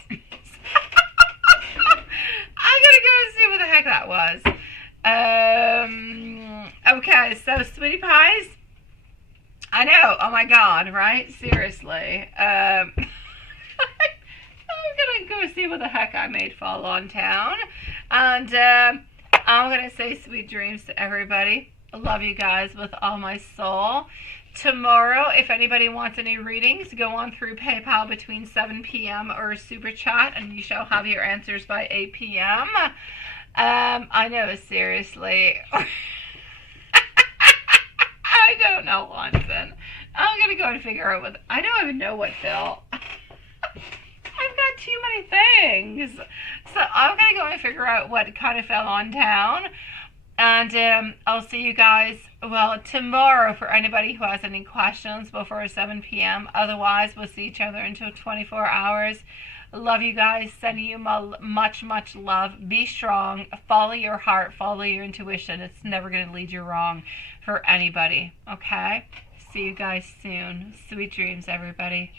I'm gonna go and see what the heck that was. Okay, so sweetie pies. I know. Oh my God, right? Seriously. I'm gonna go see what the heck I made fall on town, and I'm going to say sweet dreams to everybody. I love you guys with all my soul. Tomorrow, if anybody wants any readings, go on through PayPal between 7 p.m. or Super Chat, and you shall have your answers by 8 p.m. I know, seriously. I don't know, Watson. I'm going to go and figure out what... I don't even know what, Phil. I've got too many things. So I'm going to go and figure out what kind of fell on town. And I'll see you guys, well, tomorrow for anybody who has any questions before 7 p.m. Otherwise, we'll see each other until 24 hours. Love you guys. Sending you much, much love. Be strong. Follow your heart. Follow your intuition. It's never going to lead you wrong for anybody. Okay? See you guys soon. Sweet dreams, everybody.